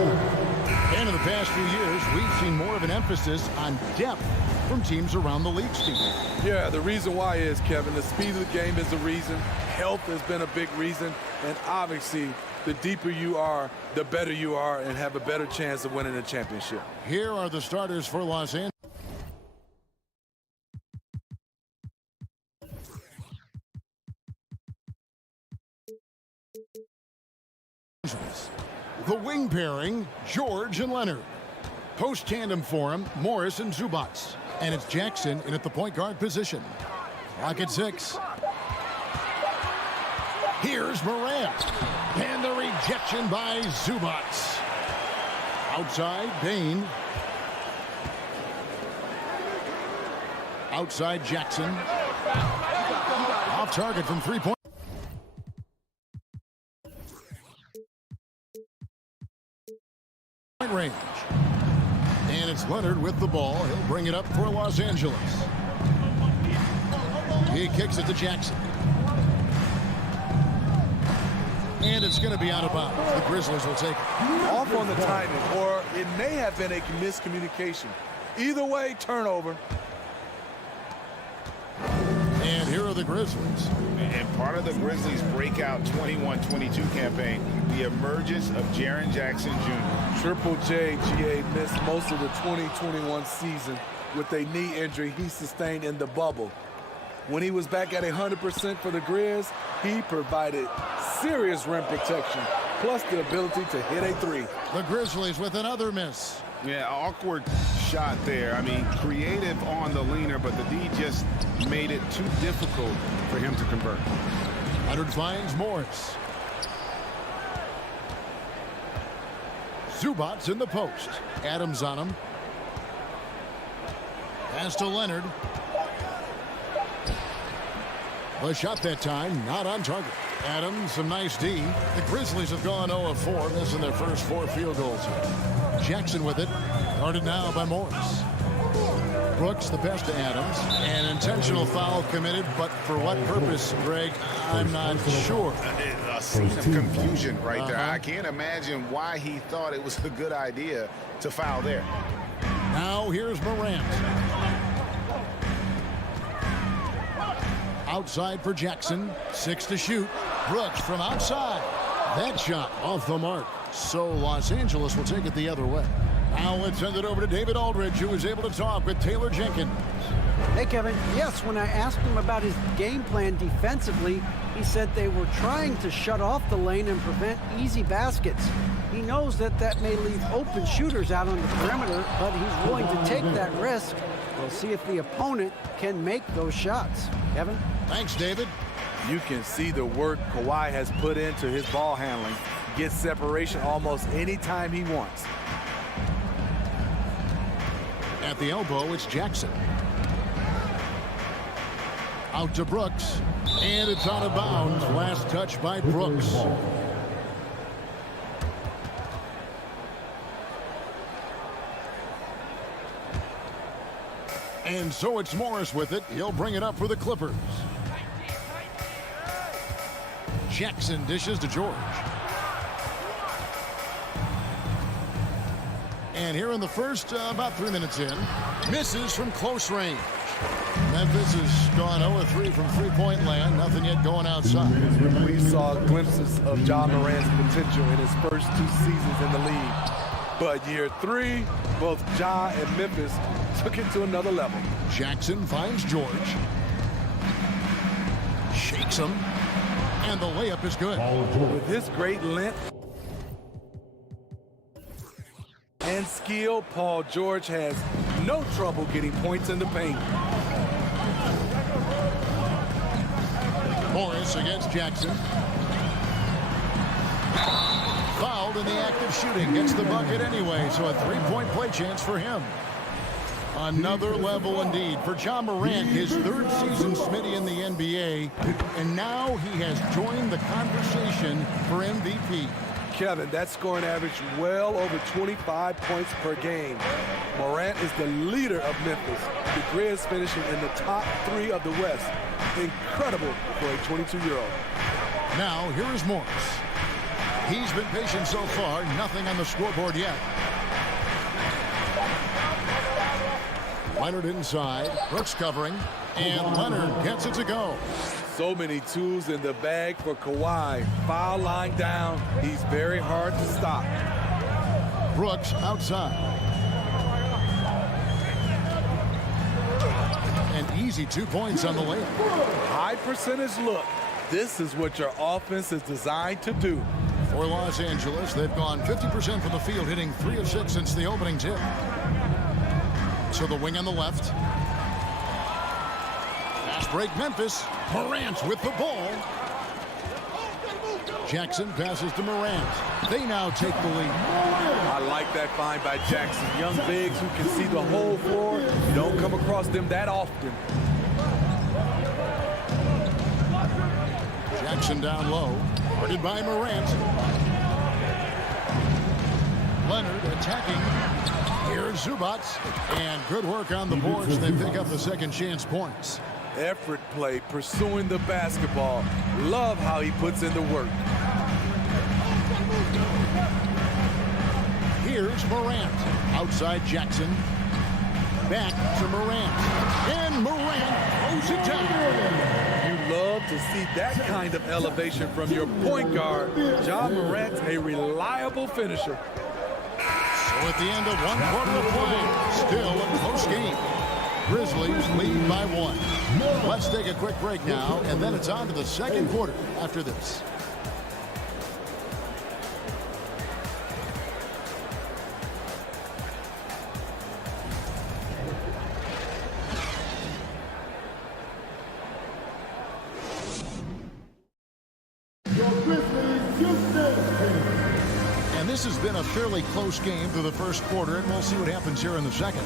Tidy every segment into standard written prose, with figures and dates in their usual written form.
And in the past few years, we've seen more of an emphasis on depth from teams around the league, Steve. Yeah, the reason why is, Kevin, the speed of the game is the reason. Health has been a big reason. And obviously, the deeper you are, the better you are and have a better chance of winning a championship. Here are the starters for Los Angeles. The wing pairing, George and Leonard. Post tandem for him, Morris and Zubats. And it's Jackson in at the point guard position. Clock at 6. Here's Morant. And the rejection by Zubats. Outside, Bain. Outside, Jackson. Off target from three-point range. And it's Leonard with the ball. He'll bring it up for Los Angeles. He kicks it to Jackson. And it's going to be out of bounds. The Grizzlies will take it. Off on the timing, or it may have been a miscommunication. Either way, turnover. And here are the Grizzlies. And part of the Grizzlies' breakout 21-22 campaign, the emergence of Jaren Jackson Jr. Triple J, GA, missed most of the 2021 season with a knee injury he sustained in the bubble. When he was back at 100% for the Grizz, he provided serious rim protection, plus the ability to hit a three. The Grizzlies with another miss. Yeah, awkward shot there. I mean, creative on the leaner, but the D just made it too difficult for him to convert. Leonard finds Morris. Zubats in the post. Adams on him. Pass to Leonard. The shot that time, not on target. Adams, some nice D. The Grizzlies have gone 0 of 4, missing their first 4 field goals here. Jackson with it, guarded now by Morris. Brooks, the pass to Adams. An intentional foul committed, but for what purpose, Greg, I'm not sure. A scene of confusion right there. I can't imagine why he thought it was a good idea to foul there. Now here's Morant. Outside for Jackson. 6 to shoot. Brooks from outside. That shot off the mark. So Los Angeles will take it the other way. Now let's send it over to David Aldridge, who was able to talk with Taylor Jenkins. Hey, Kevin. Yes, when I asked him about his game plan defensively, he said they were trying to shut off the lane and prevent easy baskets. He knows that that may leave open shooters out on the perimeter, but he's willing to take that risk. We'll see if the opponent can make those shots. Kevin? Thanks, David. You can see the work Kawhi has put into his ball handling. Gets separation almost any time he wants. At the elbow, it's Jackson. Out to Brooks. And it's out of bounds. Last touch by Brooks. And so it's Morris with it. He'll bring it up for the Clippers. Jackson dishes to George. And here in the first, about 3 minutes in, misses from close range. Memphis has gone 0-3 from three-point land. Nothing yet going outside. We saw glimpses of Ja Morant's potential in his first 2 seasons in the league. But year 3, both Ja and Memphis took it to another level. Jackson finds George. Shakes him. And the layup is good. With his great length and skill, Paul George has no trouble getting points in the paint. Morris against Jackson. Fouled in the act of shooting. Gets the bucket anyway, so a 3-point play chance for him. Another level indeed for Ja Morant, his 3rd season Smitty in the NBA, and now he has joined the conversation for MVP. Kevin, that scoring average well over 25 points per game. Morant is the leader of Memphis. The Grizz finishing in the top 3 of the West. Incredible for a 22-year-old. Now, here is Morris. He's been patient so far, nothing on the scoreboard yet. Leonard inside, Brooks covering, and Leonard gets it to go. So many tools in the bag for Kawhi. Foul line down. He's very hard to stop. Brooks outside. An easy 2 points on the layup. High percentage look. This is what your offense is designed to do. For Los Angeles, they've gone 50% from the field, hitting 3 of 6 since the opening tip. To the wing on the left. Fast break Memphis. Morant with the ball. Jackson passes to Morant. They now take the lead. I like that find by Jackson. Young bigs who can see the whole floor. You don't come across them that often. Jackson down low. Guarded by Morant. Leonard attacking. Here's Zubac. And good work on the boards. They pick up the second chance points. Effort play, pursuing the basketball. Love how he puts in the work. Here's Morant. Outside Jackson. Back to Morant. And Morant throws it down. You love to see that kind of elevation from your point guard. Ja Morant's a reliable finisher. So at the end of 1 quarter of play, still a close game. Grizzlies lead by 1. Let's take a quick break now, and then it's on to the second quarter after this. And this has been a fairly close game through the first quarter, and we'll see what happens here in the second.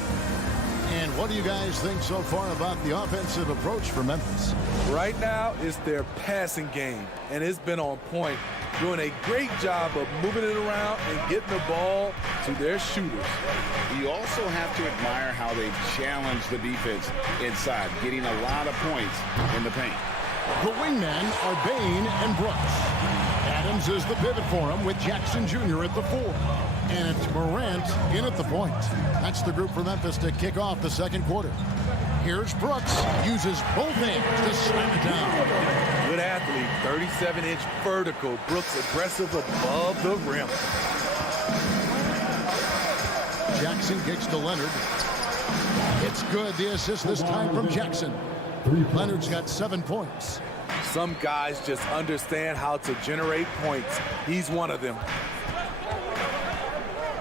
And what do you guys think so far about the offensive approach for Memphis? Right now, it's their passing game, and it's been on point, doing a great job of moving it around and getting the ball to their shooters. You also have to admire how they've challenged the defense inside, getting a lot of points in the paint. The wingmen are Bain and Brooks. Adams is the pivot for him with Jackson Jr. at the 4. And it's Morant in at the point. That's the group for Memphis to kick off the second quarter. Here's Brooks. Uses both hands to slam it down. Good athlete, 37-inch vertical. Brooks aggressive above the rim. Jackson kicks to Leonard. It's good. The assist this time from Jackson. Leonard's got 7 points. Some guys just understand how to generate points. He's one of them.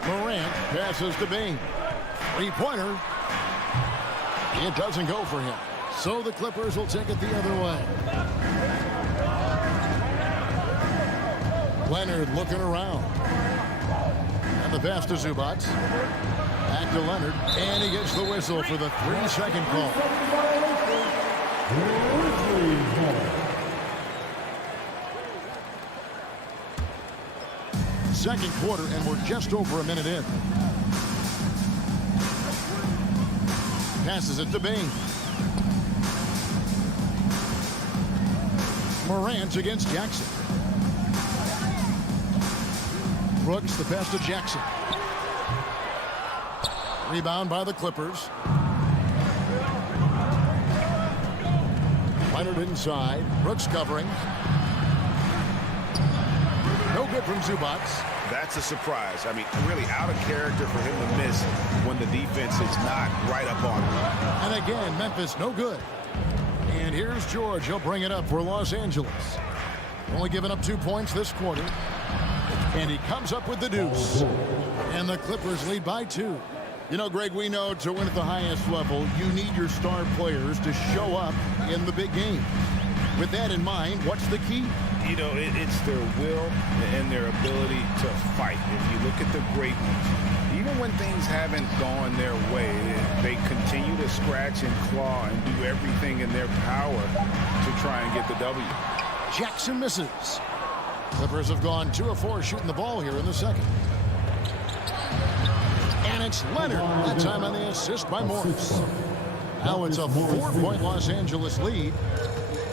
Morant passes to Bain. 3-pointer. It doesn't go for him. So the Clippers will take it the other way. Leonard looking around. And the pass to Zubac. Back to Leonard. And he gets the whistle for the 3-second call. Second quarter, and we're just over a minute in. Passes it to Bain. Morant against Jackson. Brooks, the pass to Jackson. Rebound by the Clippers. Leonard inside. Brooks covering. No good from Zubac. That's a surprise. I mean, really out of character for him to miss when the defense is not right up on him. And again, Memphis no good. And here's George. He'll bring it up for Los Angeles. Only giving up 2 points this quarter. And he comes up with the deuce. And the Clippers lead by 2. You know, Greg, we know to win at the highest level, you need your star players to show up in the big game. With that in mind, what's the key? You know, it's their will and their ability to fight. If you look at the great ones, even when things haven't gone their way, they continue to scratch and claw and do everything in their power to try and get the W. Jackson misses. Clippers have gone 2 of 4 shooting the ball here in the second. And it's Leonard. That time on the assist by Morris. Now it's a 4-point Los Angeles lead.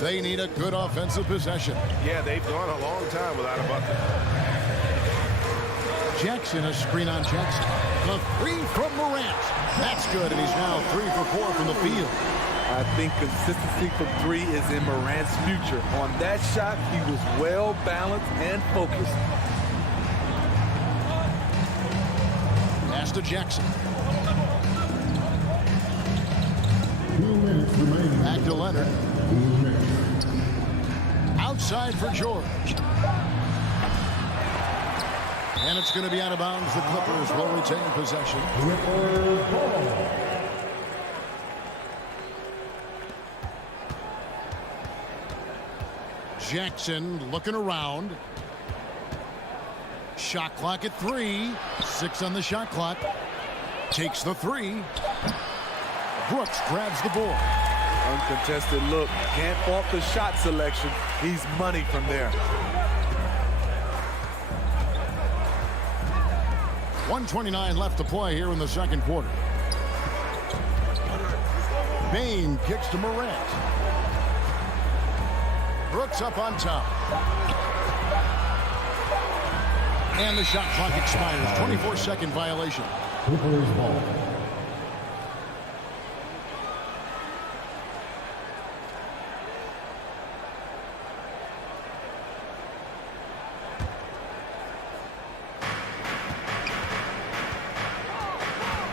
They need a good offensive possession. Yeah, they've gone a long time without a bucket. Jackson, a screen on Jackson. The 3 from Morant. That's good, and he's now 3 for 4 from the field. I think consistency from 3 is in Morant's future. On that shot, he was well balanced and focused. Pass to Jackson. Back to Leonard. Outside for George. And it's going to be out of bounds. The Clippers will retain possession. Jackson looking around. Shot clock at 3. 6 on the shot clock. Takes the 3. Brooks grabs the board. Uncontested look. Can't fault the shot selection. He's money from there. 1:29 left to play here in the second quarter. Bain kicks to Morant. Brooks up on top. And the shot clock expires. 24-second violation. Clippers ball.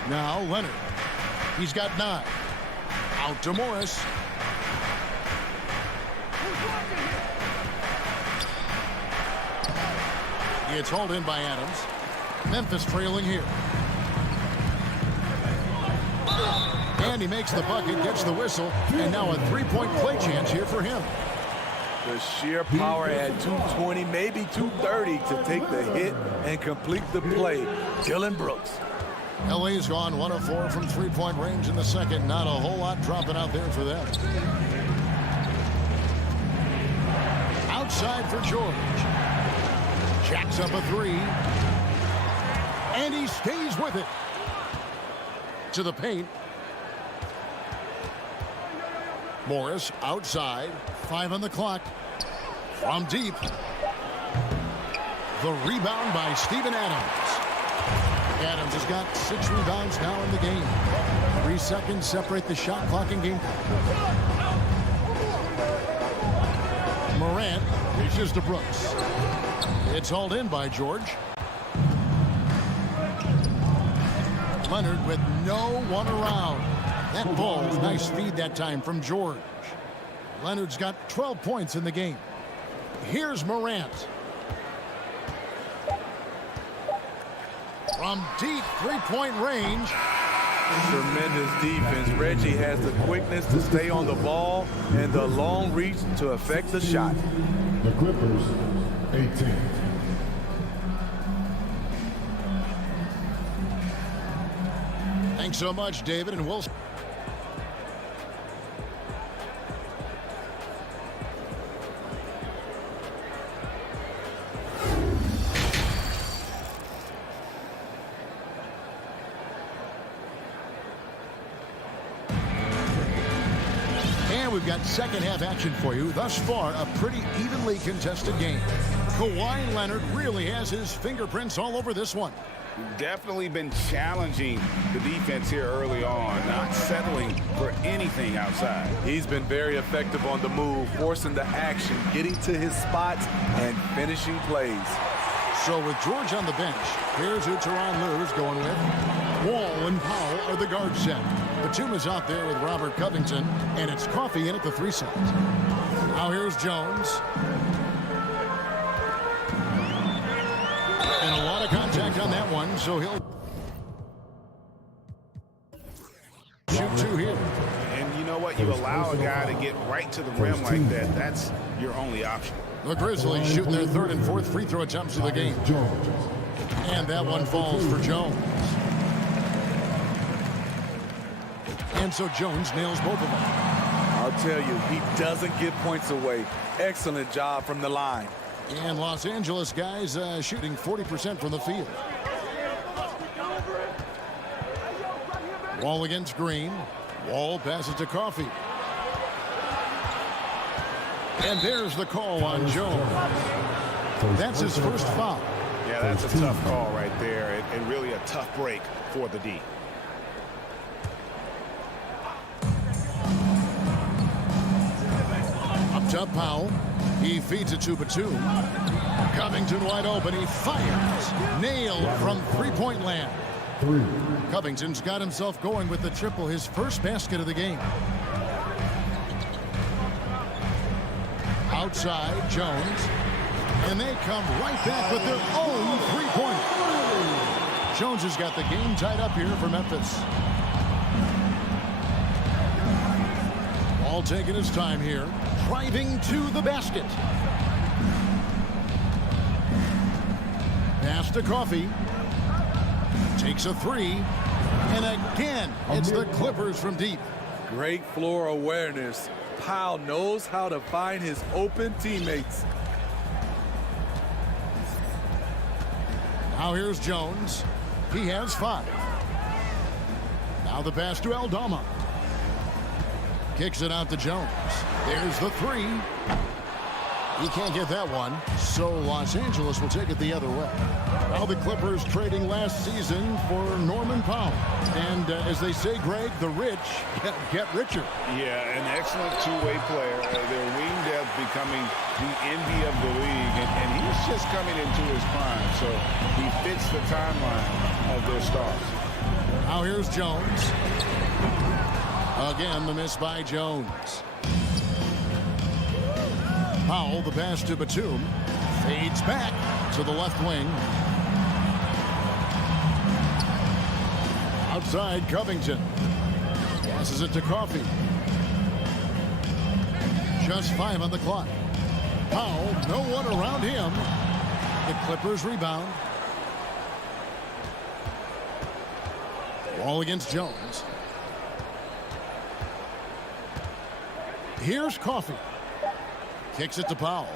Now Leonard. He's got 9. Out to Morris. It's hauled in by Adams. Memphis trailing here. And he makes the bucket, gets the whistle, and now a 3-point play chance here for him. The sheer power at 220, maybe 230 to take the hit and complete the play. Dillon Brooks. LA's gone 1 of 4 from 3-point range in the second. Not a whole lot dropping out there for them. Outside for George. Jacks up a 3. And he stays with it. To the paint. Morris outside. 5 on the clock. From deep. The rebound by Steven Adams. Adams has got 6 rebounds now in the game. 3 seconds separate the shot clock and game clock. Morant reaches to Brooks. It's hauled in by George. Leonard with no one around. That ball was nice feed that time from George. Leonard's got 12 points in the game. Here's Morant. From deep 3-point range. Tremendous defense. Reggie has the quickness to stay on the ball and the long reach to affect the shot. The Clippers, 18. Thanks so much, David, and we'll... We've got second half action for you. Thus far, a pretty evenly contested game. Kawhi Leonard really has his fingerprints all over this one. Definitely been challenging the defense here early on, not settling for anything outside. He's been very effective on the move, forcing the action, getting to his spots, and finishing plays. So with George on the bench, here's who Tyronn Lue is going with. Wall and Powell are the guard set. Batum is out there with Robert Covington, and it's Coffey in at the 3 set. Now here's Jones. And a lot of contact on that one, so he'll shoot 2 here. And you know what? You allow a guy to get right to the rim like that. That's your only option. The Grizzlies shooting their 3rd and 4th free throw attempts of the game. And that one falls for Jones. And so Jones nails both of them. I'll tell you, he doesn't give points away. Excellent job from the line. And Los Angeles guys shooting 40% from the field. Wall against Green. Wall passes to Coffey. And there's the call on Jones. That's his first foul. Yeah, that's a tough call right there, and really a tough break for the D. Up top, Powell. He feeds it to Batum. Covington wide open. He fires. Nailed from 3-point land. 3. Covington's got himself going with the triple, his first basket of the game. Outside, Jones. And they come right back with their own three-pointer. Jones has got the game tied up here for Memphis. Ball taking his time here. Driving to the basket. Pass to Coffee. Takes a three. And again, it's the Clippers from deep. Great floor awareness. Powell knows how to find his open teammates. Now here's Jones. He has 5. Now the pass to Aldama. Kicks it out to Jones. There's the 3. He can't get that one, so Los Angeles will take it the other way. Now the Clippers trading last season for Norman Powell. And as they say, Greg, the rich get richer. Yeah, an excellent two-way player. Their wing depth becoming the envy of the league. And he's just coming into his prime, so he fits the timeline of their stars. Now here's Jones. Again, the miss by Jones. Powell, the pass to Batum. Fades back to the left wing. Outside, Covington. Passes it to Coffee. Just 5 on the clock. Powell, no one around him. The Clippers rebound. Ball against Jones. Here's Coffee. Kicks it to Powell.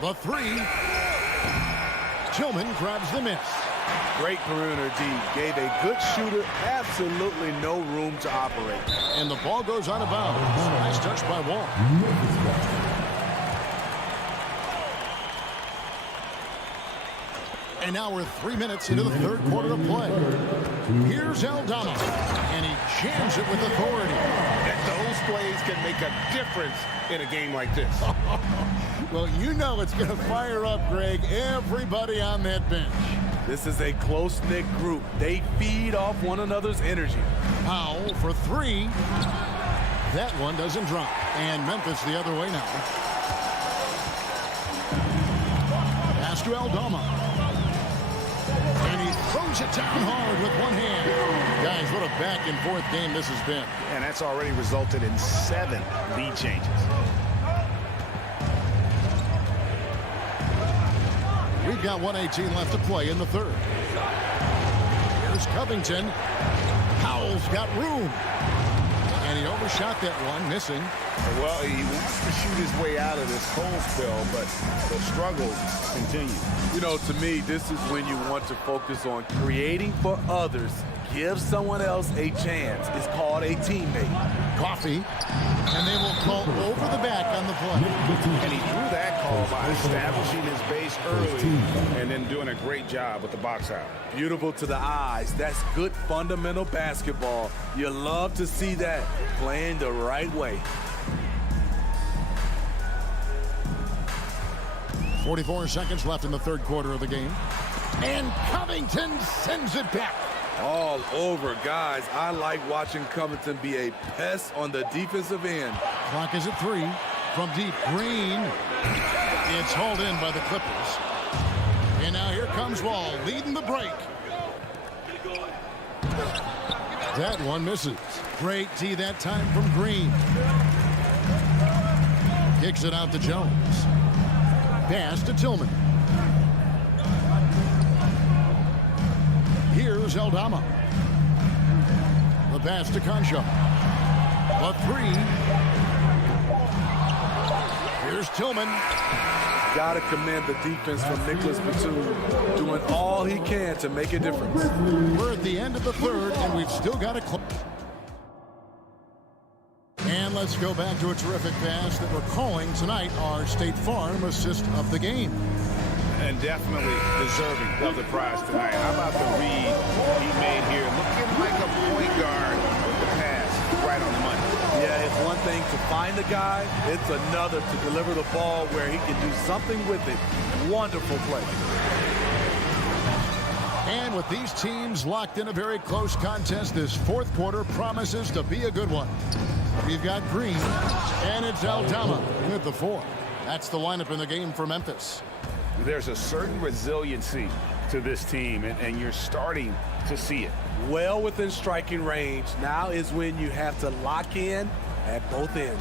The 3. Tillman grabs the miss. Great perimeter D. Gave a good shooter absolutely no room to operate. And the ball goes out of bounds. Nice touch by Wall. And now we're 3 minutes into the third quarter of play. Here's Aldama. And he jams it with authority. Those plays can make a difference in a game like this. Well, you know it's going to fire up, Greg, everybody on that bench. This is a close-knit group. They feed off one another's energy. Powell for 3. That one doesn't drop. And Memphis the other way now. Pass to Aldama. And he throws it down hard with one hand. Guys, what a back-and-forth game this has been. And that's already resulted in 7 lead changes. We've got 1:18 left to play in the third. Here's Covington. Powell's got room. And he overshot that one, missing. Well, he wants to shoot his way out of this cold spell, but the struggle continues. You know, to me, this is when you want to focus on creating for others. Give someone else a chance. It's called a teammate. Coffee. And they will call over the back on the play. And he drew that call by establishing his base early and then doing a great job with the box out. Beautiful to the eyes. That's good fundamental basketball. You love to see that playing the right way. 44 seconds left in the third quarter of the game. And Covington sends it back. All over, guys. I like watching Covington be a pest on the defensive end. Clock is at 3. From deep, Green. It's hauled in by the Clippers. And now here comes Wall, leading the break. That one misses. Great D that time from Green. Kicks it out to Jones. Pass to Tillman. Here's Aldama. The pass to Concha. The 3. Here's Tillman. Got to commend the defense from Nicholas Batum, doing all he can to make a difference. We're at the end of the third, and we've still got a clock. And let's go back to a terrific pass that we're calling tonight our State Farm assist of the game. And definitely deserving of the prize tonight. How about the read he made here? Looking like a point guard with the pass right on the money. Yeah, it's one thing to find the guy. It's another to deliver the ball where he can do something with it. Wonderful play. And with these teams locked in a very close contest, this fourth quarter promises to be a good one. We've got Green, and it's Aldama with the 4. That's the lineup in the game for Memphis. There's a certain resiliency to this team, and you're starting to see it. Well within striking range. Now is when you have to lock in at both ends.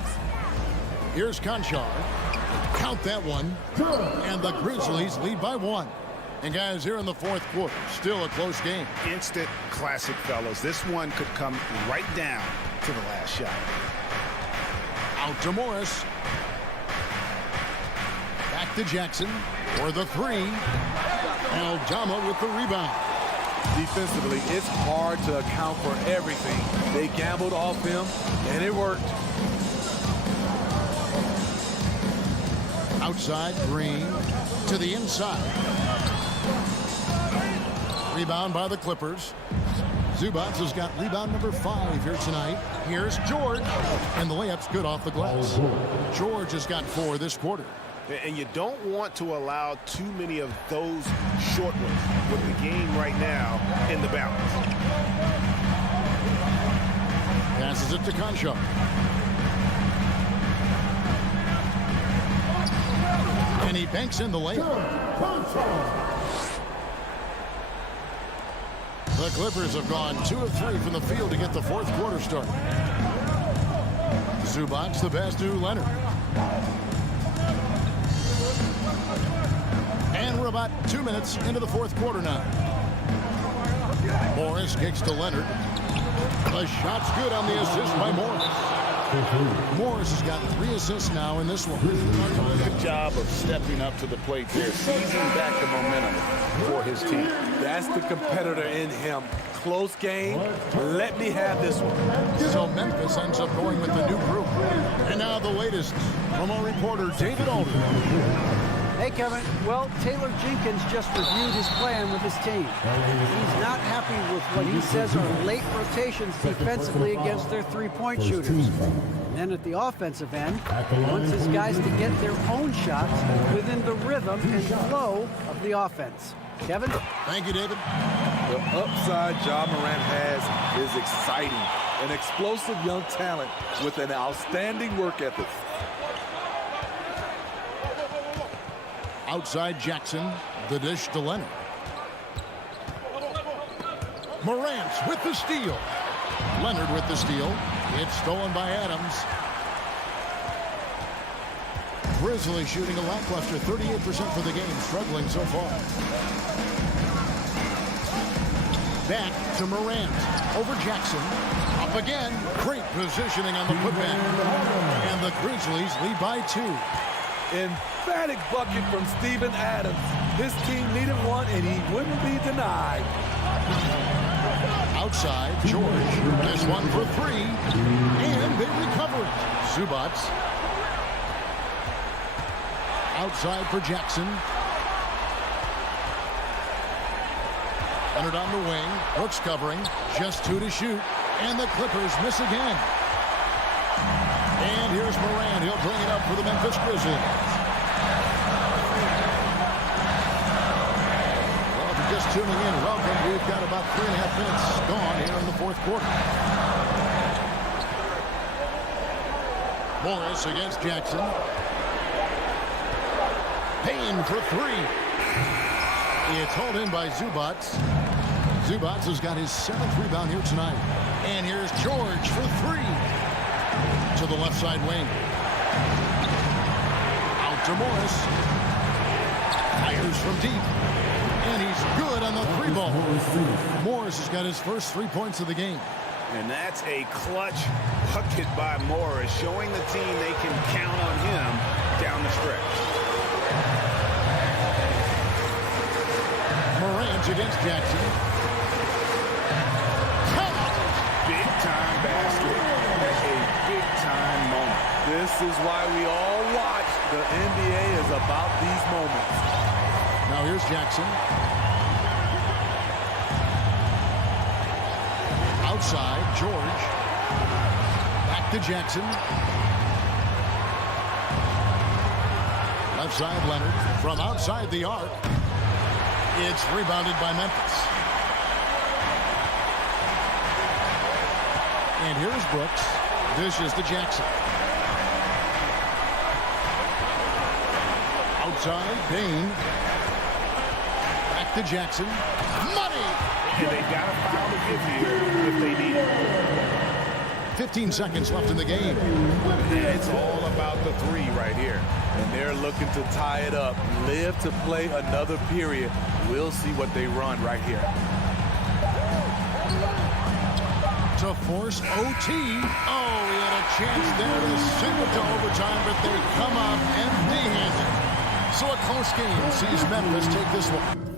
Here's Conchar. Count that one. And the Grizzlies lead by 1. And guys, here in the fourth quarter, still a close game. Instant classic, fellas. This one could come right down to the last shot. Out to Morris. Back to Jackson for the 3. Aldama with the rebound. Defensively, it's hard to account for everything. They gambled off him, and it worked. Outside, Green to the inside. Rebound by the Clippers. Zubats has got rebound number 5 here tonight. Here's George. And the layup's good off the glass. George has got 4 this quarter. And you don't want to allow too many of those short ones with the game right now in the balance. Passes it to Conchar. And he banks in the layup. The Clippers have gone 2 of 3 from the field to get the fourth quarter started. Zubats the pass to Leonard. And we're about 2 minutes into the fourth quarter now. Morris kicks to Leonard. The shot's good on the assist by Morris. Morris has got 3 assists now in this one. Good job of stepping up to the plate there, seizing back the momentum for his team. That's the competitor in him. Close game. Let me have this one. So Memphis ends up going with the new group. And now the latest from our reporter, David Alden. Hey, Kevin. Well, Taylor Jenkins just reviewed his plan with his team. He's not happy with what he says are late rotations defensively against their three-point shooters. And then at the offensive end, he wants his guys to get their own shots within the rhythm and flow of the offense. Kevin? Thank you, David. The upside Ja Morant has is exciting. An explosive young talent with an outstanding work ethic. Outside Jackson, the dish to Leonard. Morant with the steal. Leonard with the steal. It's stolen by Adams. Grizzlies shooting a lackluster 38% for the game, struggling so far. Back to Morant. Over Jackson. Up again. Great positioning on the putback. And the Grizzlies lead by 2. Emphatic bucket from Steven Adams. His team needed one, and he wouldn't be denied. Outside, George. This one for 3. And they recover it. Zubats. Outside for Jackson. Leonard on the wing. Brooks covering. Just 2 to shoot. And the Clippers miss again. And here's Morant. He'll bring it up for the Memphis Grizzlies. Well, if you're just tuning in, welcome. We've got about 3.5 minutes gone here in the fourth quarter. Morris against Jackson. Payne for 3. It's hauled in by Zubats. Zubats has got his 7th rebound here tonight. And here's George for 3. To the left side wing. Out to Morris. Fires from deep. And he's good on the 3-ball. Morris has got his first 3 points of the game. And that's a clutch bucket by Morris, showing the team they can count on him down the stretch. Morant against Jackson. Big-time basket. A big-time moment. This is why we all watch. The NBA is about these moments. Now here's Jackson. Outside, George. Back to Jackson. Left side, Leonard. From outside the arc. It's rebounded by Memphis. And here's Brooks. Dishes to Jackson. side. Payne. Back to Jackson. Money! And they've got a foul to give here if they need it. 15 seconds left in the game. It's all about the three right here. And they're looking to tie it up. Live to play another period. We'll see what they run right here. To force OT. Oh, he had a chance there to send it to overtime, but they come up empty-handed. So a close game sees Memphis take this one.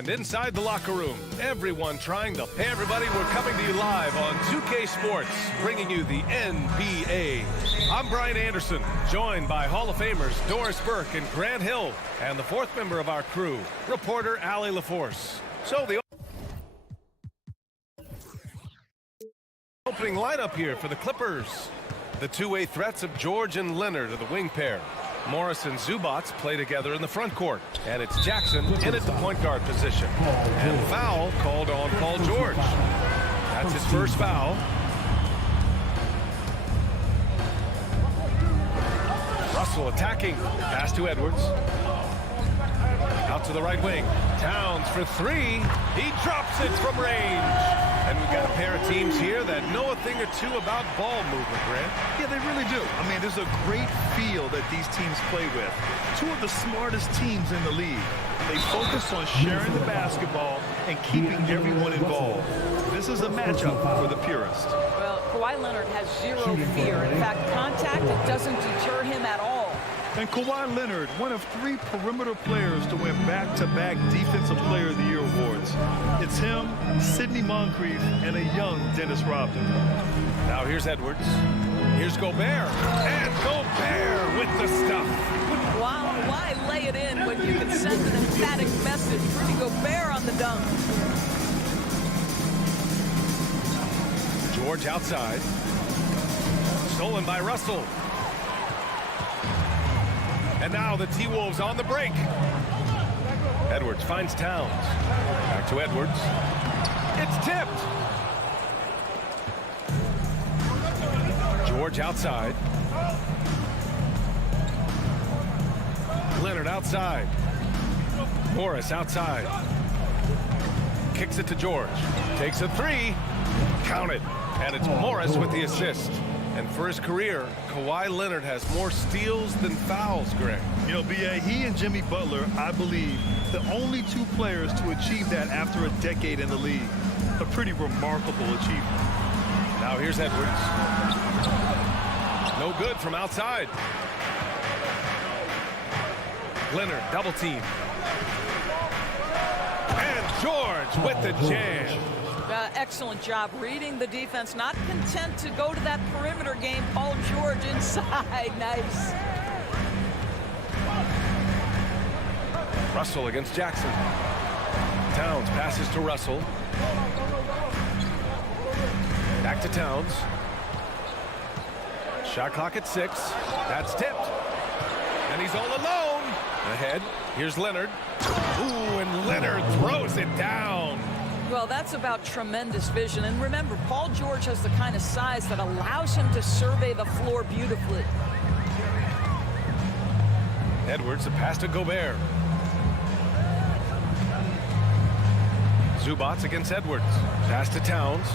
And inside the locker room, everyone trying to... Hey, everybody, we're coming to you live on 2K Sports, bringing you the NBA. I'm Brian Anderson, joined by Hall of Famers Doris Burke and Grant Hill, and the fourth member of our crew, reporter Allie LaForce. So the opening lineup here for the Clippers. The two-way threats of George and Leonard are the wing pair. Morris and Zubats play together in the front court. And it's Jackson in at the point guard position. And foul called on Paul George. That's his first foul. Russell attacking. Pass to Edwards. Out to the right wing. Towns for three. He drops it from range. And we've got a pair of teams here that know a thing or two about ball movement, Grant. Yeah, they really do. I mean, there's a great feel that these teams play with. Two of the smartest teams in the league. They focus on sharing the basketball and keeping everyone involved. This is a matchup for the purist. Well, Kawhi Leonard has zero fear. In fact, contact, it doesn't deter him at all. And Kawhi Leonard, one of 3 perimeter players to win back-to-back Defensive Player of the Year awards. It's him, Sidney Moncrief, and a young Dennis Rodman. Now here's Edwards. Here's Gobert. And Gobert with the stuff. Why lay it in when you can send an emphatic message? Rudy Gobert on the dunk. George outside. Stolen by Russell. And now the T-Wolves on the break. Edwards finds Towns. Back to Edwards. It's tipped. George outside. Leonard outside. Morris outside. Kicks it to George. Takes a 3. Count it. And it's Morris with the assist. And for his career, Kawhi Leonard has more steals than fouls, Greg. You know, B.A., he and Jimmy Butler, I believe, the only 2 players to achieve that after a decade in the league. A pretty remarkable achievement. Now here's Edwards. No good from outside. Leonard double team. And George with the jam. Excellent job reading the defense. Not content to go to that perimeter game. Paul George inside. Nice. Russell against Jackson. Towns passes to Russell. Back to Towns. Shot clock at 6. That's tipped. And he's all alone. Ahead. Here's Leonard. Ooh, and Leonard throws it down. Well, that's about tremendous vision. And remember, Paul George has the kind of size that allows him to survey the floor beautifully. Edwards, a pass to Gobert. Zubats against Edwards. Pass to Towns.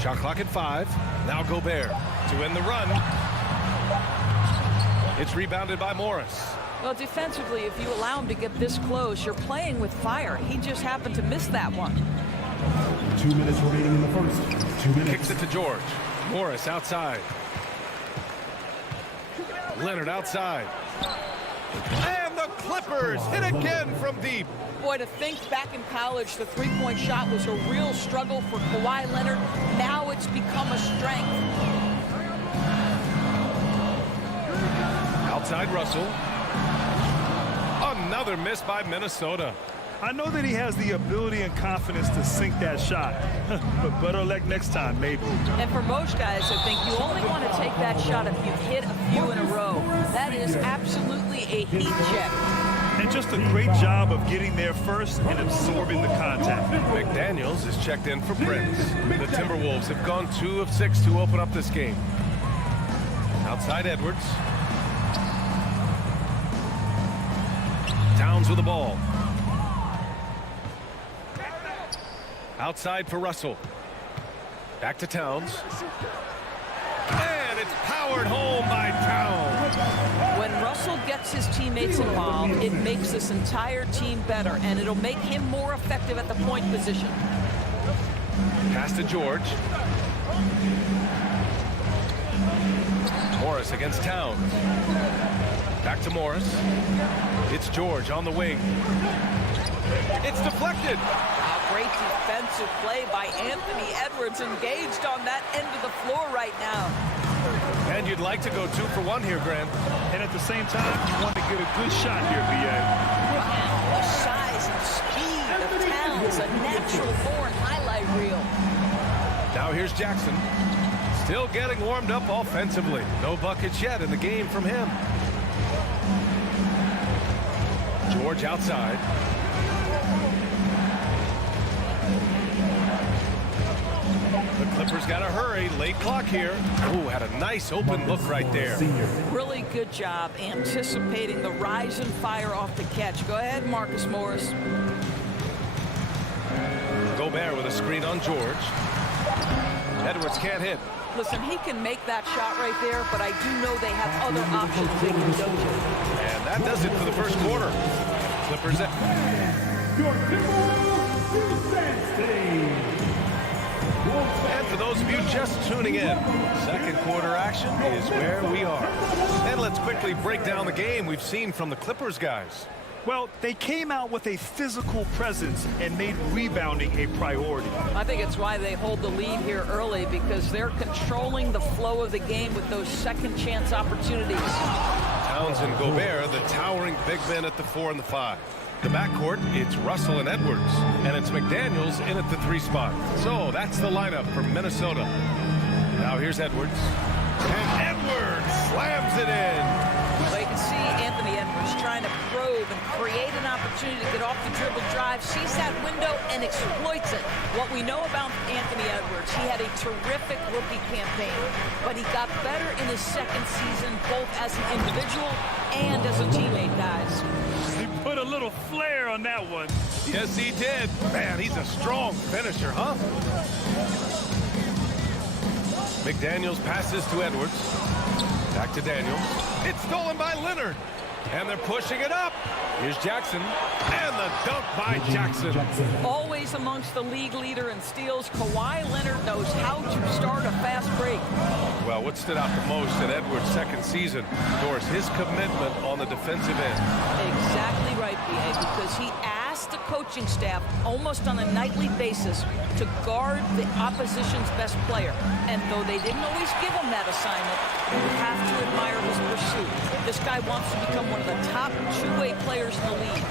Shot clock at 5. Now Gobert to end the run. It's rebounded by Morris. Well, defensively, if you allow him to get this close, you're playing with fire. He just happened to miss that one. 2 minutes remaining in the first. 2 minutes. Kicks it to George. Morris outside. Leonard outside. And the Clippers hit again from deep. Boy, to think back in college, the three-point shot was a real struggle for Kawhi Leonard. Now it's become a strength. Outside Russell. Another miss by Minnesota. I know that he has the ability and confidence to sink that shot, but better luck next time, maybe. And for most guys, I think you only want to take that shot if you've hit a few in a row. That is absolutely a heat check. And just a great job of getting there first and absorbing the contact. McDaniels is checked in for Prince. The Timberwolves have gone 2 of 6 to open up this game. Outside Edwards. Towns with the ball. Outside for Russell. Back to Towns. And it's powered home by Towns. When Russell gets his teammates involved, it makes this entire team better, and it'll make him more effective at the point position. Pass to George. Morris against Towns. Back to Morris. It's George on the wing. It's deflected. Great defensive play by Anthony Edwards, engaged on that end of the floor right now. And you'd like to go 2 for 1 here, Grant. And at the same time, you want to get a good shot here, B.A. Wow, the size and speed of Towns, a natural-born highlight reel. Now here's Jackson. Still getting warmed up offensively. No buckets yet in the game from him. George outside. The Clippers got to hurry. Late clock here. Ooh, had a nice open look right there. Really good job anticipating the rise and fire off the catch. Go ahead, Marcus Morris. Gobert Gobert with a screen on George. Edwards can't hit. Listen, he can make that shot right there, but I do know they have other options they can go to. And that does it for the first quarter. Clippers at... And for those of you just tuning in, second quarter action is where we are. And let's quickly break down the game we've seen from the Clippers guys. Well, they came out with a physical presence and made rebounding a priority. I think it's why they hold the lead here early, because they're controlling the flow of the game with those second chance opportunities. Towns and Gobert, the towering big men at the 4 and the 5. The backcourt, it's Russell and Edwards, and it's McDaniels in at the 3 spot. So that's the lineup for Minnesota. Now here's Edwards. And Edwards slams it in. Well, you can see Anthony Edwards trying to probe and create an opportunity to get off the dribble drive, sees that window and exploits it. What we know about Anthony Edwards, he had a terrific rookie campaign, but he got better in his second season, both as an individual and as a teammate, guys. He put a little flair on that one. Yes, he did. Man, he's a strong finisher, huh? McDaniels passes to Edwards. Back to Daniels. It's stolen by Leonard. And they're pushing it up. Here's Jackson. And the dunk by Jackson. Always amongst the league leader in steals, Kawhi Leonard knows how to start a fast break. Well, what stood out the most in Edwards' second season, Doris, his commitment on the defensive end. Exactly right, B.A., because he asked the coaching staff almost on a nightly basis to guard the opposition's best player. And though they didn't always give him that assignment, you have to admire his pursuit. This guy wants to become one of the top two-way players in the league.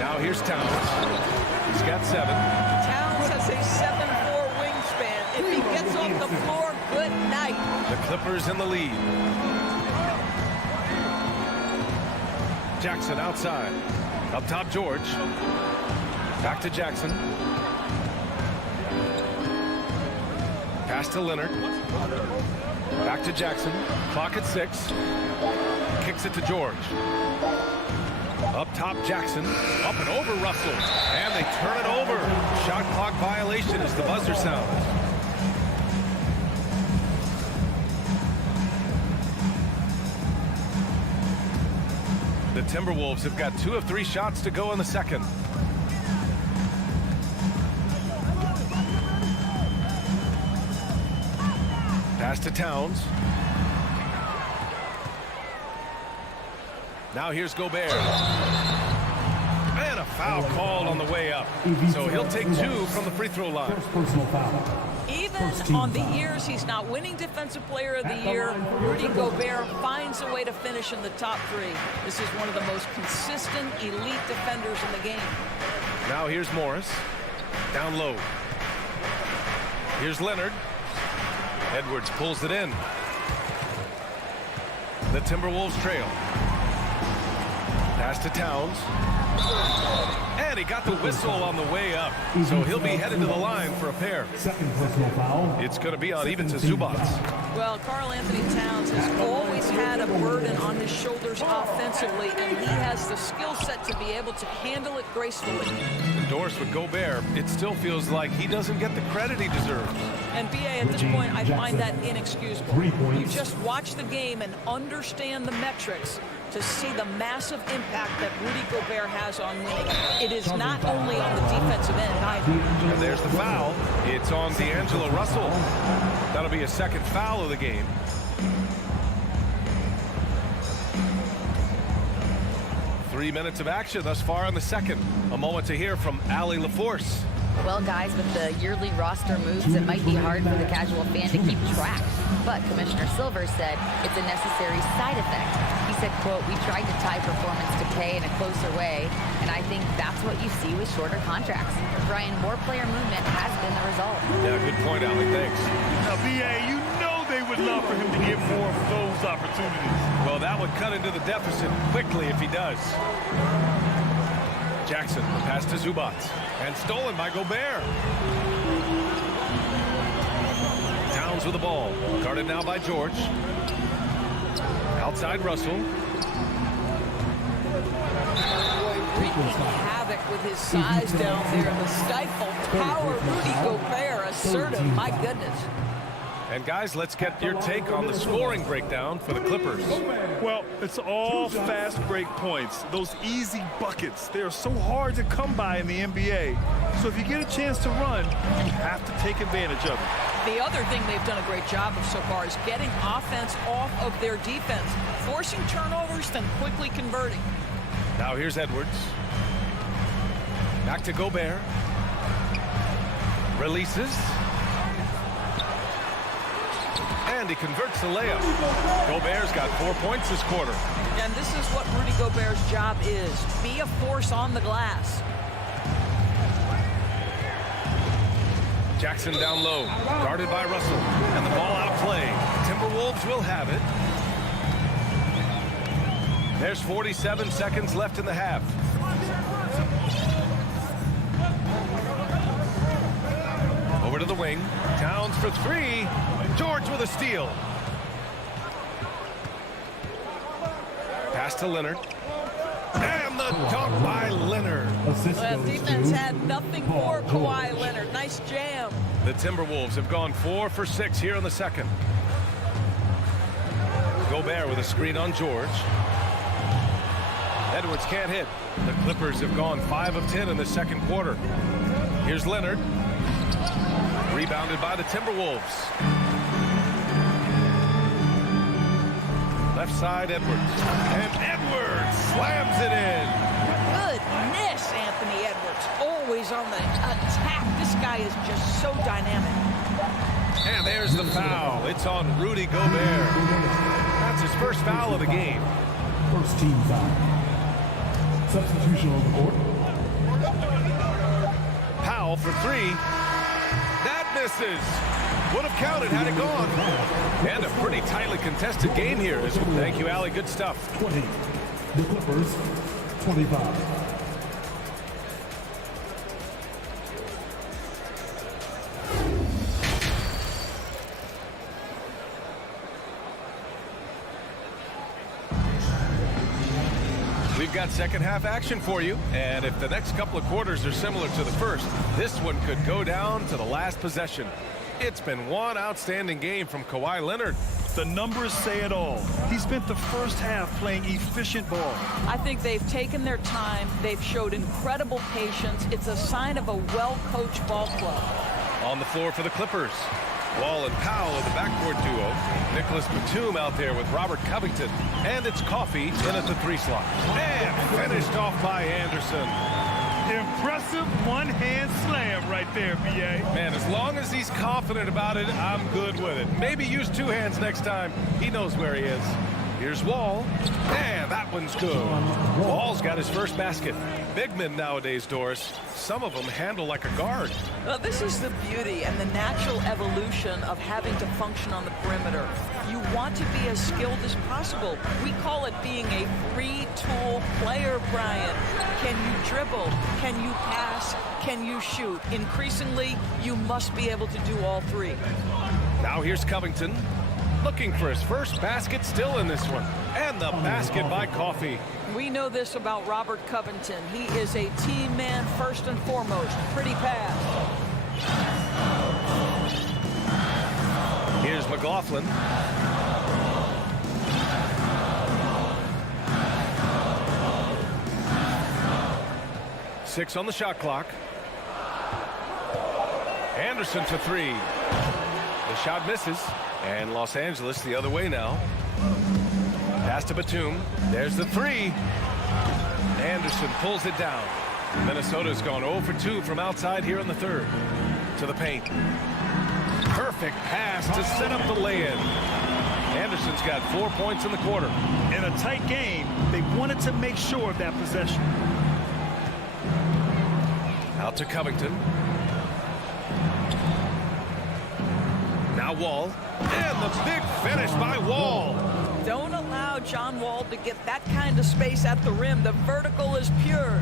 Now here's Towns. He's got 7. Towns has a 7'4" wingspan. If he gets off the floor, good night. The Clippers in the lead. Jackson outside. Up top, George. Back to Jackson. Pass to Leonard. Back to Jackson. Clock at 6. Kicks it to George. Up top, Jackson. Up and over Russell. And they turn it over. Shot clock violation as the buzzer sounds. The Timberwolves have got 2 of 3 shots to go in the second. Pass to Towns. Now here's Gobert. And a foul called on the way up. So he'll take 2 from the free throw line. Personal foul. Even on the years he's not winning Defensive Player of the Year, Rudy Gobert finds a way to finish in the top 3. This is one of the most consistent elite defenders in the game. Now here's Morris. Down low. Here's Leonard. Edwards pulls it in. The Timberwolves trail. Pass to Towns. And he got the whistle on the way up. So he'll be headed to the line for a pair. Second personal foul. It's going to be on even to Zubac. Well, Karl Anthony Towns has always had a burden on his shoulders offensively, and he has the skill set to be able to handle it gracefully. Endorsed with Gobert, it still feels like he doesn't get the credit he deserves. And B.A., at this point, I find that inexcusable. You just watch the game and understand the metrics to see the massive impact that Rudy Gobert has on winning. It is not only on the defensive end either. And there's the foul. It's on D'Angelo Russell. That'll be a second foul of the game. Three minutes of action thus far in the second. A moment to hear from Allie LaForce. Well, guys, with the yearly roster moves, it might be hard for the casual fan to keep track. But Commissioner Silver said it's a necessary side effect. He said, quote, "We tried to tie performance to pay in a closer way, and I think that's what you see with shorter contracts." Brian, more player movement has been the result. Yeah, good point, Allie. Thanks. Now, B.A., you know they would love for him to get more of those opportunities. Well, that would cut into the deficit quickly if he does. Jackson, pass to Zubac, and stolen by Gobert. Towns with the ball, guarded now by George. Outside Russell. havoc with his size down there. The stifle power, Rudy Gobert, assertive, my goodness. And guys, let's get your take on the scoring breakdown for the Clippers. Well, it's all fast break points. Those easy buckets, they are so hard to come by in the NBA. So if you get a chance to run, you have to take advantage of it. The other thing they've done a great job of so far is getting offense off of their defense, forcing turnovers, then quickly converting. Now here's Edwards. Back to Gobert. Releases. And he converts the layup. Gobert's got 4 points this quarter. And this is what Rudy Gobert's job is. Be a force on the glass. Jackson down low, guarded by Russell. And the ball out of play. Timberwolves will have it. There's 47 seconds left in the half. Over to the wing. Towns for three. George with a steal. Pass to Leonard. And the dunk by Leonard. Well, defense had nothing for Kawhi Leonard. Nice jam. The Timberwolves have gone 4 for 6 here in the second. Gobert with a screen on George. Edwards can't hit. The Clippers have gone 5 of 10 in the second quarter. Here's Leonard. Rebounded by the Timberwolves. Left side, Edwards. And Edwards slams it in. Goodness, Anthony Edwards. Always on the attack. This guy is just so dynamic. And there's the foul. It's on Rudy Gobert. That's his first foul of the game. First team foul. Substitution on the court. Powell for three. That misses. Would have counted had it gone. And a pretty tightly contested game here. Thank you, Allie. Good stuff. 20. The Clippers, 25. We've got second half action for you, and if the next couple of quarters are similar to the first, this one could go down to the last possession. It's been one outstanding game from Kawhi Leonard. The numbers say it all. He spent the first half playing efficient ball. I think they've taken their time. They've showed incredible patience. It's a sign of a well-coached ball club. On the floor for the Clippers, Wall and Powell in the backcourt duo. Nicholas Batum out there with Robert Covington. And it's Coffey in at the 3 slot. And finished off by Anderson. Impressive one-hand slam right there, B.A. Man, as long as he's confident about it, I'm good with it. Maybe use 2 hands next time. He knows where he is. Here's Wall. And that one's good. Wall's got his first basket. Big men nowadays, Doris, some of them handle like a guard. Well, this is the beauty and the natural evolution of having to function on the perimeter. You want to be as skilled as possible. We call it being a free-tool player, Brian. Can you dribble? Can you pass? Can you shoot? Increasingly, you must be able to do all 3. Now here's Covington. Looking for his first basket still in this one. And the basket by Coffey. We know this about Robert Covington. He is a team man first and foremost. Pretty pass. Here's McLaughlin. Six on the shot clock. Anderson for 3. The shot misses. And Los Angeles the other way now. Pass to Batum. There's the 3. Anderson pulls it down. Minnesota's gone 0 for 2 from outside here in the third. To the paint. Perfect pass to set up the lay-in. Anderson's got 4 points in the quarter. In a tight game, they wanted to make sure of that possession. Out to Covington. Now Wall. And the big finish by Wall. Don't allow John Wall to get that kind of space at the rim. The vertical is pure.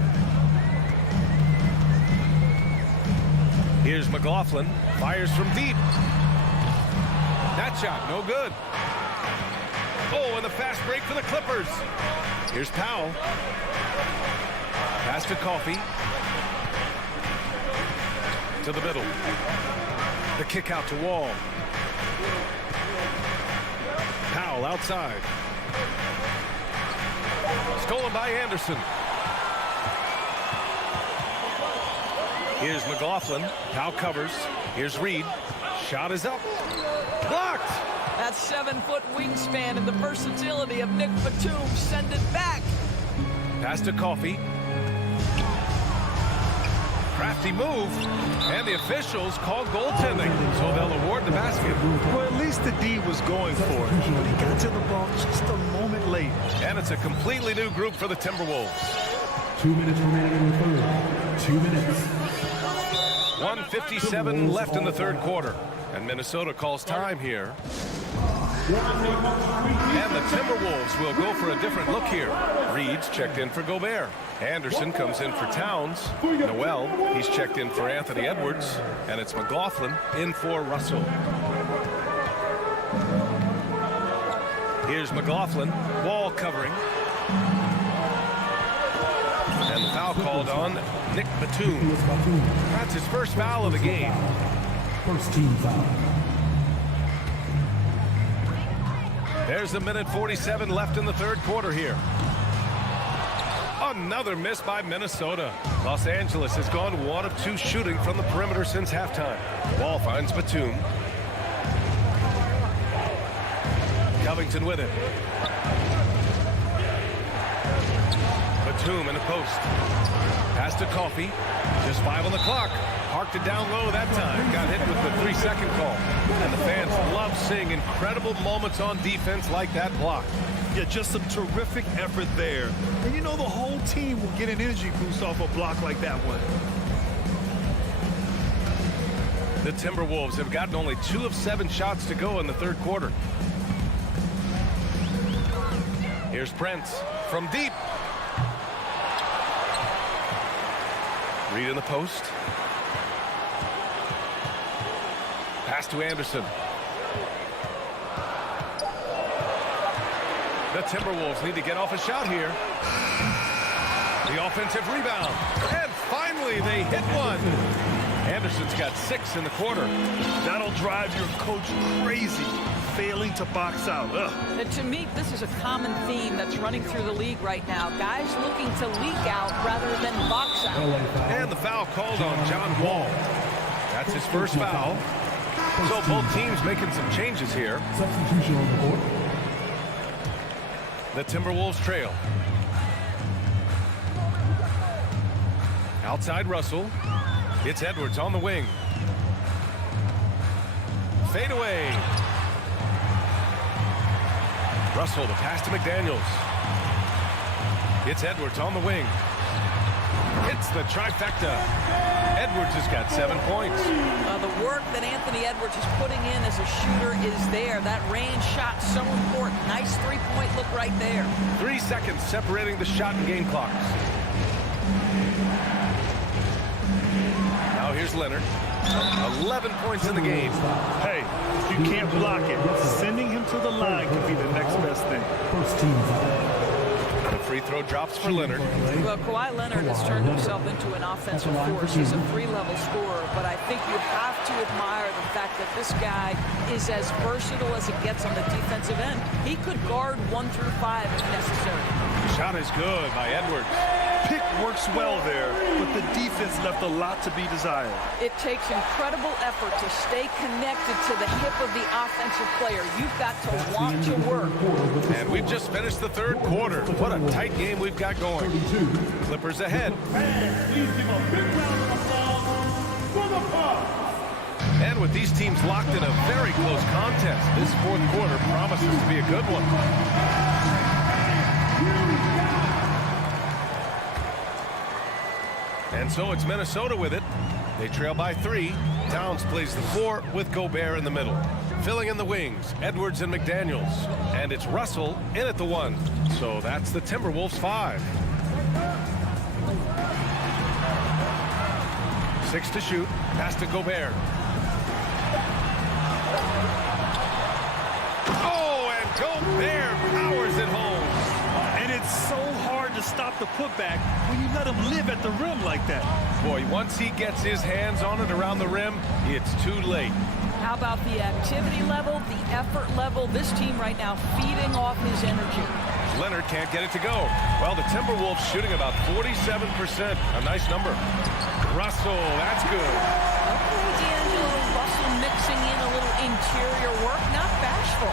Here's McLaughlin. Fires from deep. That shot, no good. Oh, and the fast break for the Clippers. Here's Powell. Pass to Coffee. To the middle. The kick out to Wall. Powell outside. Stolen by Anderson. Here's McLaughlin. Powell covers. Here's Reed. Shot is up. Blocked. That 7-foot wingspan and the versatility of Nick Batum. Send it back. Pass to Coffee. Crafty move, and the officials called goaltending, so they'll award the basket. Well, at least the D was going for it, but he got to the ball just a moment late. And it's a completely new group for the Timberwolves. 2 minutes remaining in the third. 2 minutes. 1:57 left in the third quarter, and Minnesota calls time here. And the Timberwolves will go for a different look here. Reed's checked in for Gobert. Anderson comes in for Towns. Noel, he's checked in for Anthony Edwards. And it's McLaughlin in for Russell. Here's McLaughlin. Wall covering. And the foul called on Nick Batum. That's his first foul of the game. First team foul. There's a minute 47 left in the third quarter here. Another miss by Minnesota. Los Angeles has gone 1 of 2 shooting from the perimeter since halftime. Wall finds Batum. Covington with it. Batum in the post. Pass to Coffee. Just 5 on the clock. Parked it down low that time. Got hit with the 3-second call. And the fans love seeing incredible moments on defense like that block. Yeah, just some terrific effort there. And you know the whole team will get an energy boost off a block like that one. The Timberwolves have gotten only 2 of 7 shots to go in the third quarter. Here's Prince from deep. Reed in the post. Pass to Anderson. The Timberwolves need to get off a shot here. The offensive rebound. And finally they hit one. Anderson's got 6 in the quarter. That'll drive your coach crazy, failing to box out. And to me, this is a common theme that's running through the league right now. Guys looking to leak out rather than box out. And the foul called on John Wall. That's his first foul. So both teams making some changes here. Substitution on the board. The Timberwolves trail. Outside Russell. It's Edwards on the wing. Fade away. Russell, the pass to McDaniels. It's Edwards on the wing. It's the trifecta. Edwards has got 7 points. The work that Anthony Edwards is putting in as a shooter is there. That range shot so important. Nice three-point look right there. 3 seconds separating the shot and game clocks. Now here's Leonard. 11 points in the game. Hey, if you can't block it, sending him to the line could be the next best thing. First team foul. The free throw drops for Leonard. Well, Kawhi Leonard has turned himself into an offensive force. He's a 3-level scorer, but I think you have to admire the fact that this guy is as versatile as it gets on the defensive end. He could guard 1 through 5 if necessary. Shot is good by Edwards. Pick works well there, but the defense left a lot to be desired. It takes incredible effort to stay connected to the hip of the offensive player. You've got to want to work. And we've just finished the third quarter. What a tight game we've got going. Clippers ahead. And with these teams locked in a very close contest, this fourth quarter promises to be a good one. And so it's Minnesota with it. They trail by 3. Towns plays the 4 with Gobert in the middle. Filling in the wings, Edwards and McDaniels. And it's Russell in at the 1. So that's the Timberwolves 5. 6 to shoot. Pass to Gobert. Oh, and Gobert powers it home. And it's so hard to to stop the putback when you let him live at the rim like that. Boy, once he gets his hands on it around the rim, it's too late. How about the activity level, the effort level? This team right now feeding off his energy. Leonard can't get it to go. Well, the Timberwolves shooting about 47%. A nice number. Russell, that's good. Okay, D'Angelo Russell mixing in a little interior work, not bashful.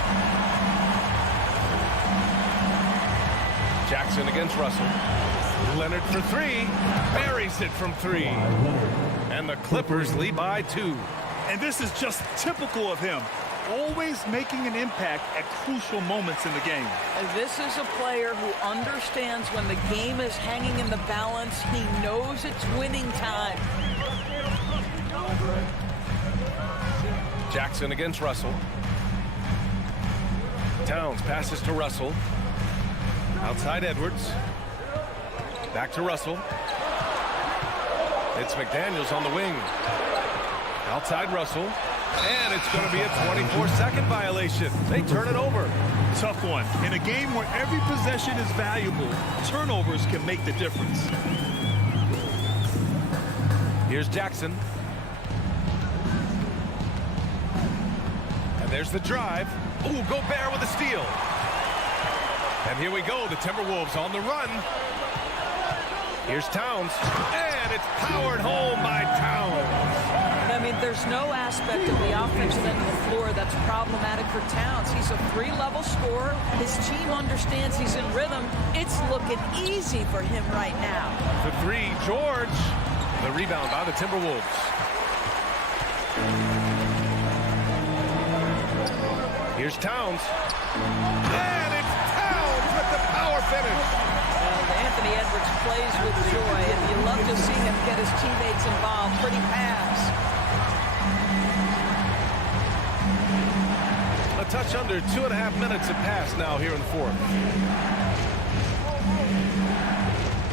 Jackson against Russell. Leonard for three. Buries it from three. And the Clippers lead by 2. And this is just typical of him. Always making an impact at crucial moments in the game. And this is a player who understands when the game is hanging in the balance. He knows it's winning time. Jackson against Russell. Towns passes to Russell. Outside Edwards. Back to Russell. It's McDaniels on the wing. Outside Russell. And it's going to be a 24-second violation. They turn it over. Tough one. In a game where every possession is valuable, turnovers can make the difference. Here's Jackson. And there's the drive. Ooh, Gobert with a steal. And here we go, the Timberwolves on the run. Here's Towns. And it's powered home by Towns. I mean, there's no aspect of the offensive end of the floor that's problematic for Towns. He's a 3-level scorer. His team understands he's in rhythm. It's looking easy for him right now. For three, George. The rebound by the Timberwolves. Here's Towns. And it's Towns with the power finish. Anthony Edwards plays with joy, and you love to see him get his teammates involved. Pretty pass. A touch under 2.5 minutes have passed now here in the fourth.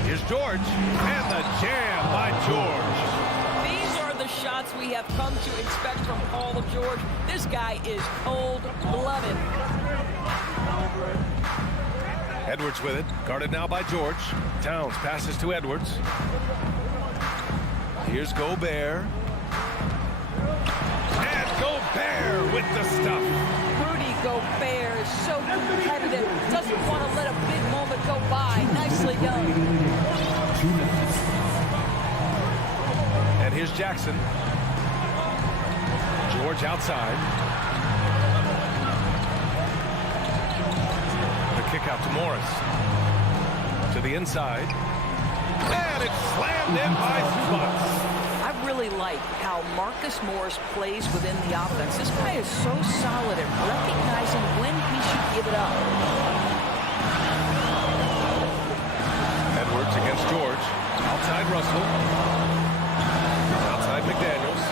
Here's George, and the jam by George. These are the shots we have come to expect from Paul George. This guy is cold-blooded. Edwards with it, guarded now by George. Towns passes to Edwards. Here's Gobert. And Gobert with the stuff. Rudy Gobert is so competitive. Doesn't want to let a big moment go by. Nicely done. And here's Jackson. George outside. Kick out to Morris. To the inside. And it's slammed in by Zubac. I really like how Marcus Morris plays within the offense. This guy is so solid at recognizing when he should give it up. Edwards against George. Outside Russell. Outside McDaniels.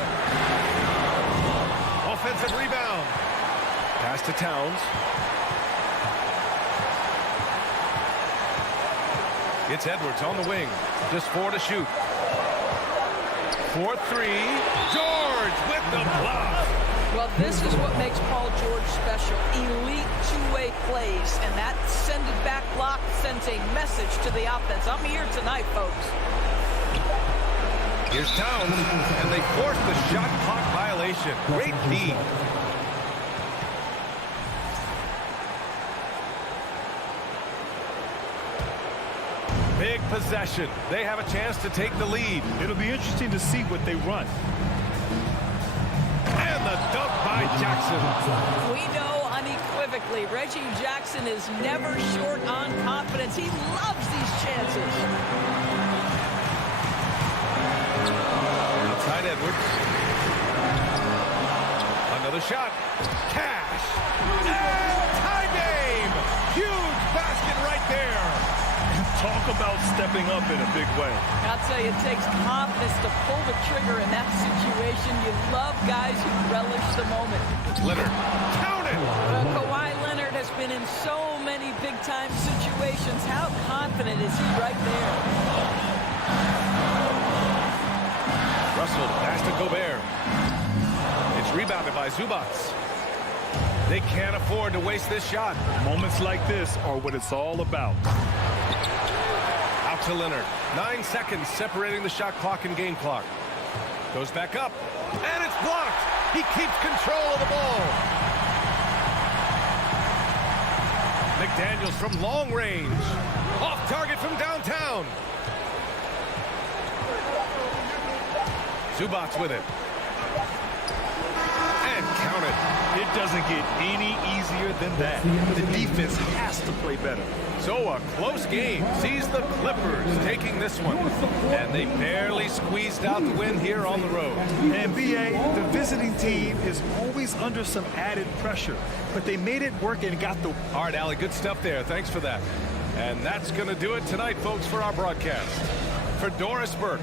Offensive rebound. Pass to Towns. It's Edwards on the wing. Just 4 to shoot. 4-3. George with the block. Well, this is what makes Paul George special. Elite two-way plays, and that send-it-back block sends a message to the offense. I'm here tonight, folks. Here's Towns, and they force the shot clock violation. Great D. Big possession. They have a chance to take the lead. It'll be interesting to see what they run. And the dunk by Jackson. We know unequivocally Reggie Jackson is never short on confidence. He loves these chances. Outside Edwards. Another shot. Cash. And tie game. Huge basket right there. Talk about stepping up in a big way. I'll tell you, it takes confidence to pull the trigger in that situation. You love guys who relish the moment. Leonard, count it! Kawhi Leonard has been in so many big-time situations. How confident is he right there? Russell, pass to Gobert. It's rebounded by Zubac. They can't afford to waste this shot. Moments like this are what it's all about. Out to Leonard. 9 seconds separating the shot clock and game clock. Goes back up, and it's blocked. He keeps control of the ball. McDaniels from long range. Off target from downtown. Zubac's with it. And counted. It doesn't get any easier than that. The defense has to play better. So a close game sees the Clippers taking this one. And they barely squeezed out the win here on the road. And BA, the visiting team is always under some added pressure, but they made it work and got the... All right, Allie, good stuff there. Thanks for that. And that's going to do it tonight, folks, for our broadcast. For Doris Burke.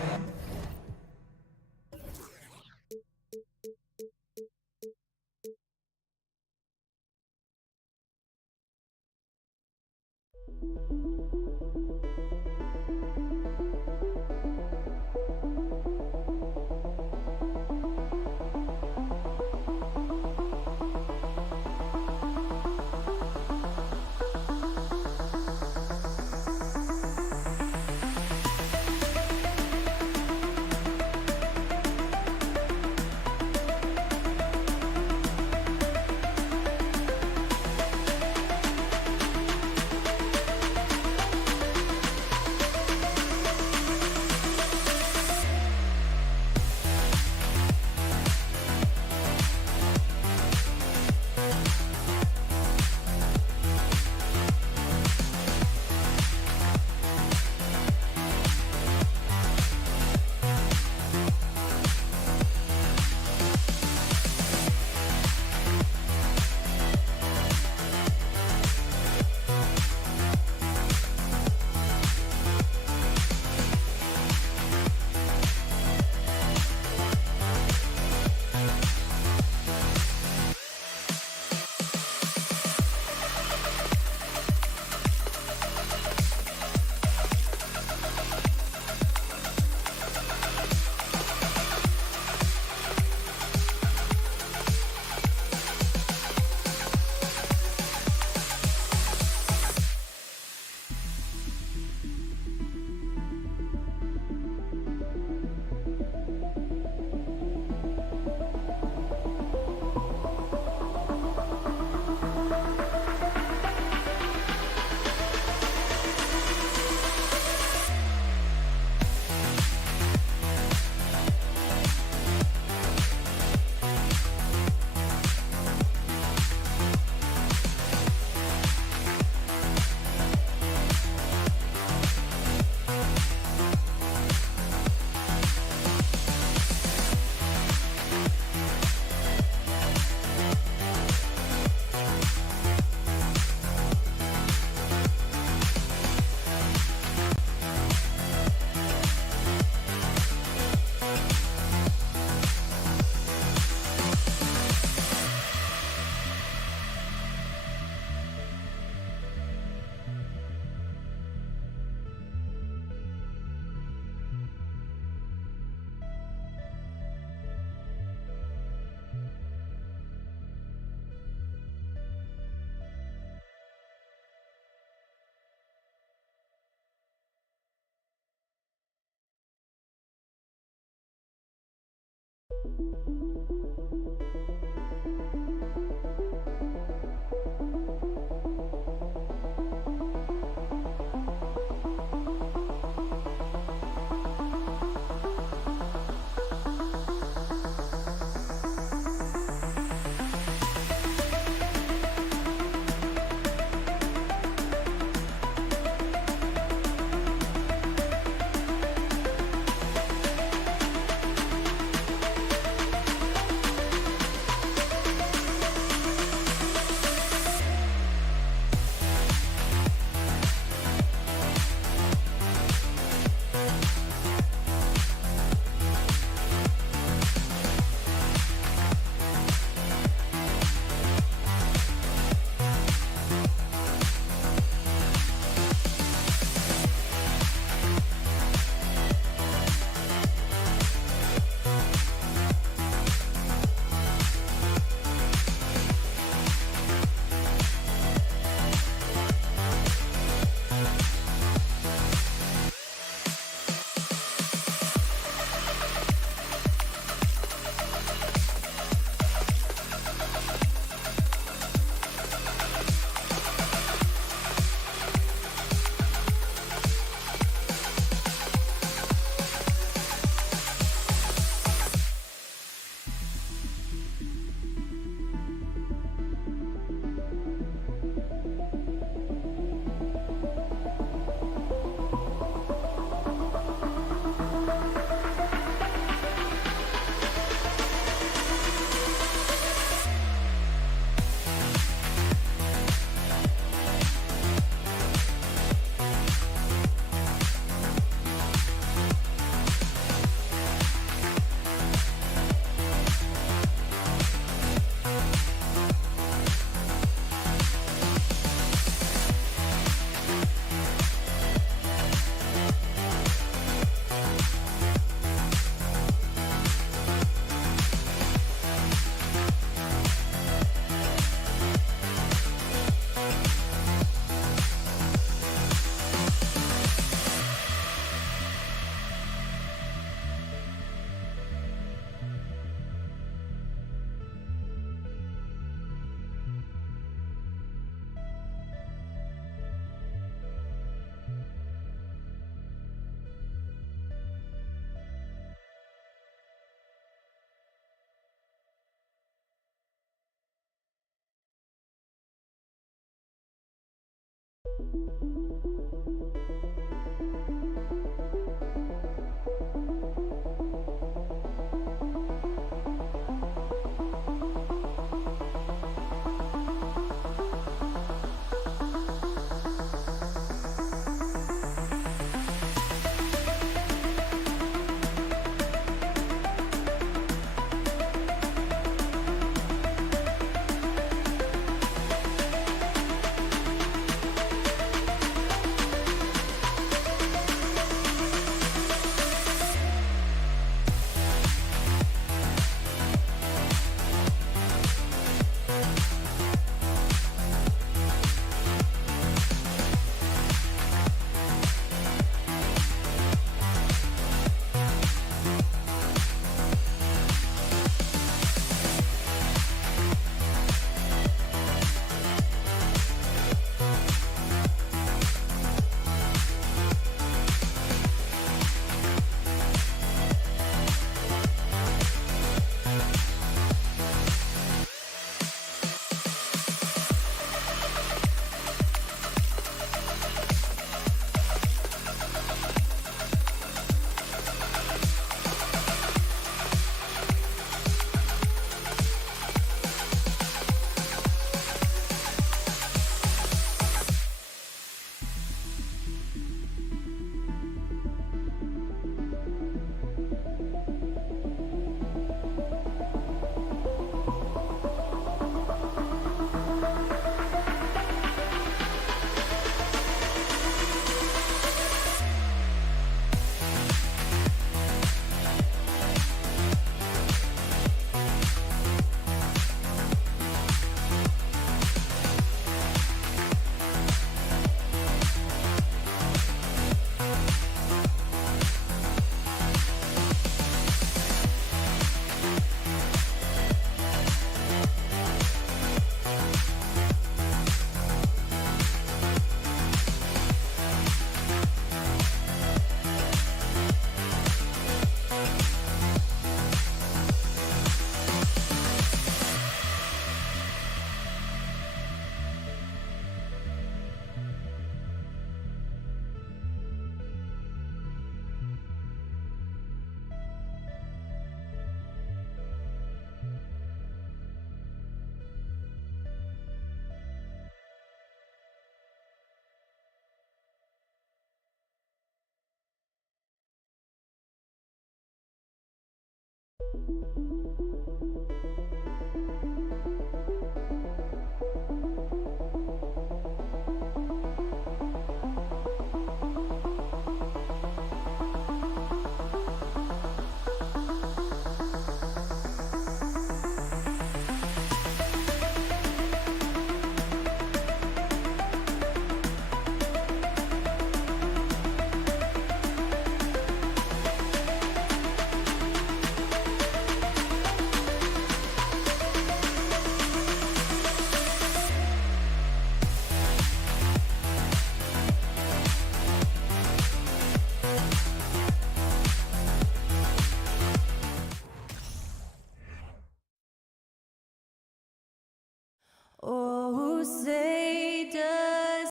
Oh, say does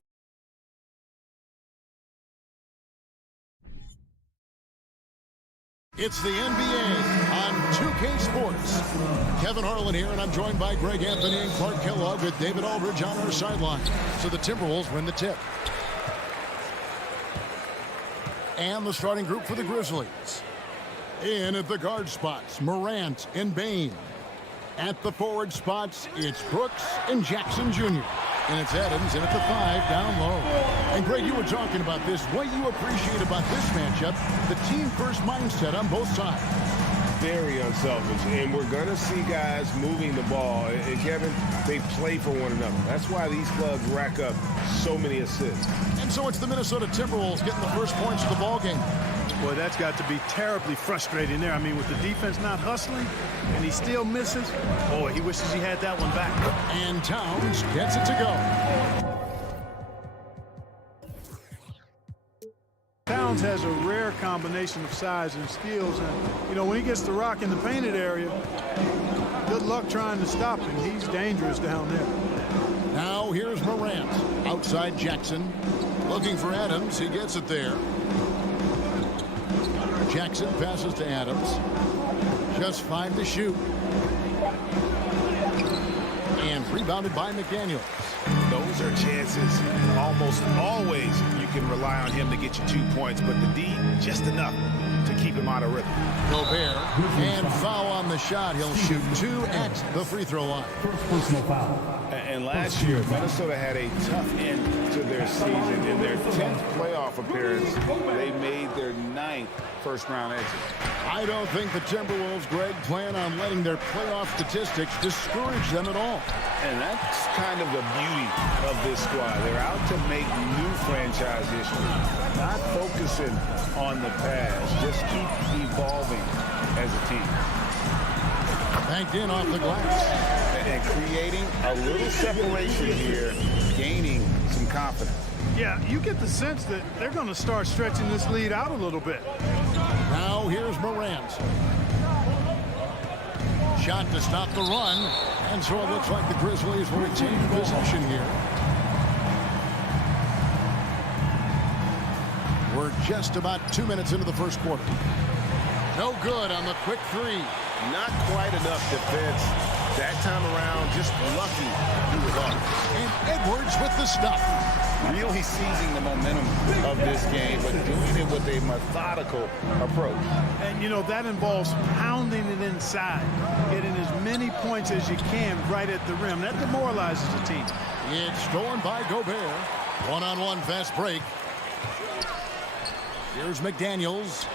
It's the NBA on 2K Sports. Kevin Harlan here, and I'm joined by Greg Anthony and Clark Kellogg with David Aldridge on our sideline. So the Timberwolves win the tip. And the starting group for the Grizzlies. In at the guard spots, Morant and Bane. At the forward spots, it's Brooks and Jackson Jr. And it's Adams in at the 5 down low. And Greg, you were talking about this. What you appreciate about this matchup, the team-first mindset on both sides. Very unselfish, and we're going to see guys moving the ball. And Kevin, they play for one another. That's why these clubs rack up so many assists. And so it's the Minnesota Timberwolves getting the first points of the ballgame. Boy, that's got to be terribly frustrating there. I mean, with the defense not hustling, and he still misses. Boy, he wishes he had that one back. And Towns gets it to go. Towns has a rare combination of size and skills, and you know, when he gets the rock in the painted area, good luck trying to stop him. He's dangerous down there. Now here's Morant. Out Outside Jackson. Looking for Adams. He gets it there. Jackson passes to Adams. Just 5 to shoot. And rebounded by McDaniels. Those are chances. Almost always you can rely on him to get you 2 points, but the D, just enough to keep him out of rhythm. Gobert, and foul on the shot. He'll shoot 2 at the free throw line. First personal foul. And last year, Minnesota had a tough end to their season. In their 10th playoff appearance, they made their 9th first-round exit. I don't think the Timberwolves, Greg, plan on letting their playoff statistics discourage them at all. And that's kind of the beauty of this squad. They're out to make new franchise history, not focusing on the past. Just keep evolving as a team. Banked in off the glass. And creating a little separation here, gaining some confidence. Yeah, you get the sense that they're going to start stretching this lead out a little bit. Now here's Morant. Shot to stop the run. And so it looks like the Grizzlies will retain possession here. We're just about 2 minutes into the first quarter. No good on the quick three. Not quite enough defense. That time around, just lucky he was on. And Edwards with the stuff. Really seizing the momentum of this game, but doing it with a methodical approach. And, you know, that involves pounding it inside, getting as many points as you can right at the rim. That demoralizes the team. It's stolen by Gobert. One-on-one fast break. Here's McDaniels.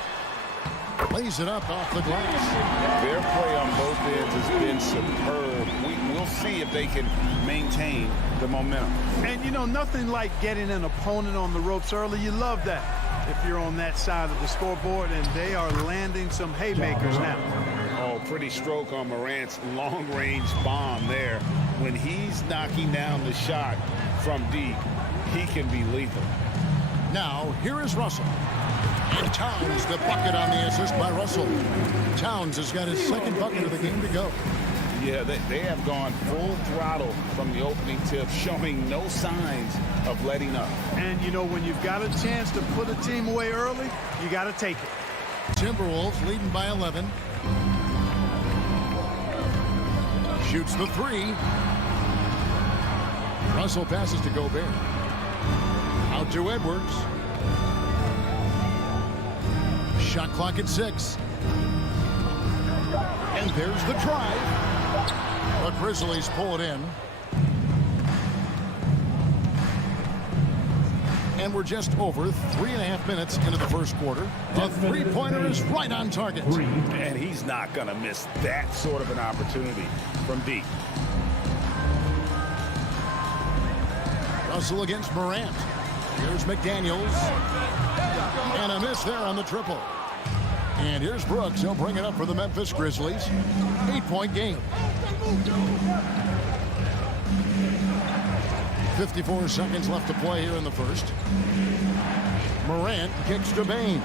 Plays it up off the glass. Their play on both ends has been superb. We'll see if they can maintain the momentum. And, you know, nothing like getting an opponent on the ropes early. You love that if you're on that side of the scoreboard, and they are landing some haymakers now. Oh, pretty stroke on Morant's long-range bomb there. When he's knocking down the shot from deep, he can be lethal. Now, here is Russell. And Towns, the bucket on the assist by Russell. Towns has got his second bucket of the game to go. Yeah, they have gone full throttle from the opening tip, showing no signs of letting up. And, you know, when you've got a chance to put a team away early, you got to take it. Timberwolves leading by 11. Shoots the three. Russell passes to Gobert. Out to Edwards. Shot clock at 6. And there's the drive. The Grizzlies pull it in. And we're just over 3.5 minutes into the first quarter. The three-pointer is right on target. And he's not going to miss that sort of an opportunity from deep. Russell against Morant. Here's McDaniels. And a miss there on the triple. And here's Brooks. He'll bring it up for the Memphis Grizzlies. 8-point game. 54 seconds left to play here in the first. Morant kicks to Bain.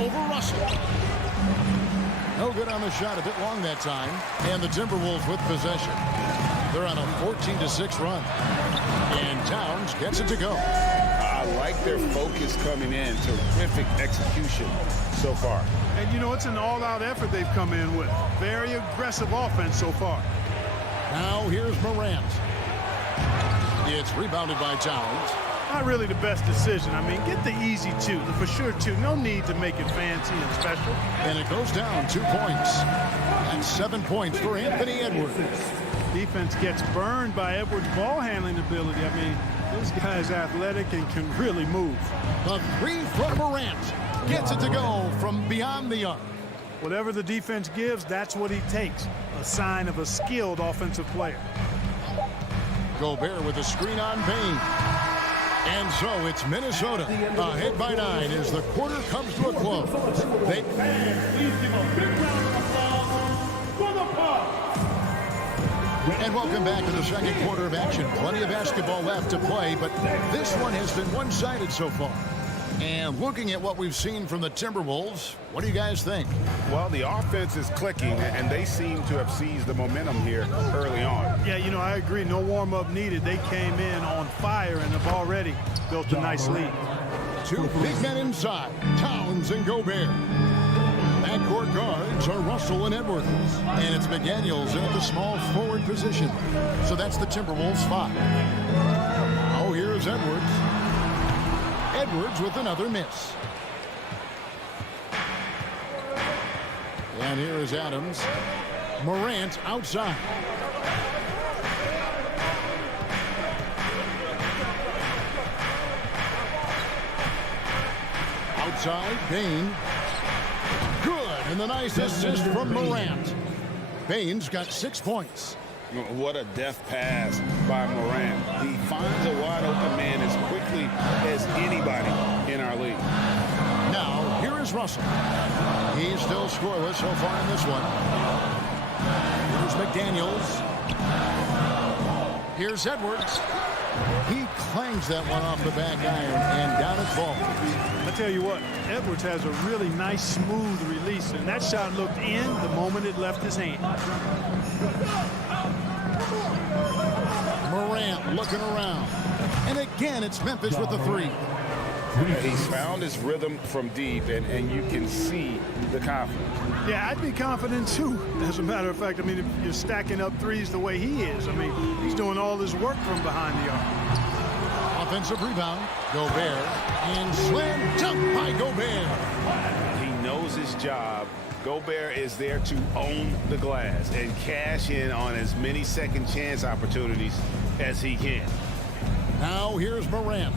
Over Russell. No good on the shot. A bit long that time. And the Timberwolves with possession. They're on a 14-6 run. And Towns gets it to go. I like their focus coming in. Terrific execution so far. And, you know, it's an all-out effort they've come in with. Very aggressive offense so far. Now here's Morant. It's rebounded by Towns. Not really the best decision. I mean, get the easy two, the for sure two. No need to make it fancy and special. And it goes down 2 points. And 7 points for Anthony Edwards. Defense gets burned by Edwards' ball handling ability. I mean, this guy's athletic and can really move. The three from Morant gets it to go from beyond the arc. Whatever the defense gives, that's what he takes. A sign of a skilled offensive player. Gobert with a screen on Bain. And so it's Minnesota ahead by 9 as the quarter comes to a close. Please give a big round of applause for the Bucks. And welcome back to the second quarter of action. Plenty of basketball left to play, but this one has been one-sided so far. And looking at what we've seen from the Timberwolves, what do you guys think? Well, the offense is clicking, and they seem to have seized the momentum here early on. Yeah, you know, I agree. No warm-up needed. They came in on fire and have already built a nice lead. Two big men inside, Towns and Gobert. Backcourt guards are Russell and Edwards. And it's McDaniels in at the small forward position. So that's the Timberwolves 5. Oh, here's Edwards. Edwards with another miss. And here is Adams. Morant outside. Outside, Bain. Good, and the nice assist from Morant. Bain's got 6 points. What a deft pass by Morant. He finds a wide open man as quickly as anybody in our league. Now, here is Russell. He's still scoreless so far in this one. Here's McDaniels. Here's Edwards. He clangs that one off the back iron, and down it falls. I tell you what, Edwards has a really nice, smooth release, and that shot looked in the moment it left his hand. Morant looking around. And again, it's Memphis with the 3. He's found his rhythm from deep, and you can see the confidence. Yeah, I'd be confident, too. As a matter of fact, I mean, if you're stacking up threes the way he is, I mean, he's doing all his work from behind the arc. Offensive rebound, Gobert, and slam dunk by Gobert. He knows his job. Gobert is there to own the glass and cash in on as many second chance opportunities as he can. Now here's Morant.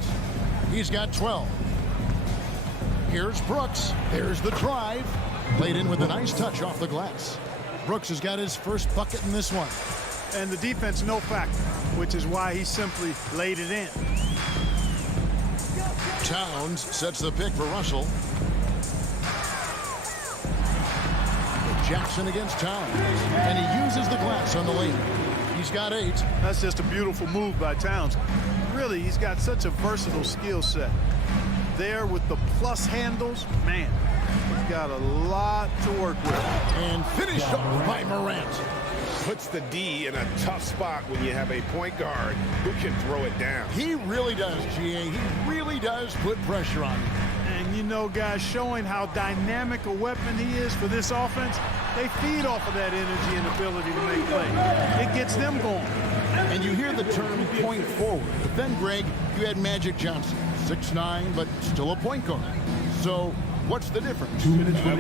He's got 12. Here's Brooks. There's the drive. Laid in with a nice touch off the glass. Brooks has got his first bucket in this one. And the defense no factor, which is why he simply laid it in. Towns sets the pick for Russell. Jackson against Towns. And he uses the glass on the lane. He's got 8. That's just a beautiful move by Towns. Really, he's got such a versatile skill set. There with the plus handles, man, he's got a lot to work with. And finished off by Morant. Puts the D in a tough spot when you have a point guard who can throw it down. He really does, GA. He really does put pressure on him. And you know, guys, showing how dynamic a weapon he is for this offense, they feed off of that energy and ability to make plays. It gets them going. And you hear the term point forward. But then, Greg, you had Magic Johnson, 6'9", but still a point guard. So what's the difference?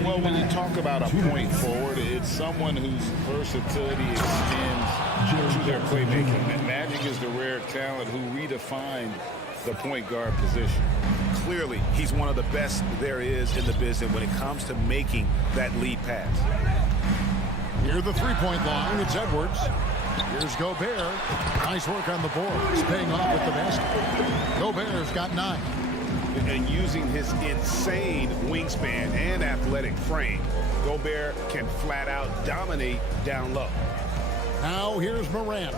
Well, when you talk about a point forward, it's someone whose versatility extends to their playmaking. And Magic is the rare talent who redefined the point guard position. Clearly, he's one of the best there is in the business when it comes to making that lead pass. Near the three-point line, it's Edwards. Here's Gobert. Nice work on the board. He's paying off with the basket. Gobert's got 9. And using his insane wingspan and athletic frame, Gobert can flat out dominate down low. Now here's Morant.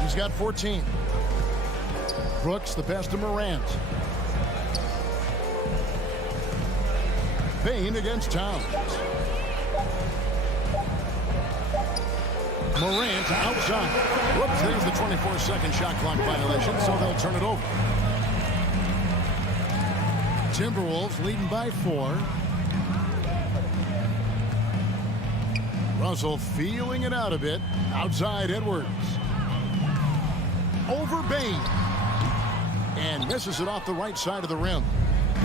He's got 14. Brooks the best of Morant. Bain against Towns. Morant outside. Whoops, there's the 24-second shot clock violation, so they'll turn it over. Timberwolves leading by 4. Russell feeling it out a bit. Outside Edwards. Over Bain. And misses it off the right side of the rim.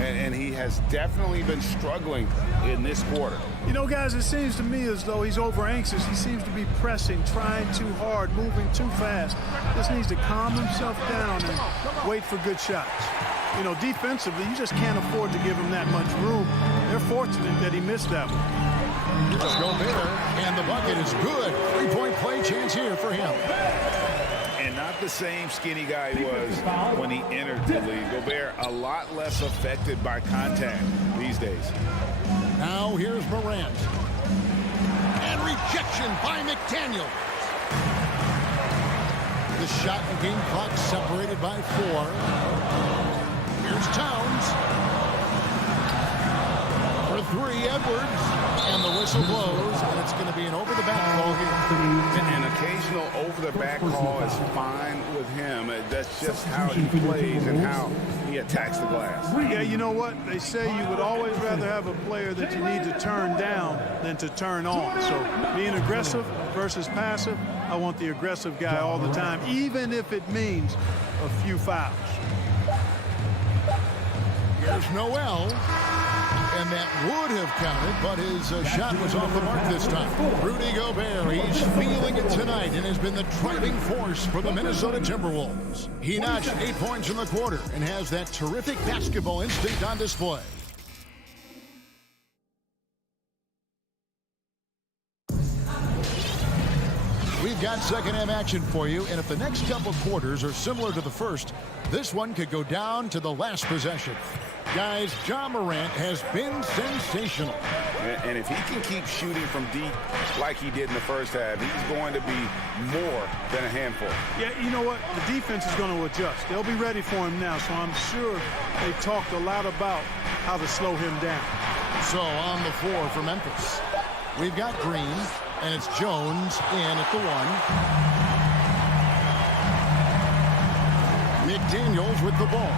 And he has definitely been struggling in this quarter. You know, guys, it seems to me as though he's over anxious. He seems to be pressing, trying too hard, moving too fast. Just needs to calm himself down and wait for good shots. You know, defensively, you just can't afford to give him that much room. They're fortunate that he missed that one. Here's Gobert, and the bucket is good. 3-point play chance here for him. And not the same skinny guy he was when he entered the league. Gobert a lot less affected by contact these days. Now here's Morant. And rejection by McDaniel. The shot and game clock separated by 4. Here's Towns. three, Edwards. And the whistle blows, and it's going to be an over-the-back call here. An occasional over-the-back call is fine with him. That's just how he plays and how he attacks the glass. Yeah, you know what? They say you would always rather have a player that you need to turn down than to turn on. So being aggressive versus passive, I want the aggressive guy all the time, even if it means a few fouls. Here's Noel, and that would have counted, but his shot was off the mark this time. Rudy Gobert, he's feeling it tonight and has been the driving force for the Minnesota Timberwolves. He notched 8 points in the quarter and has that terrific basketball instinct on display. We've got second-half action for you, and if the next couple quarters are similar to the first, this one could go down to the last possession. Guys, Ja Morant has been sensational. And if he can keep shooting from deep like he did in the first half, he's going to be more than a handful. Yeah, you know what? The defense is going to adjust. They'll be ready for him now, so I'm sure they talked a lot about how to slow him down. So on the floor for Memphis, we've got Green, and it's Jones in at the one. McDaniels with the ball.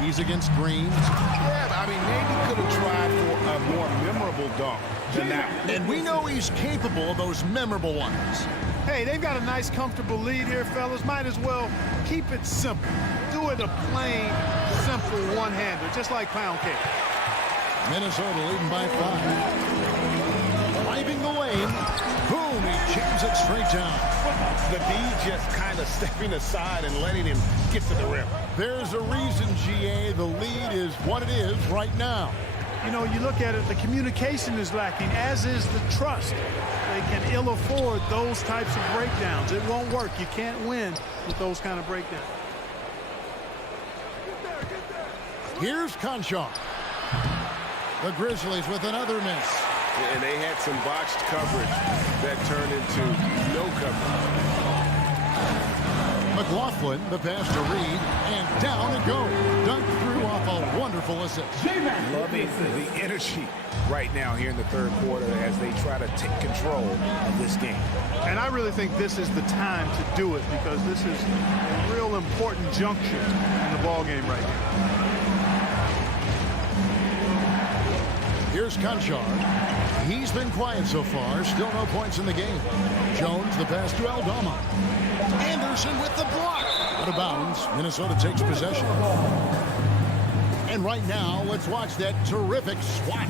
He's against Green. Yeah, I mean, maybe could have tried for a more memorable dunk than that. And we know he's capable of those memorable ones. Hey, they've got a nice, comfortable lead here, fellas. Might as well keep it simple. Do it a plain, simple one-hander, just like pound cake. Minnesota leading by 5. Driving the lane. Boom, he jams it straight down. The D just kind of stepping aside and letting him get to the rim. There's a reason, GA, the lead is what it is right now. You know, you look at it, the communication is lacking, as is the trust. They can ill afford those types of breakdowns. It won't work. You can't win with those kind of breakdowns. Here's Conchar. The Grizzlies with another miss. And they had some botched coverage that turned into no coverage. McLaughlin, the pass to Reed, and down it goes. Dunked through off a wonderful assist. Loving the energy right now here in the third quarter as they try to take control of this game. And I really think this is the time to do it because this is a real important juncture in the ballgame right now. Here's Conchar. He's been quiet so far. Still no points in the game. Jones, the pass to Aldama. Anderson with the block. Out of bounds. Minnesota takes possession. And right now, let's watch that terrific swat.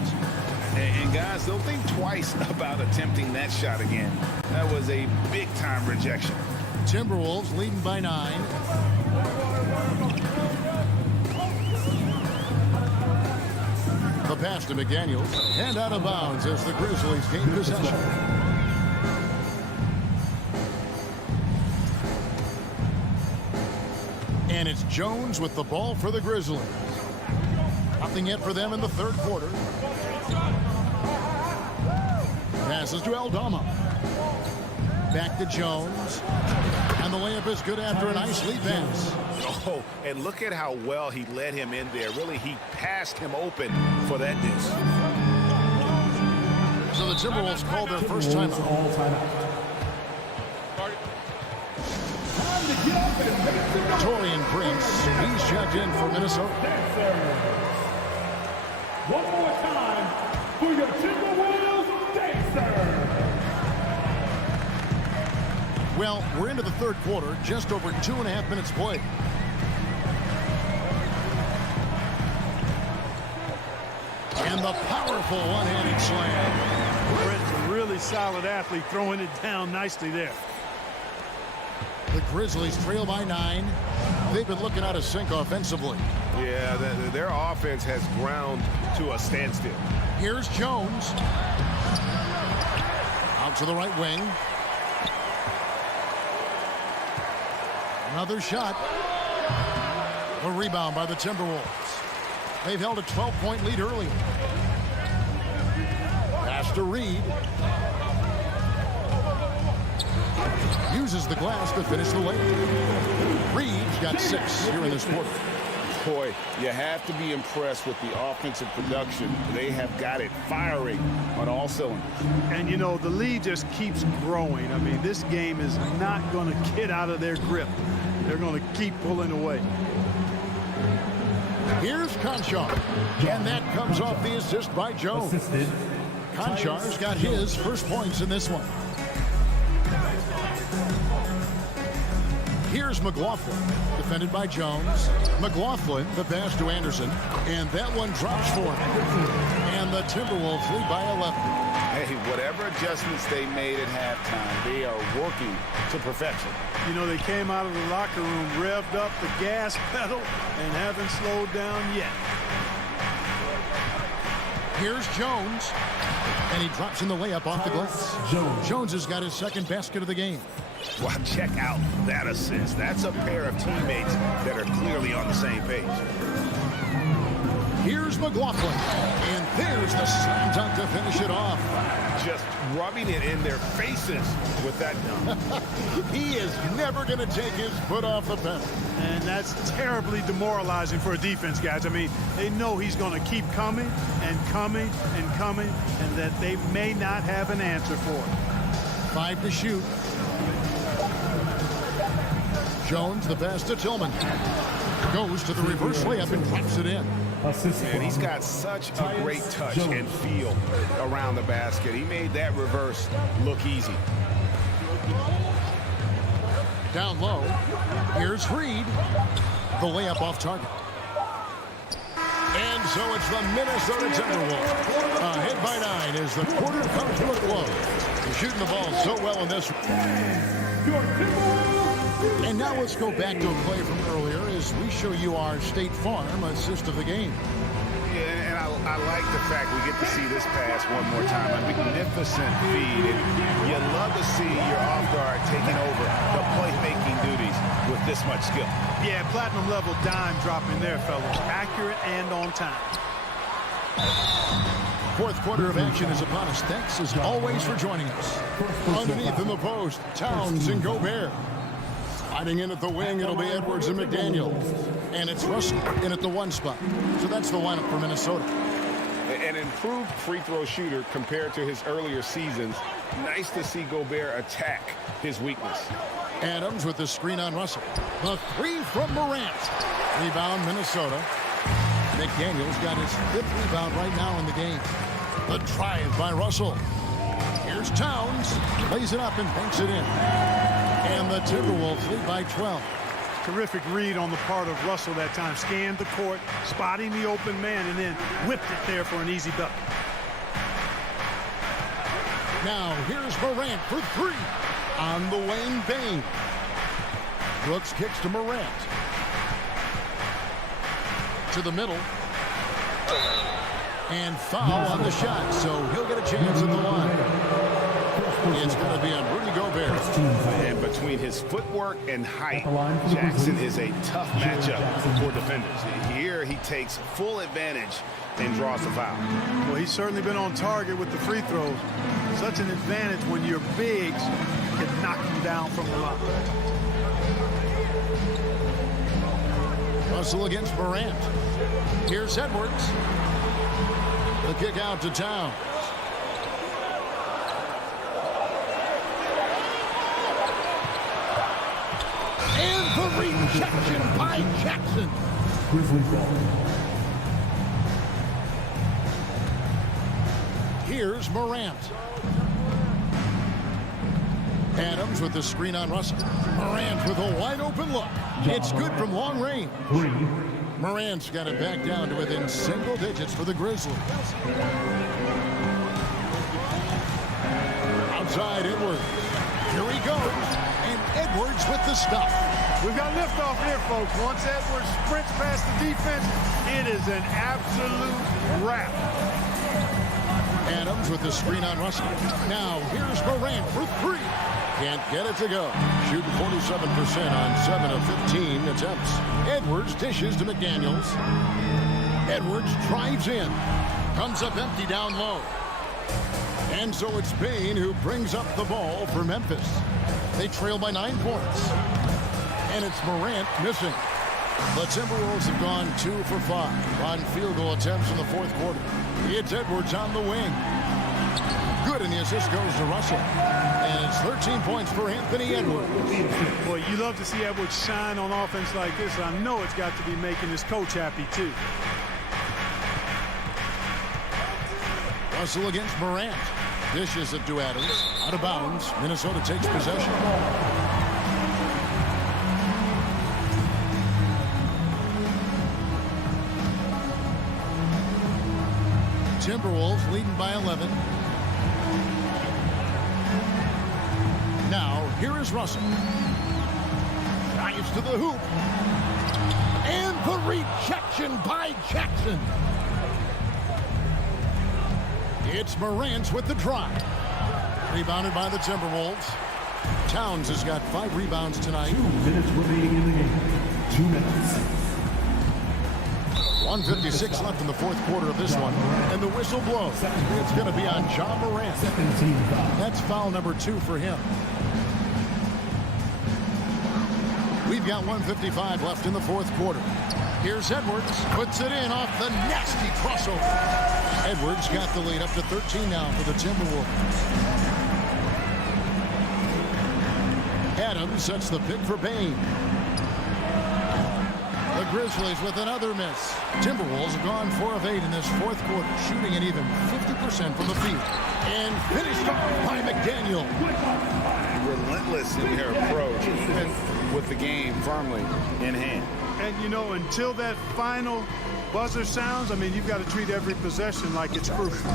And guys, don't think twice about attempting that shot again. That was a big-time rejection. Timberwolves leading by 9. The pass to McDaniels, and out of bounds as the Grizzlies gain possession. And it's Jones with the ball for the Grizzlies. Nothing yet for them in the third quarter. Passes to Aldama. Back to Jones. And the layup is good after a nice lead pass. Oh, and look at how well he led him in there. Really, he passed him open for that dish. So the Timberwolves call their first timeout. Torian Prince, he's checked in for Minnesota. One more time for your Timberwolves dancer. Well, we're into the third quarter, just over 2.5 minutes played. And the powerful one-handed slam. Brent's a really solid athlete, throwing it down nicely there. The Grizzlies trail by 9. They've been looking out of sync offensively. Yeah, their offense has ground to a standstill. Here's Jones. Out to the right wing. Another shot. A rebound by the Timberwolves. They've held a 12-point lead earlier. Pass to Reed. Uses the glass to finish the layup. Reed's got 6 here in this quarter. Boy, you have to be impressed with the offensive production. They have got it firing on all cylinders. And, you know, the lead just keeps growing. I mean, this game is not going to get out of their grip. They're going to keep pulling away. Here's Conchar, and that comes off the assist by Jones. Conchar's got his first points in this one. Here's McLaughlin, defended by Jones. McLaughlin, the pass to Anderson, and that one drops for him. And the Timberwolves lead by 11. Hey, whatever adjustments they made at halftime, they are working to perfection. You know, they came out of the locker room, revved up the gas pedal, and haven't slowed down yet. Here's Jones, and he drops in the layup off the glass. Jones has got his second basket of the game. Well, check out that assist. That's a pair of teammates that are clearly on the same page. Here's McLaughlin, and there's the slam dunk to finish it off. Just rubbing it in their faces with that dunk. He is never going to take his foot off the pedal. And that's terribly demoralizing for a defense, guys. I mean, they know he's going to keep coming and coming and coming, and that they may not have an answer for it. 5 to shoot. Jones, the pass to Tillman. Goes to the reverse layup and drops it in. And he's got such a great touch and feel around the basket. He made that reverse look easy. Down low. Here's Reed. The layup off target. And so it's the Minnesota Timberwolves. Ahead by 9 as the quarter comes to a close. They're shooting the ball so well in this. And now let's go back to a play from earlier as we show you our State Farm assist of the game. Yeah, and I like the fact we get to see this pass one more time. A magnificent feed. And you love to see your off guard taking over the playmaking duties with this much skill. Yeah, platinum level dime dropping there, fellas. Accurate and on time. Fourth quarter of action is upon us. Thanks as always for joining us. Underneath in the post, Towns and Gobert. Sliding in at the wing, it'll be Edwards and McDaniel. And it's Russell in at the 1 spot. So that's the lineup for Minnesota. An improved free throw shooter compared to his earlier seasons. Nice to see Gobert attack his weakness. Adams with the screen on Russell. The 3 from Morant. Rebound Minnesota. McDaniel's got his 5th rebound right now in the game. The drive by Russell. Here's Towns. Lays it up and banks it in. And the Timberwolves lead by 12. Terrific read on the part of Russell that time. Scanned the court, spotting the open man, and then whipped it there for an easy bucket. Now here's Morant for 3. On the wing, Bain. Brooks kicks to Morant. To the middle. And foul on the shot, so he'll get a chance at the line. It's going to be on Rudy Gobert. And between his footwork and height, Jackson is a tough matchup for defenders. Here he takes full advantage and draws the foul. Well, he's certainly been on target with the free throws. Such an advantage when your bigs can knock you down from the line. Russell against Morant. Here's Edwards. The kick out to Towns. And the rejection by Jackson. Grizzlies ball. Here's Morant. Adams with the screen on Russell. Morant with a wide open look. It's good from long range. Morant's got it back down to within single digits for the Grizzlies. Outside Edwards. Here he goes. And Edwards with the stuff. We've got liftoff here, folks. Once Edwards sprints past the defense, it is an absolute wrap. Adams with the screen on Russell. Now here's Morant for 3. Can't get it to go. Shooting 47% on 7 of 15 attempts. Edwards dishes to McDaniels. Edwards drives in. Comes up empty down low. And so it's Bain who brings up the ball for Memphis. They trail by 9 points. And it's Morant missing. The Timberwolves have gone 2 for 5 on field goal attempts in the fourth quarter. It's Edwards on the wing. Good, and the assist goes to Russell. And it's 13 points for Anthony Edwards. Boy, you love to see Edwards shine on offense like this. I know it's got to be making his coach happy, too. Russell against Morant. Dishes it to Adams. Out of bounds. Minnesota takes possession. Timberwolves leading by 11. Now, here is Russell. Dives to the hoop. And the rejection by Jackson. It's Morant with the drive. Rebounded by the Timberwolves. Towns has got 5 rebounds tonight. 2 minutes remaining in the game. 2 minutes. 1:56 left in the fourth quarter of this one. And the whistle blows. It's going to be on John Morant. That's foul number 2 for him. We've got 1:55 left in the fourth quarter. Here's Edwards. Puts it in off the nasty crossover. Edwards got the lead up to 13 now for the Timberwolves. Adams sets the pick for Bain. The Grizzlies with another miss. Timberwolves have gone 4 of 8 in this fourth quarter, shooting at even 50% from the field. And finished off by McDaniel. Relentless in their approach, even with the game firmly in hand. And, you know, until that final buzzer sounds, I mean, you've got to treat every possession like it's crucial.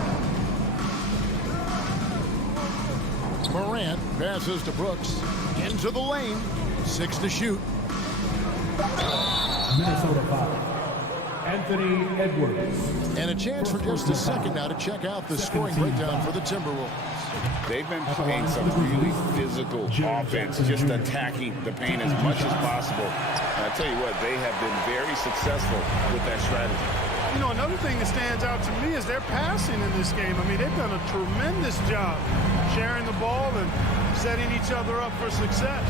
Morant passes to Brooks. Into the lane. 6 to shoot. Minnesota foul. Anthony Edwards. And a chance for just a second now to check out the scoring breakdown for the Timberwolves. They've been playing some really physical offense, just attacking the paint as much as possible. And I tell you what, they have been very successful with that strategy. You know, another thing that stands out to me is their passing in this game. I mean, they've done a tremendous job sharing the ball and setting each other up for success.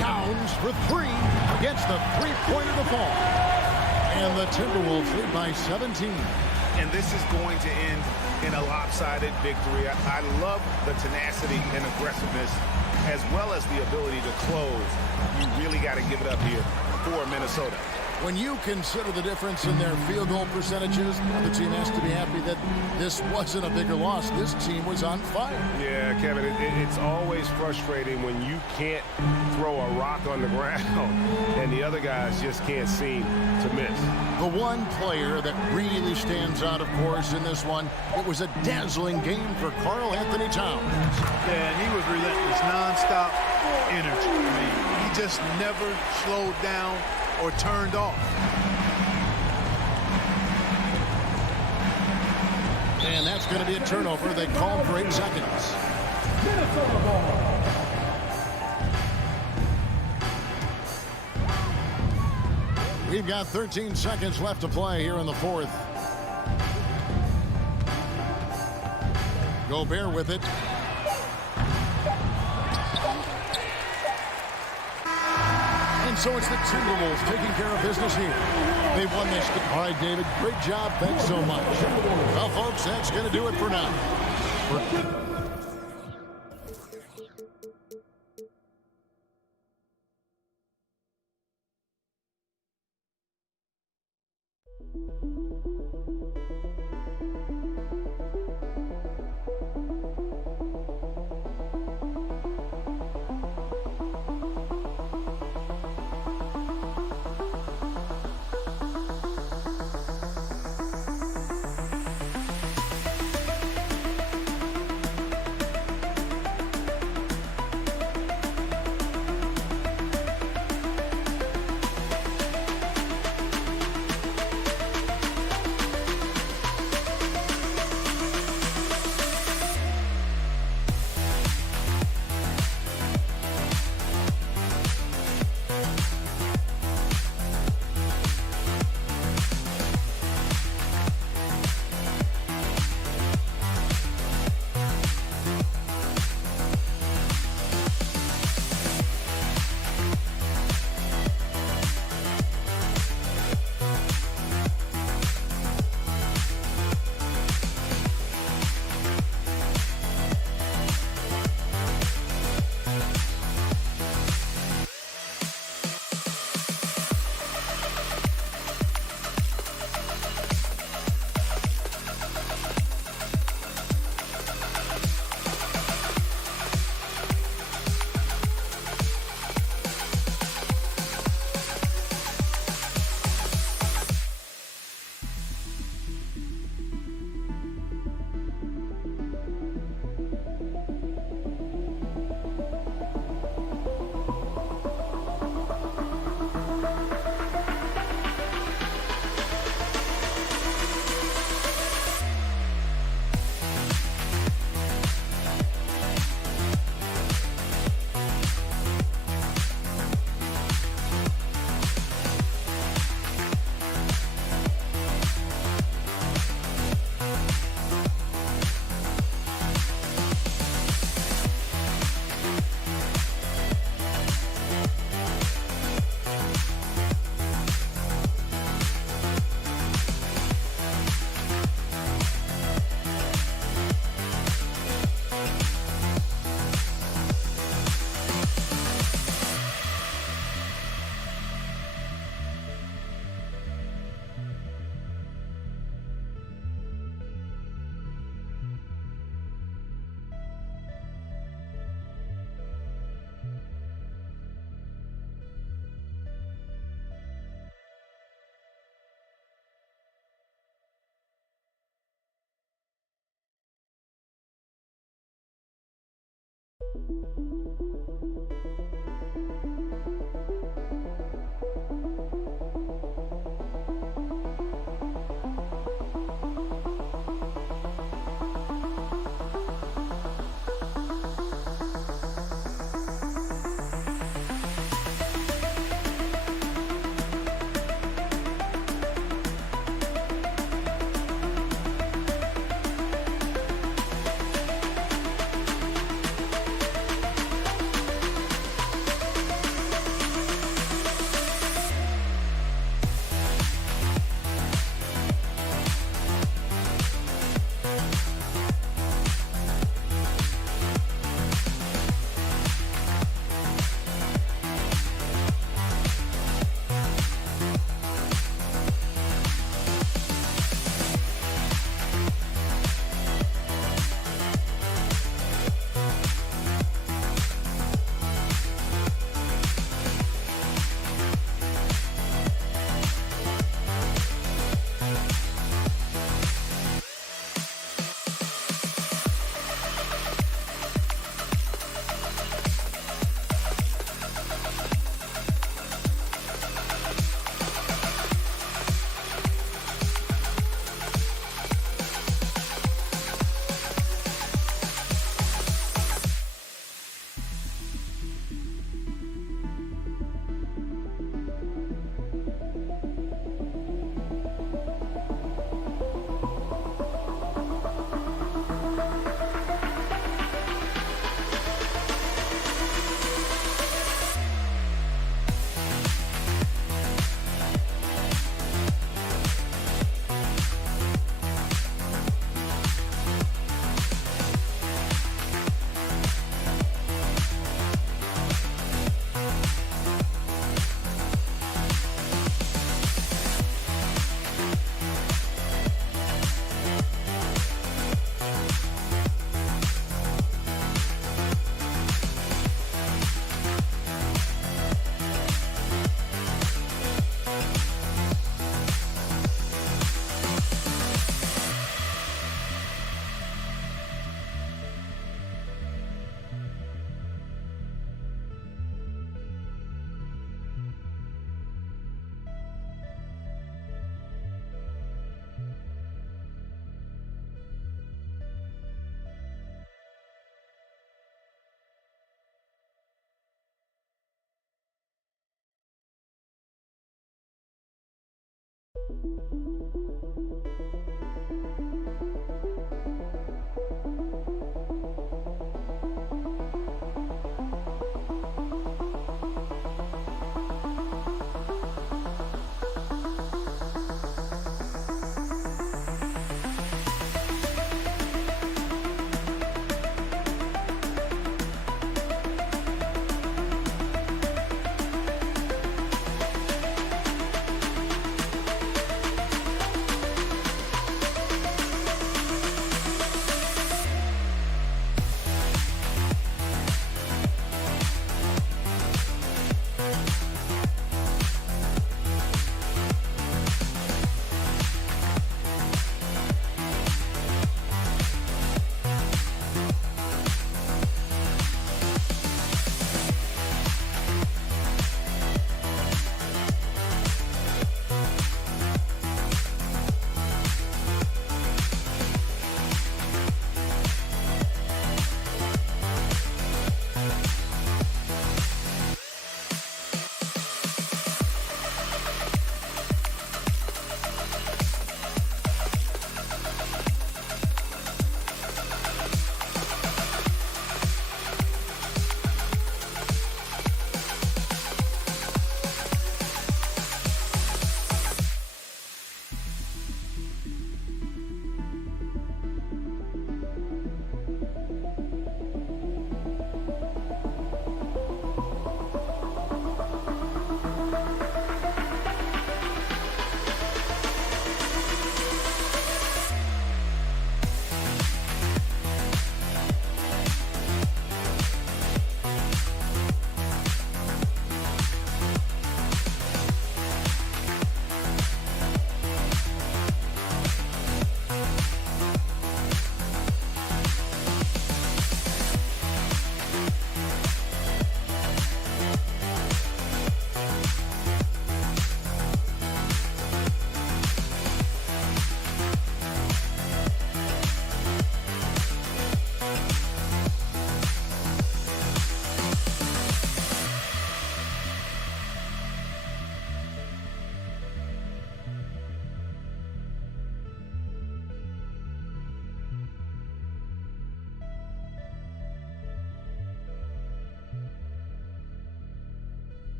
Towns for 3 gets the three-pointer to fall. And the Timberwolves lead by 17. And this is going to end in a lopsided victory. I love the tenacity and aggressiveness as well as the ability to close. You really got to give it up here for Minnesota. When you consider the difference in their field goal percentages, the team has to be happy that this wasn't a bigger loss. This team was on fire. Yeah, Kevin, it's always frustrating when you can't throw a rock on the ground and the other guys just can't seem to miss. The one player that really stands out, of course, in this one, it was a dazzling game for Karl Anthony Towns. Yeah, and he was relentless, nonstop energy. I mean, he just never slowed down or turned off. And that's going to be a turnover. They called for 8 seconds. We've got 13 seconds left to play here in the fourth. Gobert with it. And so it's the Timberwolves taking care of business here. They won this. All right, David, great job. Thanks so much. Well, folks, that's going to do it for now.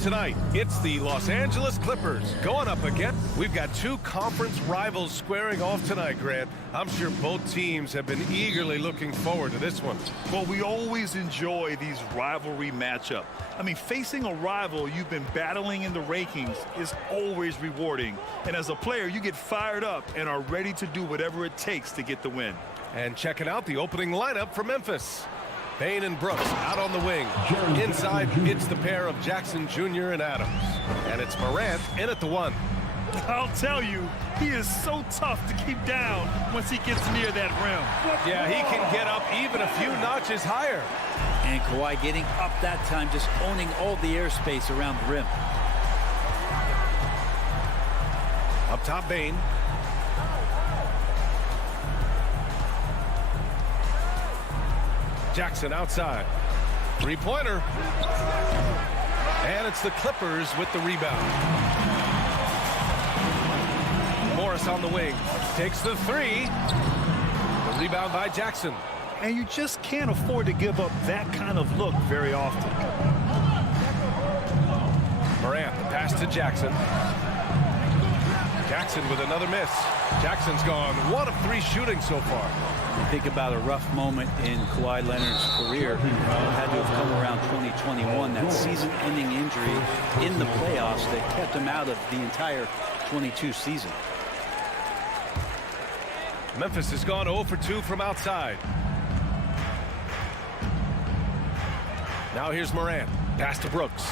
tonight. It's the Los Angeles Clippers going up against. We've got two conference rivals squaring off tonight, Grant. I'm sure both teams have been eagerly looking forward to this one. Well, we always enjoy these rivalry matchups. I mean, facing a rival you've been battling in the rankings is always rewarding. And as a player, you get fired up and are ready to do whatever it takes to get the win. And checking out the opening lineup for Memphis. Payne and Brooks out on the wing. Inside, it's the pair of Jackson Jr. and Adams. And it's Morant in at the 1. I'll tell you, he is so tough to keep down once he gets near that rim. Yeah, he can get up even a few notches higher. And Kawhi getting up that time, just owning all the airspace around the rim. Up top, Payne. Jackson outside. Three-pointer. And it's the Clippers with the rebound. Morris on the wing. Takes the 3. The rebound by Jackson. And you just can't afford to give up that kind of look very often. Morant, the pass to Jackson. Jackson with another miss. Jackson's gone 1 of 3 shooting so far. You think about a rough moment in Kawhi Leonard's career. It had to have come around 2021, that season-ending injury in the playoffs that kept him out of the entire 22 season. Memphis has gone 0 for 2 from outside. Now here's Morant. Pass to Brooks.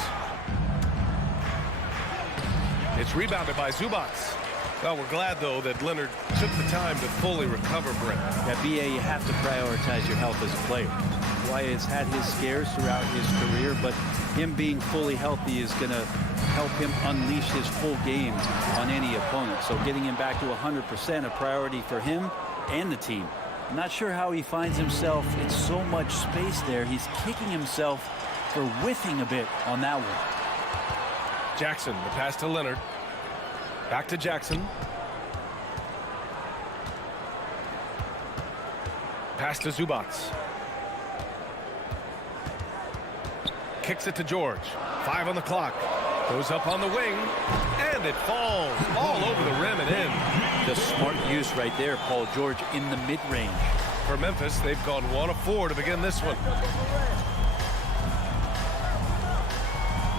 It's rebounded by Zubac. Well, we're glad, though, that Leonard took the time to fully recover, Brent. Yeah, BA, you have to prioritize your health as a player. Kawhi has had his scares throughout his career, but him being fully healthy is going to help him unleash his full game on any opponent. So getting him back to 100%, a priority for him and the team. I'm not sure how he finds himself in so much space there. He's kicking himself for whiffing a bit on that one. Jackson, the pass to Leonard. Back to Jackson. Pass to Zubac. Kicks it to George. 5 on the clock. Goes up on the wing. And it falls all over the rim and in. The smart use right there, Paul George, in the mid-range. For Memphis, they've gone 1 of 4 to begin this one.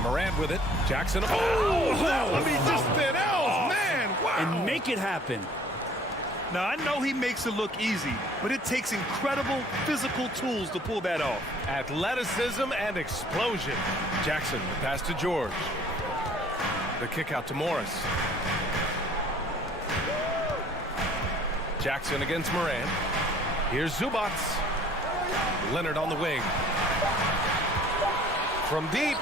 Morant with it. Jackson. Oh, I mean, just thin L's, man. Wow. And make it happen. Now, I know he makes it look easy, but it takes incredible physical tools to pull that off. Athleticism and explosion. Jackson, the pass to George. The kick out to Morris. Jackson against Morant. Here's Zubac. Leonard on the wing. From deep.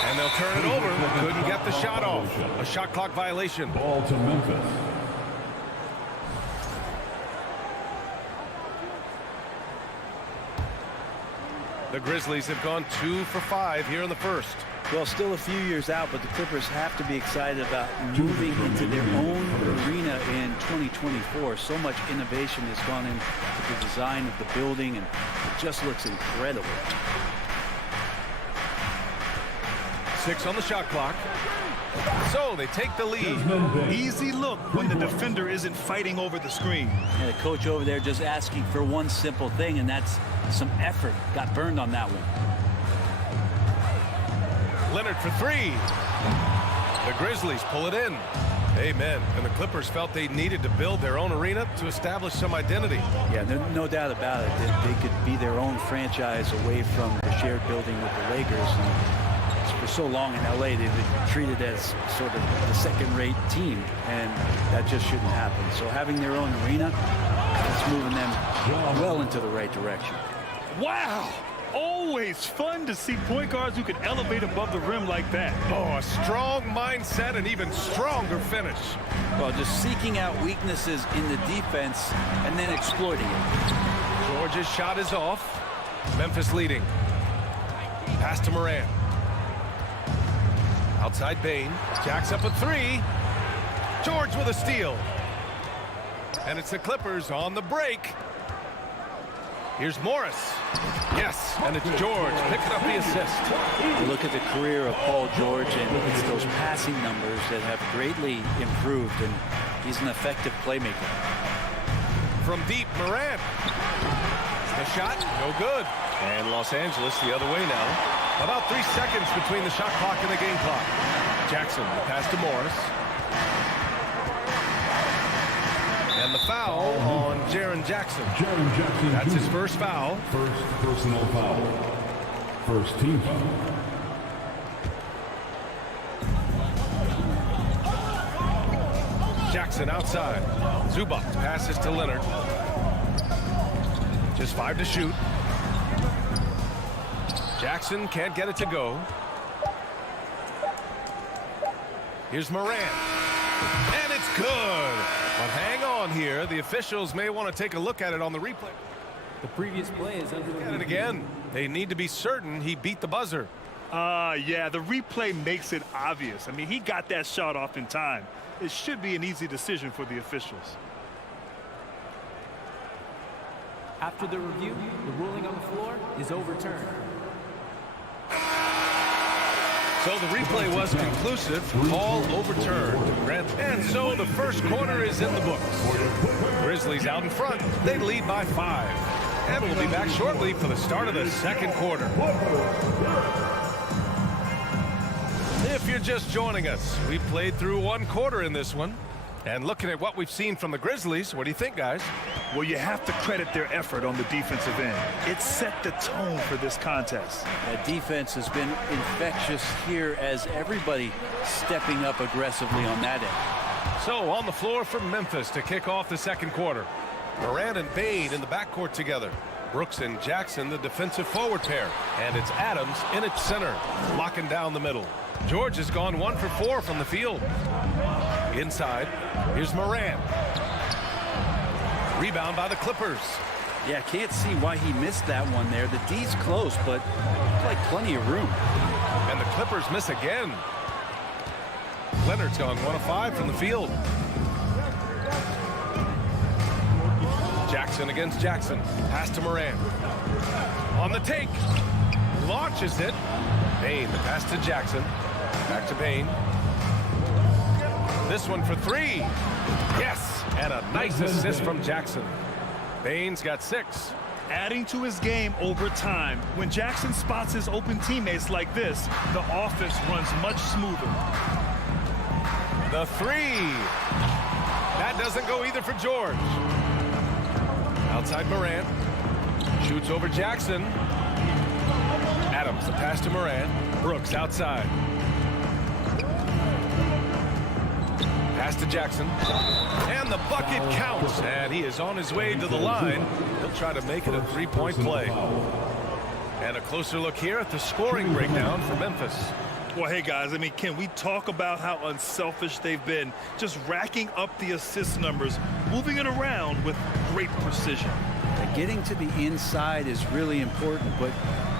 And they'll turn it over. Couldn't get the shot off. A shot clock violation. Ball to Memphis. The Grizzlies have gone 2 for 5 here in the first. Well, still a few years out, but the Clippers have to be excited about moving into their own arena in 2024. So much innovation has gone into the design of the building, and it just looks incredible. 6 on the shot clock. So they take the lead. Easy look when the defender isn't fighting over the screen. And the coach over there just asking for one simple thing, and that's some effort. Got burned on that one. Leonard for 3. The Grizzlies pull it in. Amen. And the Clippers felt they needed to build their own arena to establish some identity. Yeah, no doubt about it. They could be their own franchise away from the shared building with the Lakers. And for so long in LA, they've been treated as sort of the second-rate team, and that just shouldn't happen. So having their own arena, it's moving them well into the right direction. Wow! Always fun to see point guards who can elevate above the rim like that. Oh, a strong mindset and even stronger finish. Well, just seeking out weaknesses in the defense and then exploiting it. George's shot is off. Memphis leading. Pass to Morant. Outside Payne. Jacks up a 3. George with a steal. And it's the Clippers on the break. Here's Morris. Yes, and it's George picking up the assist. You look at the career of Paul George, and it's those passing numbers that have greatly improved, and he's an effective playmaker. From deep, Morant. The shot, no good. And Los Angeles the other way now. About 3 seconds between the shot clock and the game clock. Jackson, the pass to Morris. And the foul on Jaren Jackson. Jaren Jackson. That's his first foul. First personal foul. First team foul. Jackson outside. Zubac passes to Leonard. Just 5 to shoot. Jackson can't get it to go. Here's Morant. And it's good. But hang on here. The officials may want to take a look at it on the replay. The previous play is under Look at it again. They need to be certain he beat the buzzer. Yeah, the replay makes it obvious. I mean, he got that shot off in time. It should be an easy decision for the officials. After the review, the ruling on the floor is overturned. So the replay was conclusive. Call overturned. And so the first quarter is in the books. Grizzlies out in front. They lead by 5. And we'll be back shortly for the start of the second quarter. If you're just joining us, we played through 1 quarter in this one. And looking at what we've seen from the Grizzlies, what do you think, guys? Well, you have to credit their effort on the defensive end. It set the tone for this contest. That defense has been infectious here as everybody stepping up aggressively on that end. So on the floor for Memphis to kick off the second quarter. Morant and Bane in the backcourt together. Brooks and Jackson, the defensive forward pair. And it's Adams in its center, locking down the middle. George has gone 1 for 4 from the field. Inside, here's Morant. Rebound by the Clippers. Yeah, can't see why he missed that one there. The D's close, but like plenty of room. And the Clippers miss again. Leonard's gone 1 of 5 from the field. Jackson against Jackson. Pass to Morant. On the take. Launches it. Bane, the pass to Jackson. Back to Bane. This one for 3. Yes, and a nice assist from Jackson. Bane's got 6. Adding to his game over time. When Jackson spots his open teammates like this, the offense runs much smoother. The 3. That doesn't go either for George. Outside Morant. Shoots over Jackson. Adams, the pass to Morant. Brooks outside. Pass to Jackson. And the bucket counts. And he is on his way to the line. He'll try to make it a 3-point play. And a closer look here at the scoring breakdown for Memphis. Well, hey, guys, I mean, can we talk about how unselfish they've been? Just racking up the assist numbers, moving it around with great precision. Getting to the inside is really important, but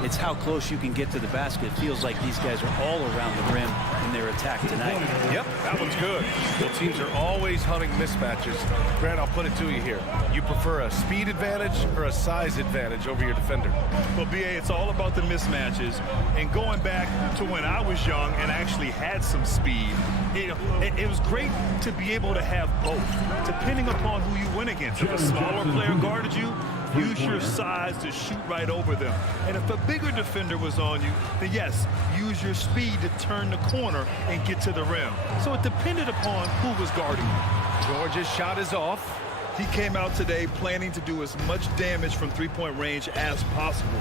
it's how close you can get to the basket. It feels like these guys are all around the rim in their attack tonight. Yep, that one's good. Both teams are always hunting mismatches. Grant, I'll put it to you here. You prefer a speed advantage or a size advantage over your defender? Well, BA, it's all about the mismatches. And going back to when I was young and actually had some speed, it was great to be able to have both, depending upon who you went against. If a smaller player guarded you, use your size to shoot right over them. And if a bigger defender was on you, then yes, use your speed to turn the corner and get to the rim. So it depended upon who was guarding you. George's shot is off. He came out today planning to do as much damage from three-point range as possible.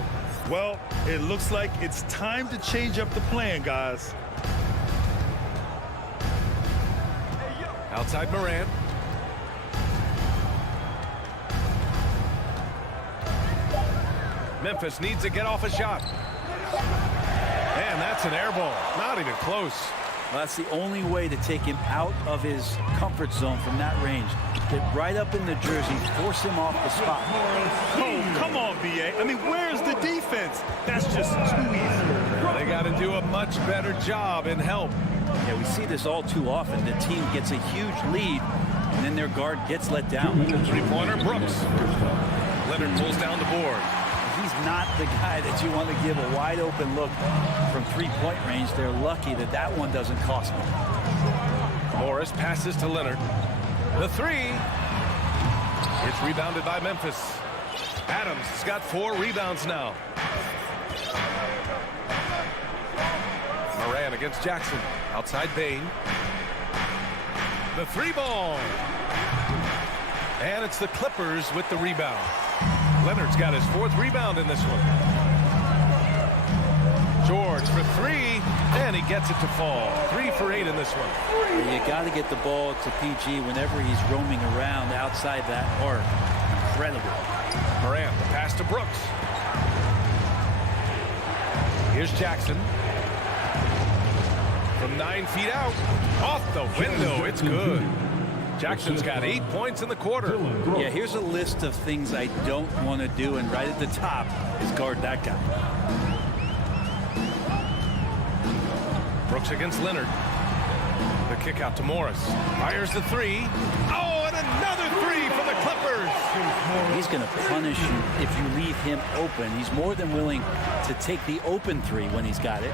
Well, it looks like it's time to change up the plan, guys. Outside Morant. Memphis needs to get off a shot. And that's an air ball. Not even close. Well, that's the only way to take him out of his comfort zone from that range. Get right up in the jersey, force him off the spot. Oh, come on, BA. I mean, where's the defense? That's just too easy. They got to do a much better job in help. Yeah, we see this all too often. The team gets a huge lead, and then their guard gets let down. Three-pointer, Brooks. Leonard pulls down the board. He's not the guy that you want to give a wide open look from three-point range. They're lucky that that one doesn't cost them. Morris passes to Leonard. The three. It's rebounded by Memphis. Adams has got 4 rebounds now. Moran against Jackson. Outside Bain. The 3 ball. And it's the Clippers with the rebound. Leonard's got his 4th rebound in this one. George for 3, and he gets it to fall. 3 for 8 in this one. You got to get the ball to PG whenever he's roaming around outside that arc. Incredible. Morant, the pass to Brooks. Here's Jackson. From 9 feet out. Off the window. It's good. Jackson's got 8 points in the quarter. Yeah, here's a list of things I don't want to do, and right at the top is guard that guy. Brooks against Leonard. The kick out to Morris. Fires the 3. Oh, and another 3 for the Clippers. He's going to punish you if you leave him open. He's more than willing to take the open 3 when he's got it.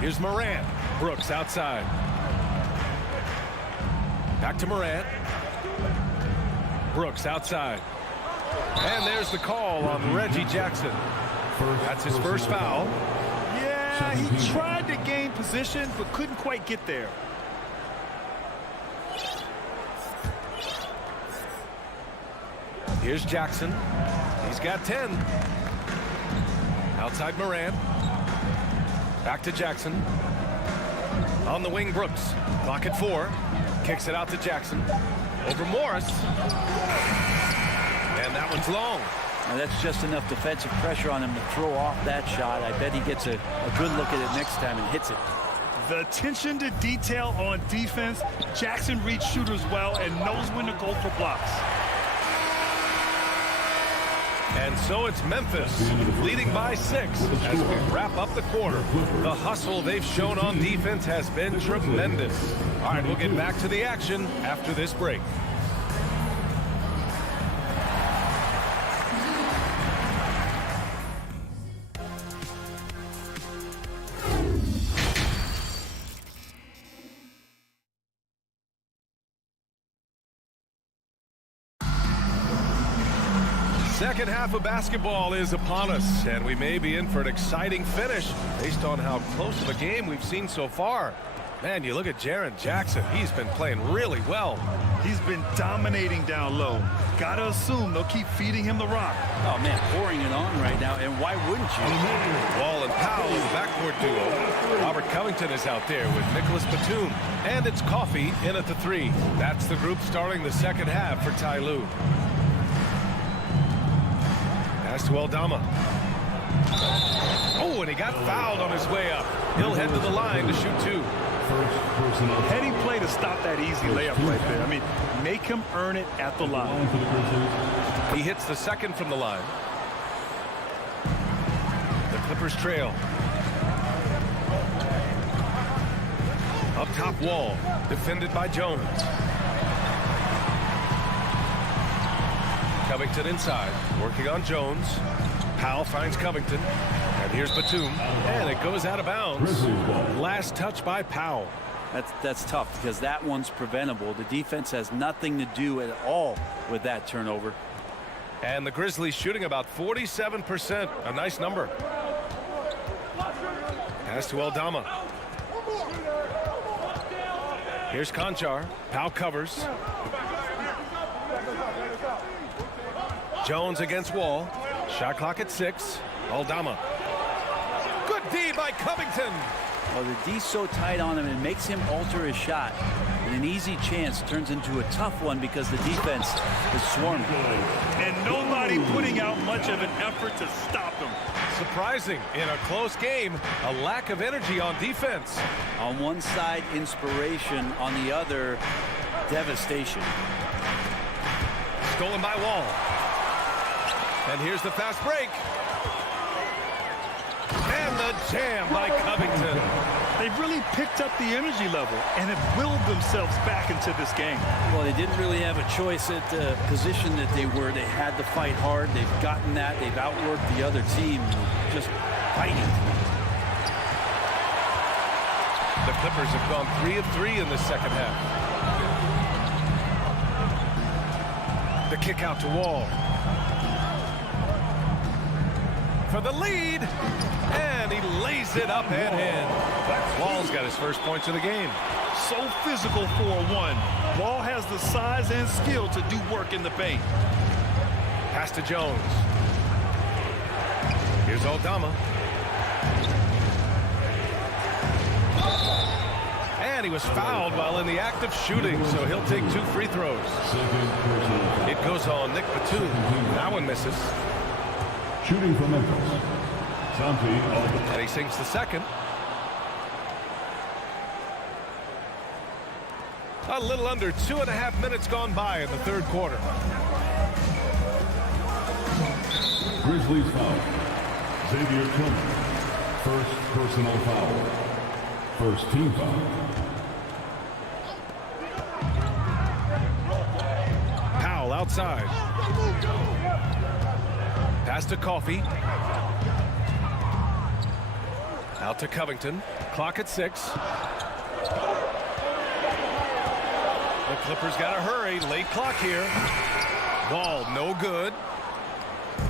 Here's Morant. Brooks outside. Back to Morant. Brooks outside. And there's the call on Reggie Jackson. That's his first foul. Yeah, he tried to gain position, but couldn't quite get there. Here's Jackson. He's got 10. Outside Morant. Back to Jackson. On the wing, Brooks. Clock at 4. Kicks it out to Jackson. Over Morris. And that one's long. Now that's just enough defensive pressure on him to throw off that shot. I bet he gets a good look at it next time and hits it. The attention to detail on defense. Jackson reads shooters well and knows when to go for blocks. And so it's Memphis leading by 6 as we wrap up the quarter. The hustle they've shown on defense has been tremendous. All right, we'll get back to the action after this break. Second half of basketball is upon us, and we may be in for an exciting finish based on how close of a game we've seen so far. Man, you look at Jaren Jackson. He's been playing really well. He's been dominating down low. Gotta assume they'll keep feeding him the rock. Oh, man, pouring it on right now, and why wouldn't you? Wall and Powell, the backcourt duo. Robert Covington is out there with Nicholas Batum. And it's Coffey in at the 3. That's the group starting the second half for Ty Lue. Pass to Aldama. Oh, and he got fouled on his way up. He'll head to the line to shoot 2. Heady play to stop that easy layup right there. I mean, make him earn it at the line. He hits the second from the line. The Clippers trail. Up top, Wall, defended by Jones. Covington inside, working on Jones. Powell finds Covington. And here's Batum. And it goes out of bounds. Last touch by Powell. That's tough because that one's preventable. The defense has nothing to do at all with that turnover. And the Grizzlies shooting about 47%. A nice number. Pass to Aldama. Here's Conchar. Powell covers. Jones against Wall. Shot clock at 6. Aldama. Good D by Covington. Well, the D's so tight on him, it makes him alter his shot. And an easy chance turns into a tough one because the defense is swarming. And nobody putting out much of an effort to stop him. Surprising in a close game, a lack of energy on defense. On one side, inspiration. On the other, devastation. Stolen by Wall. And here's the fast break. And the jam by Covington. They've really picked up the energy level and have willed themselves back into this game. Well, they didn't really have a choice at the position that they were. They had to fight hard. They've gotten that. They've outworked the other team, just fighting. The Clippers have gone 3 of 3 in the second half. The kick out to Wall. For the lead, and he lays it up and in. Wall's got his first points of the game. So physical for a 1. Wall has the size and skill to do work in the paint. Pass to Jones. Here's Aldama. And he was fouled while in the act of shooting, so he'll take 2 free throws. It goes on Nick Batum. That one misses. Shooting for Memphis. And he sinks the second. A little under 2.5 minutes gone by in the third quarter. Grizzlies foul. Xavier Tillman. First personal foul. First team foul. Powell outside. Pass to Coffey. Out to Covington. Clock at 6. The Clippers got to hurry. Late clock here. Wall no good.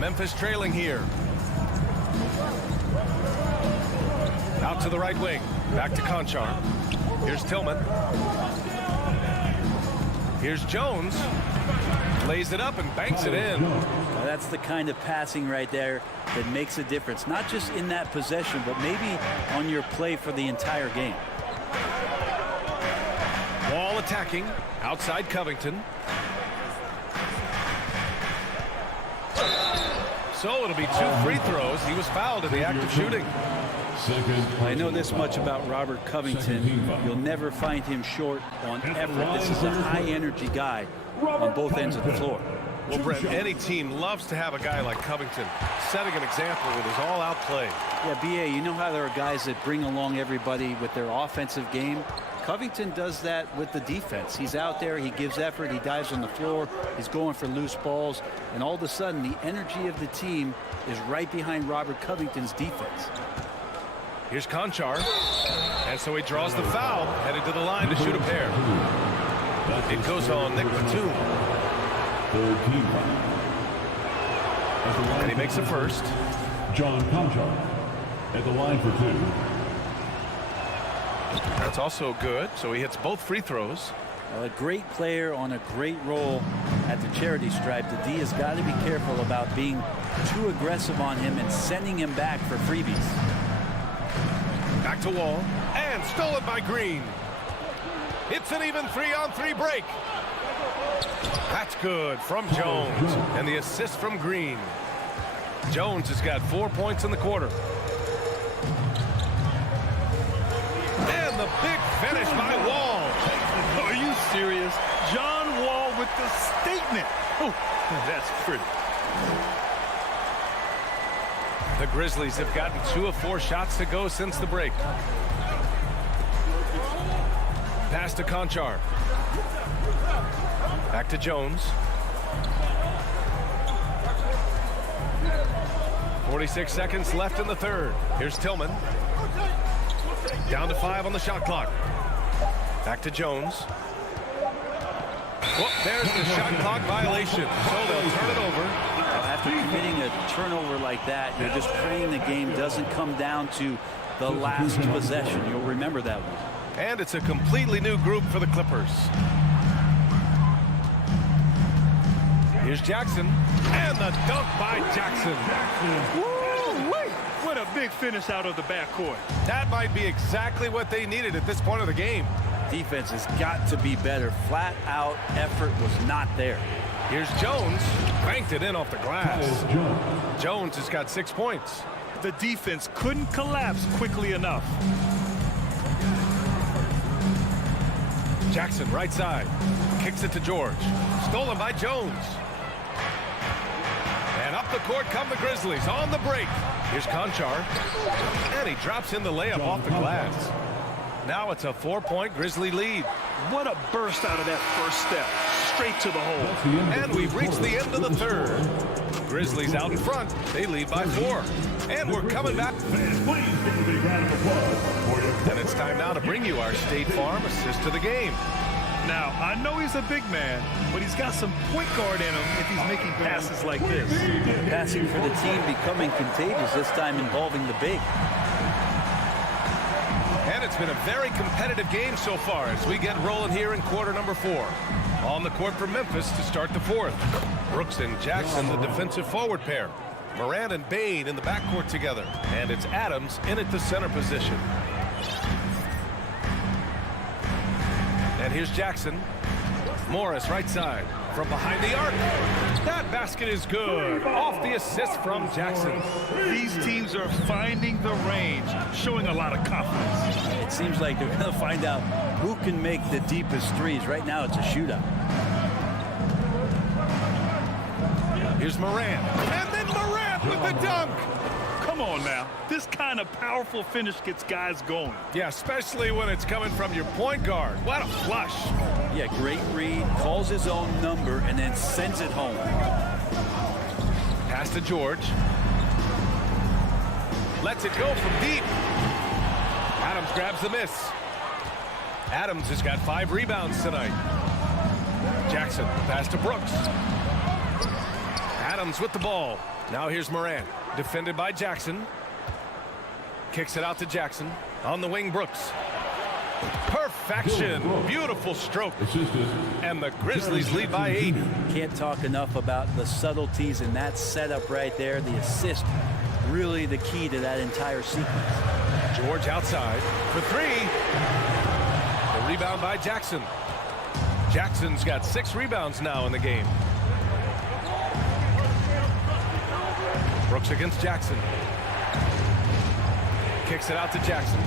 Memphis trailing here. Out to the right wing. Back to Conchar. Here's Tillman. Here's Jones. Lays it up and banks it in. Now that's the kind of passing right there that makes a difference. Not just in that possession, but maybe on your play for the entire game. Wall attacking. Outside Covington. So it'll be 2 free throws. He was fouled in the act of shooting. I know this much about Robert Covington. You'll never find him short on effort. This is a high-energy guy on both ends of the floor. Well, Brent, any team loves to have a guy like Covington setting an example with his all-out play. Yeah, B.A., you know how there are guys that bring along everybody with their offensive game? Covington does that with the defense. He's out there, he gives effort, he dives on the floor, he's going for loose balls, and all of a sudden the energy of the team is right behind Robert Covington's defense. Here's Conchar, and so he draws the foul, headed to the line to shoot a pair. It goes on Nick Batum. And he makes a first. John Conchar at the line for 2. That's also good, so he hits both free throws. A great player on a great role at the charity stripe. The D has got to be careful about being too aggressive on him and sending him back for freebies. Back to Wall, and stolen by Green. It's an even 3-on-3 break. That's good from Jones, and the assist from Green. Jones has got 4 points in the quarter. And the big finish by Wall. Are you serious? John Wall with the statement. Oh, that's pretty. The Grizzlies have gotten 2 of 4 shots to go since the break. Pass to Conchar. Back to Jones. 46 seconds left in the third. Here's Tillman. Down to 5 on the shot clock. Back to Jones. Well, there's the shot clock violation. So they'll turn it over. After committing a turnover like that, you're just praying the game doesn't come down to the last possession. You'll remember that one. And it's a completely new group for the Clippers. Here's Jackson. And the dunk by Jackson. Woo-wee! What a big finish out of the backcourt. That might be exactly what they needed at this point of the game. Defense has got to be better. Flat out effort was not there. Here's Jones. Banked it in off the glass. Jones has got 6 points. The defense couldn't collapse quickly enough. Jackson right side. Kicks it to George. Stolen by Jones. And up the court come the Grizzlies on the break. Here's Conchar. And he drops in the layup off the glass. Now it's a 4-point Grizzly lead. What a burst out of that first step. Straight to the hole. And we've reached the end of the third. Grizzlies out in front. They lead by 4. And we're coming back. And it's time now to bring you our State Farm assist to the game. Now, I know he's a big man, but he's got some point guard in him if he's making passes like this. Passing for the team becoming contagious, this time involving the big. And it's been a very competitive game so far as we get rolling here in quarter number 4. On the court for Memphis to start the 4th. Brooks and Jackson, the defensive forward pair. Moran and Bain in the backcourt together. And it's Adams in at the center position. And here's Jackson. Morris right side from behind the arc. That basket is good. Off the assist from Jackson. These teams are finding the range, showing a lot of confidence. It seems like they're going to find out who can make the deepest threes. Right now it's a shootout. Here's Moran. And then Moran with the dunk. Come on now. This kind of powerful finish gets guys going. Yeah, especially when it's coming from your point guard. What a flush. Yeah, great read, calls his own number, and then sends it home. Pass to George. Lets it go from deep. Adams grabs the miss. Adams has got 5 rebounds tonight. Jackson, pass to Brooks. Adams with the ball. Now here's Moran. Defended by Jackson. Kicks it out to Jackson. On the wing, Brooks. Perfection. Beautiful stroke. And the Grizzlies lead by 8. Can't talk enough about the subtleties in that setup right there. The assist, really the key to that entire sequence. George outside for 3. The rebound by Jackson. Jackson's got 6 rebounds now in the game. Brooks against Jackson. Kicks it out to Jackson.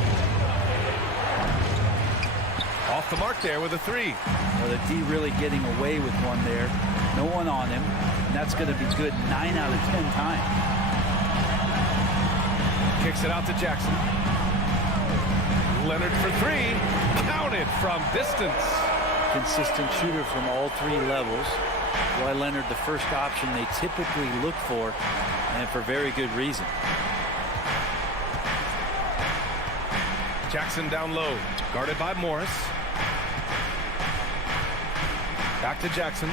Off the mark there with a 3. Well, the D really getting away with one there. No one on him. And that's going to be good 9 out of 10 times. Kicks it out to Jackson. Leonard for 3. Counted from distance. Consistent shooter from all 3 levels. Why Leonard the first option they typically look for, and for very good reason. Jackson down low, guarded by Morris. Back to Jackson.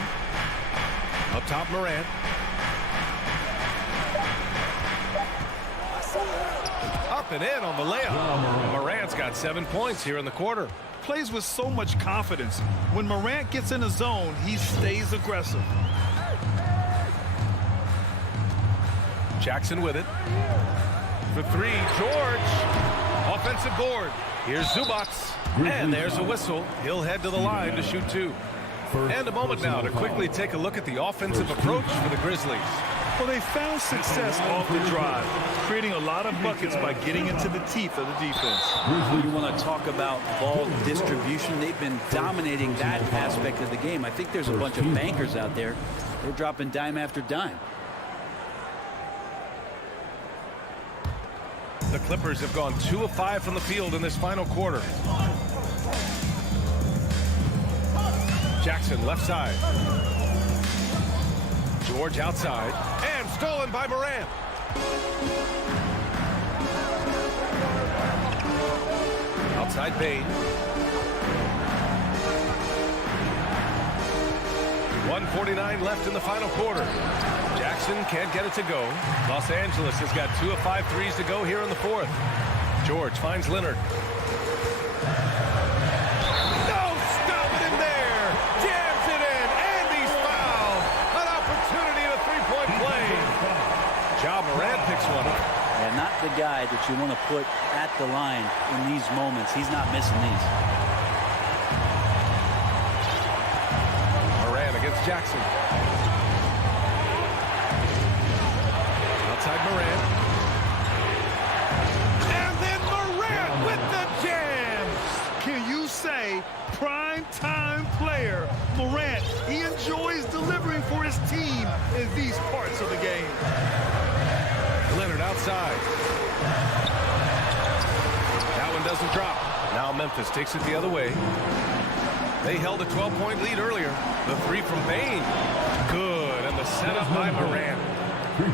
Up top, Moran. Up and in on the layup. Moran's got 7 points here in the quarter. Plays with so much confidence. When Morant gets in a zone, he stays aggressive. Jackson with it. For 3, George. Offensive board. Here's Zubac. And there's a whistle. He'll head to the line to shoot 2. And a moment now to quickly take a look at the offensive approach for the Grizzlies. Well, they found success off the drive, creating a lot of buckets by getting into the teeth of the defense. You want to talk about ball distribution. They've been dominating that aspect of the game. I think there's a bunch of bankers out there. They're dropping dime after dime. The Clippers have gone 2 of 5 from the field in this final quarter. Jackson left side. George outside. And stolen by Moran. Outside Bain. 1:49 left in the final quarter. Jackson can't get it to go. Los Angeles has got 2 of 5 threes to go here in the 4th. George finds Leonard. No stopping him there. Jams it in, and he's fouled. An opportunity at a 3-point play. Ja Morant picks one up. And not the guy that you want to put at the line in these moments. He's not missing these. Moran against Jackson. Outside Moran. And then Moran with the jam. Can you say prime time player Morant? He enjoys delivering for his team in these parts of the game. Leonard outside. That one doesn't drop. Now Memphis takes it the other way. They held a 12-point lead earlier. The three from Bain. Good. And the setup by Morant.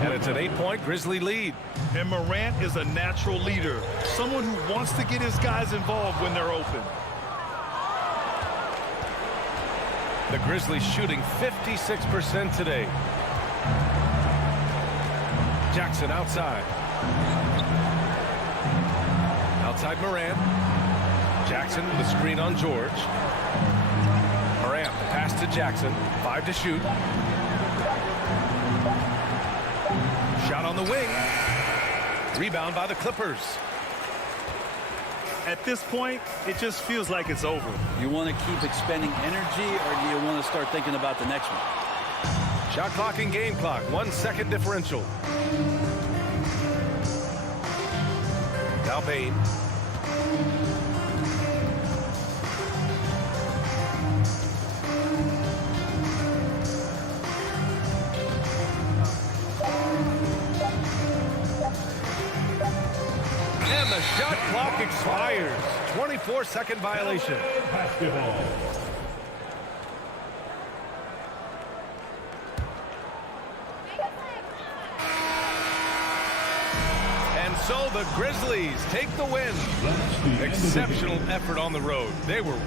And it's an 8-point Grizzly lead. And Morant is a natural leader. Someone who wants to get his guys involved when they're open. The Grizzlies shooting 56% today. Jackson outside. Outside Morant. Jackson with a screen on George. Morant, the pass to Jackson. 5 to shoot. Shot on the wing. Rebound by the Clippers. At this point, it just feels like it's over. You want to keep expending energy, or do you want to start thinking about the next one? Shot clock and game clock. 1 second differential. Now Bain. And the shot clock expires. 24-second violation. Basketball. And so the Grizzlies take the win. Exceptional effort on the road. They were...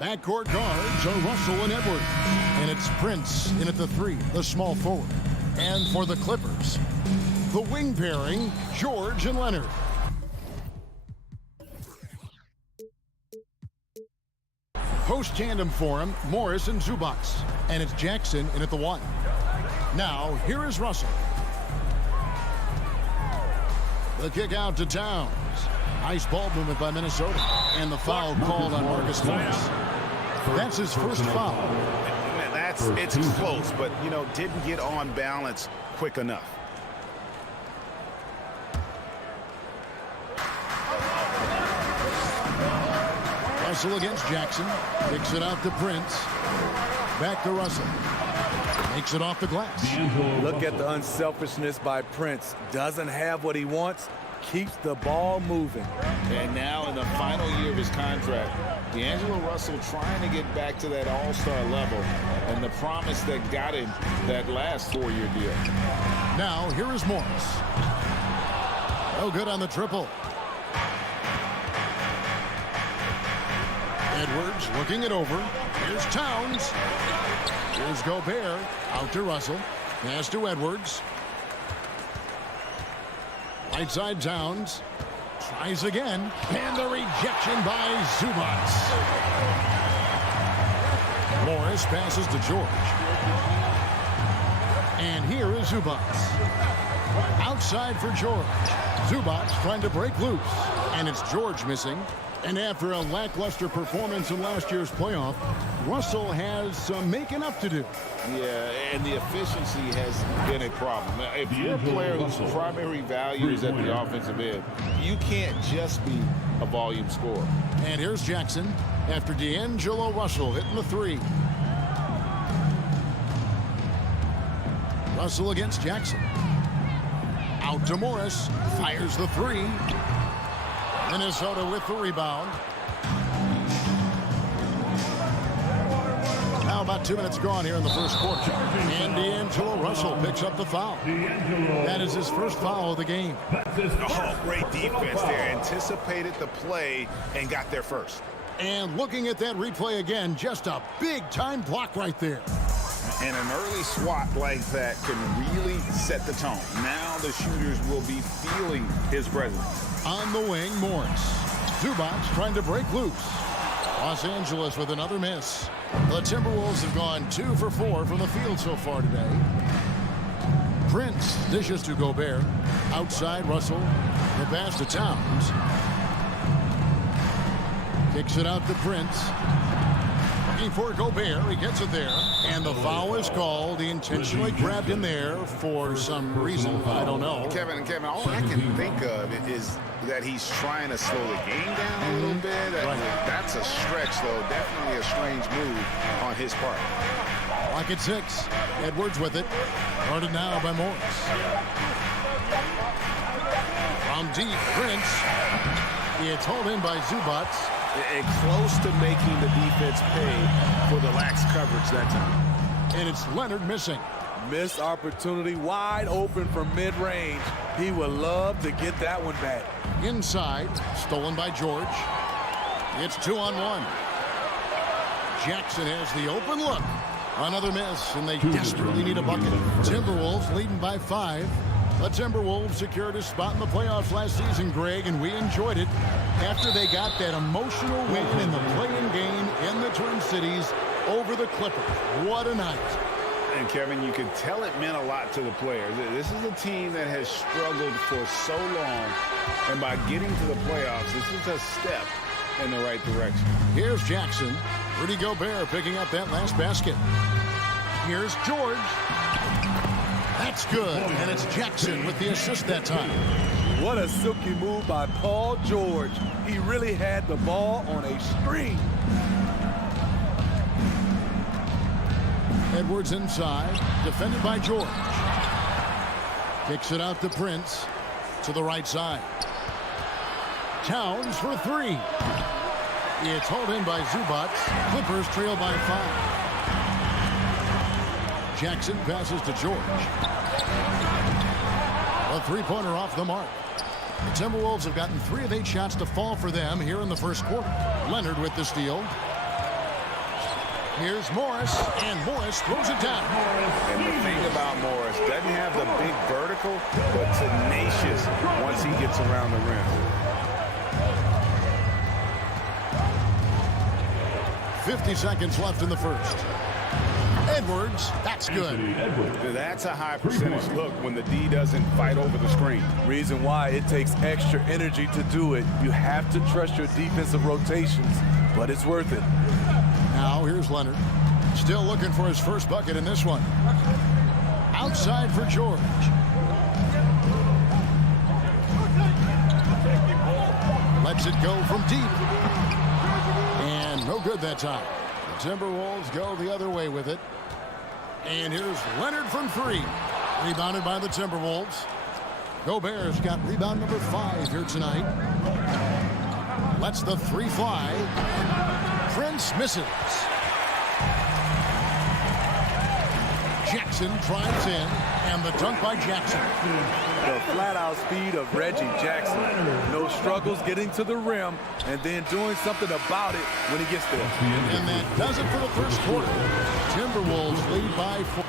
Backcourt guards are Russell and Edwards. And it's Prince in at the 3, the small forward. And for the Clippers, the wing pairing, George and Leonard. Post tandem for him, Morris and Zubac. And it's Jackson in at the 1. Now, here is Russell. The kick out to Towns. Nice ball movement by Minnesota. And the foul called on Marcus Morris. That's his first foul. It's close, but, didn't get on balance quick enough. Russell against Jackson. Kicks it out to Prince. Back to Russell. Makes it off the glass. Look at the unselfishness by Prince. Doesn't have what he wants. Keeps the ball moving. And now in the final year of his contract, D'Angelo Russell trying to get back to that all-star level and the promise that got him that last 4-year deal. Now here is Morris. No good on the triple. Edwards looking it over. Here's Towns. Here's Gobert. Out to Russell. Pass to Edwards. Right side Towns. Tries again. And the rejection by Zubac. Morris passes to George. And here is Zubac. Outside for George. Zubac trying to break loose. And it's George missing. And after a lackluster performance in last year's playoff, Russell has some making up to do. Yeah, and the efficiency has been a problem. If you're a player whose primary value is at the offensive end, you can't just be a volume scorer. And here's Jackson after D'Angelo Russell hitting the 3. Russell against Jackson. Out to Morris. Fires the 3. Minnesota with the rebound. Now about 2 minutes gone here in the first quarter. And D'Angelo Russell picks up the foul. That is his first foul of the game. Oh, great defense there. Anticipated the play and got there first. And looking at that replay again, just a big-time block right there. And an early swat like that can really set the tone. Now the shooters will be feeling his presence. On the wing, Morris. Zubac trying to break loose. Los Angeles with another miss. The Timberwolves have gone 2 for 4 from the field so far today. Prince dishes to Gobert. Outside, Russell. The pass to Towns. Kicks it out to Prince. Looking for Gobert. He gets it there. And the foul is called. He intentionally grabbed him there for some reason. I don't know. Kevin, all I can think of is that he's trying to slow the game down a little bit. That's a stretch, though. Definitely a strange move on his part. Clock at 6. Edwards with it. Guarded now by Morris. From deep, Prince. It's hauled in by Zubac. And close to making the defense pay for the lax coverage that time. And it's Leonard missing. Missed opportunity, wide open from mid-range. He would love to get that one back. Inside, stolen by George. It's 2-on-1. Jackson has the open look. Another miss, and they desperately need a bucket. Timberwolves leading by 5. The Timberwolves secured a spot in the playoffs last season, Greg, and we enjoyed it after they got that emotional win in the play-in game in the Twin Cities over the Clippers. What a night. And, Kevin, you can tell it meant a lot to the players. This is a team that has struggled for so long, and by getting to the playoffs, this is a step in the right direction. Here's Jackson. Rudy Gobert picking up that last basket. Here's George. That's good, and it's Jackson with the assist that time. What a silky move by Paul George. He really had the ball on a string. Edwards inside, defended by George. Kicks it out to Prince, to the right side. Towns for three. It's hauled in by Zubac. Clippers trail by 5. Jackson passes to George. A three-pointer off the mark. The Timberwolves have gotten 3 of 8 shots to fall for them here in the first quarter. Leonard with the steal. Here's Morris, and Morris throws it down. And the thing about Morris, doesn't have the big vertical, but tenacious once he gets around the rim. 50 seconds left in the first. Edwards, that's good. That's a high percentage look when the D doesn't fight over the screen. Reason why it takes extra energy to do it. You have to trust your defensive rotations, but it's worth it. Now here's Leonard. Still looking for his first bucket in this one. Outside for George. Lets it go from deep. And no good that time. The Timberwolves go the other way with it. And here's Leonard from 3. Rebounded by the Timberwolves. Gobert's got rebound number 5 here tonight. Lets the 3 fly. Prince misses. Jackson drives in, and the dunk by Jackson. The flat-out speed of Reggie Jackson. No struggles getting to the rim, and then doing something about it when he gets there. And that does it for the first quarter. Timberwolves lead by 4.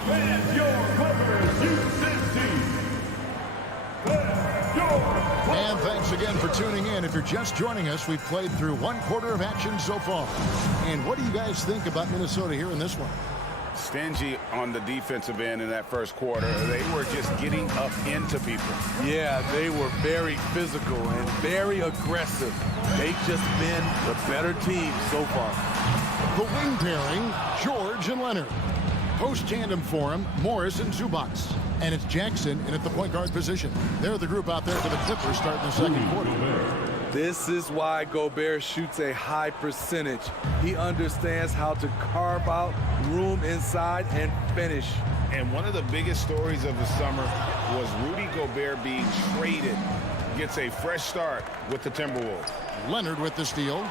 And thanks again for tuning in. If you're just joining us, we've played through 1 quarter of action so far. And what do you guys think about Minnesota here in this one? Stingy on the defensive end in that first quarter. They were just getting up into people. Yeah, they were very physical and very aggressive. They've just been the better team so far. The wing pairing, George and Leonard. Post tandem for him, Morris and Zubac. And it's Jackson in at the point guard position. They're the group out there for the Clippers starting the second quarter. This is why Gobert shoots a high percentage. He understands how to carve out room inside and finish. And one of the biggest stories of the summer was Rudy Gobert being traded. Gets a fresh start with the Timberwolves. Leonard with the steal.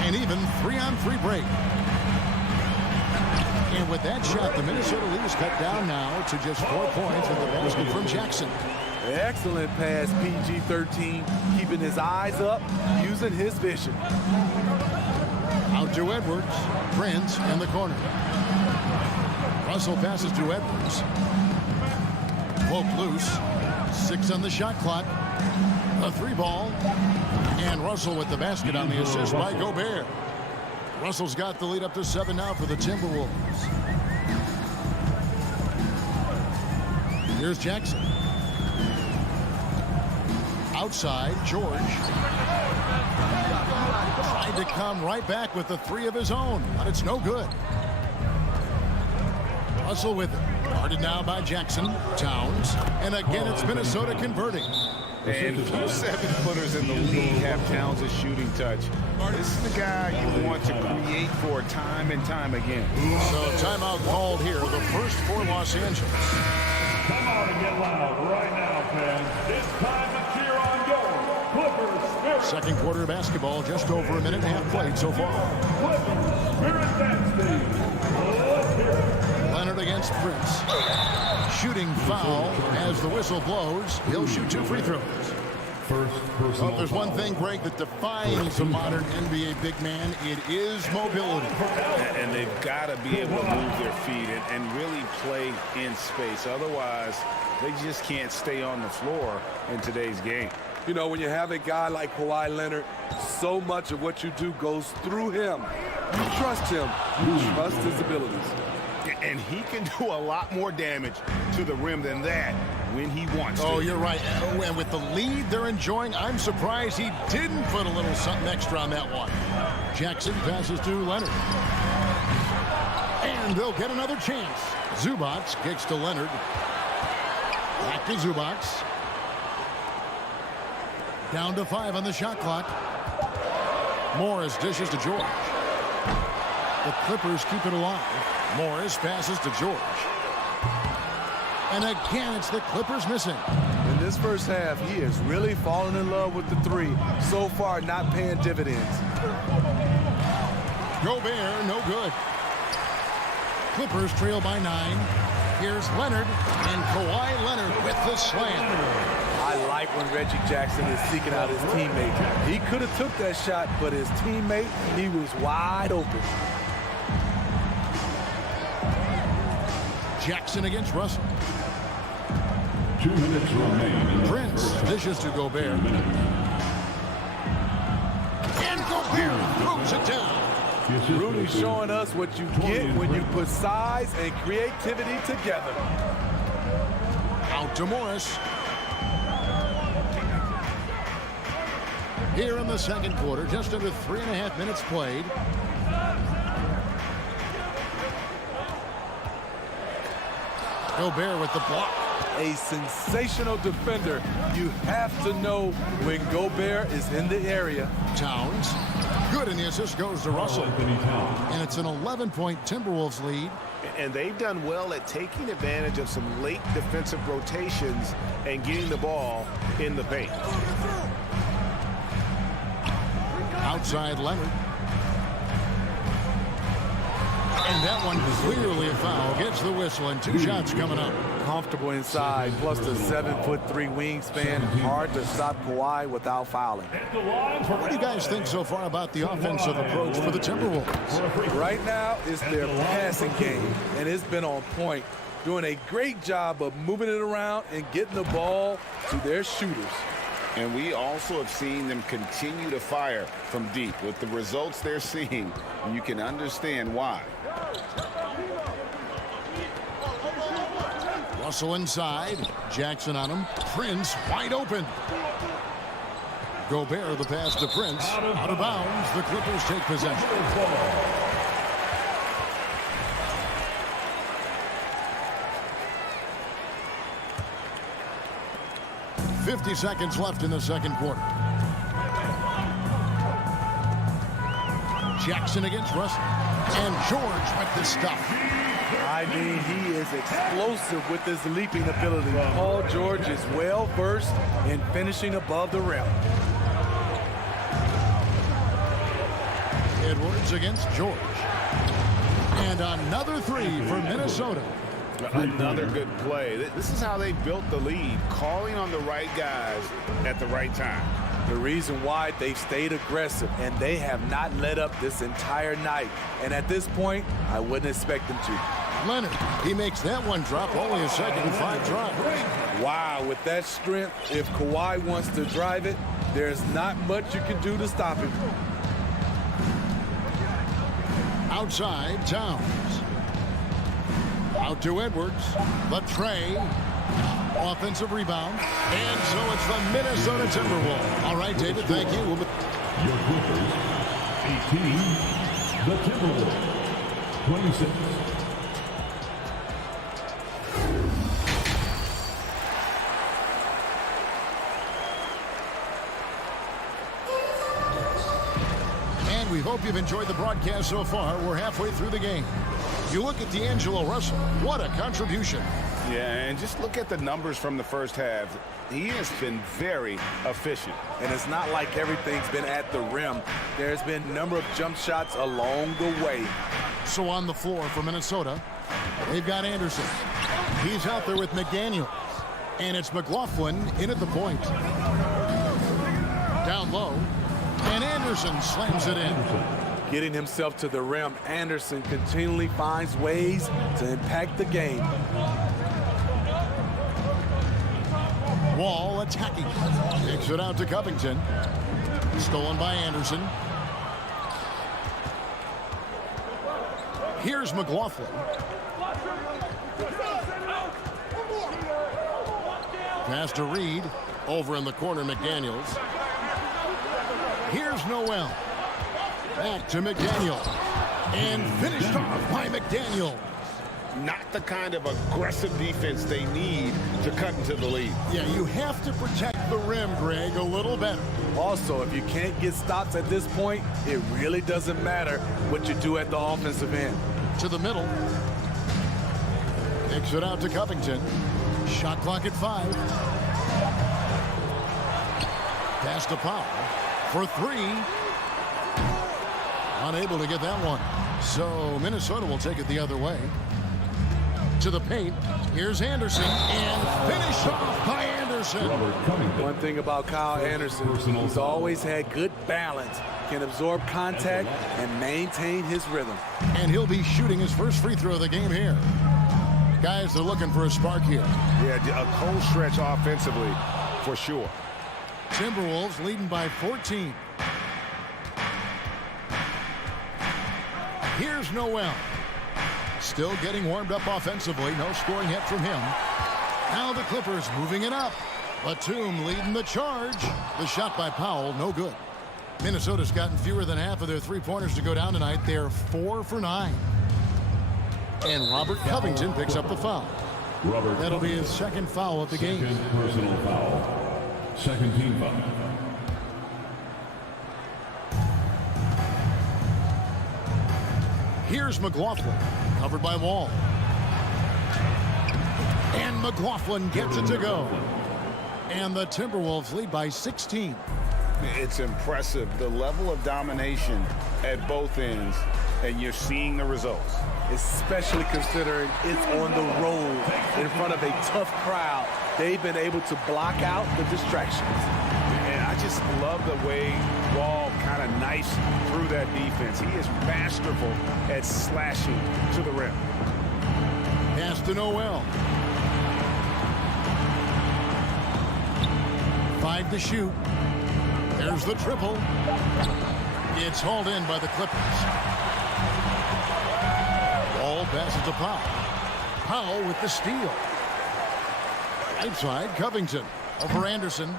And even 3-on-3 break. And with that shot, the Minnesota lead is cut down now to just 4 points with the basket from Jackson. Excellent pass, PG-13, keeping his eyes up, using his vision. Out to Edwards. Prince in the corner. Russell passes to Edwards. Poke loose. 6 on the shot clock. A 3 ball. And Russell with the basket on the assist by Gobert. Russell's got the lead up to 7 now for the Timberwolves. Here's Jackson. Outside, George. Tried to come right back with the 3 of his own, but it's no good. Russell with it. Guarded now by Jackson. Towns. And again, it's Minnesota converting. And few 7-footers in the league have Towns' shooting touch. This is the guy you want to create for time and time again. So timeout called here, the first for Los Angeles. Come on and get loud right now, fans. It's time to cheer on your Clippers Spirit. Second quarter of basketball, just over a minute and a half played so far. Clippers Spirit dance team. Let's hear it. Leonard against Prince. Shooting foul as the whistle blows. He'll shoot 2 free throws. First personal Well, if there's one thing, Greg, that defines a modern NBA big man, it is mobility. And they've got to be able to move their feet and really play in space. Otherwise, they just can't stay on the floor in today's game. You know, when you have a guy like Kawhi Leonard, so much of what you do goes through him. You trust him. You trust his abilities. And he can do a lot more damage to the rim than that when he wants to. Oh, you're right. And with the lead they're enjoying, I'm surprised he didn't put a little something extra on that one. Jackson passes to Leonard. And they'll get another chance. Zubac kicks to Leonard. Back to Zubac. Down to 5 on the shot clock. Morris dishes to George. The Clippers keep it alive. Morris passes to George. And again, it's the Clippers missing. In this first half, he is really falling in love with the three. So far, not paying dividends. Gobert, no good. Clippers trail by 9. Here's Leonard, and Kawhi Leonard with the slam. I like when Reggie Jackson is seeking out his teammate. He could have took that shot, but his teammate, he was wide open. Jackson against Russell. 2 minutes remain. Prince dishes to Gobert. And Gobert throws it down. Rudy's showing us what you get when you put size and creativity together. Out to Morris. Here in the second quarter, just under 3.5 minutes played. Gobert with the block. A sensational defender. You have to know when Gobert is in the area. Towns. Good, and the assist goes to Russell. And it's an 11-point Timberwolves lead. And they've done well at taking advantage of some late defensive rotations and getting the ball in the paint. Outside Leonard. And that one clearly a foul. Gets the whistle, and 2 shots coming up. Comfortable inside, plus the 7'3" wingspan. Hard to stop Kawhi without fouling. What do you guys think so far about the offensive approach for the Timberwolves? Right now, it's their passing game, and it's been on point. Doing a great job of moving it around and getting the ball to their shooters. And we also have seen them continue to fire from deep. With the results they're seeing, you can understand why. Russell inside. Jackson on him. Prince wide open. Gobert the pass to Prince. Out of bounds. The Clippers take possession. 50 seconds left in the second quarter. Jackson against Russell. And George with the stuff. I mean, he is explosive with his leaping ability. Paul George is well versed in finishing above the rim. Edwards against George. And another 3 for Minnesota. Another good play. This is how they built the lead, calling on the right guys at the right time. The reason why they've stayed aggressive, and they have not let up this entire night. And at this point, I wouldn't expect them to. Leonard, he makes that one drop, only a second and 5 drives. Wow, with that strength, if Kawhi wants to drive it, there's not much you can do to stop him. Outside, Towns. Out to Edwards. The tray. Offensive rebound. And so it's the Minnesota Timberwolves. All right, David, thank you. Your Clippers, 18. The Timberwolves, 26. And we hope you've enjoyed the broadcast so far. We're halfway through the game. You look at D'Angelo Russell. What a contribution. Yeah, and just look at the numbers from the first half. He has been very efficient. And it's not like everything's been at the rim. There's been a number of jump shots along the way. So on the floor for Minnesota, they've got Anderson. He's out there with McDaniels. And it's McLaughlin in at the point. Down low. And Anderson slams it in. Getting himself to the rim, Anderson continually finds ways to impact the game. Wall attacking. Kicks it out to Covington. Stolen by Anderson. Here's McLaughlin. Pass to Reed. Over in the corner, McDaniels. Here's Noel. Back to McDaniel. And finished off by McDaniel. Not the kind of aggressive defense they need to cut into the lead. Yeah, you have to protect the rim, Greg, a little better. Also, if you can't get stops at this point, it really doesn't matter what you do at the offensive end. To the middle. Kicks it out to Covington. Shot clock at 5. Pass to Powell for 3. Unable to get that one. So Minnesota will take it the other way. To the paint. Here's Anderson. And finished off by Anderson. One thing about Kyle Anderson, he's always had good balance. Can absorb contact and maintain his rhythm. And he'll be shooting his first free throw of the game here. Guys, they're looking for a spark here. Yeah, a cold stretch offensively for sure. Timberwolves leading by 14. Here's Noel. Still getting warmed up offensively. No scoring yet from him. Now the Clippers moving it up. Batum leading the charge. The shot by Powell, no good. Minnesota's gotten fewer than half of their three-pointers to go down tonight. They're 4 for 9. And Robert Covington picks up the foul. That'll be his second foul of the game. Personal foul. Second team foul. Here's McLaughlin, covered by Wall. And McLaughlin gets it to go. And the Timberwolves lead by 16. It's impressive, the level of domination at both ends, and you're seeing the results. Especially considering it's on the road in front of a tough crowd. They've been able to block out the distractions. And I just love the way Wall kind of knifes through that defense. He is masterful at slashing to the rim. Pass to Noel. 5 to shoot. There's the triple. It's hauled in by the Clippers. Ball passes to Powell. Powell with the steal. Right side, Covington over Anderson.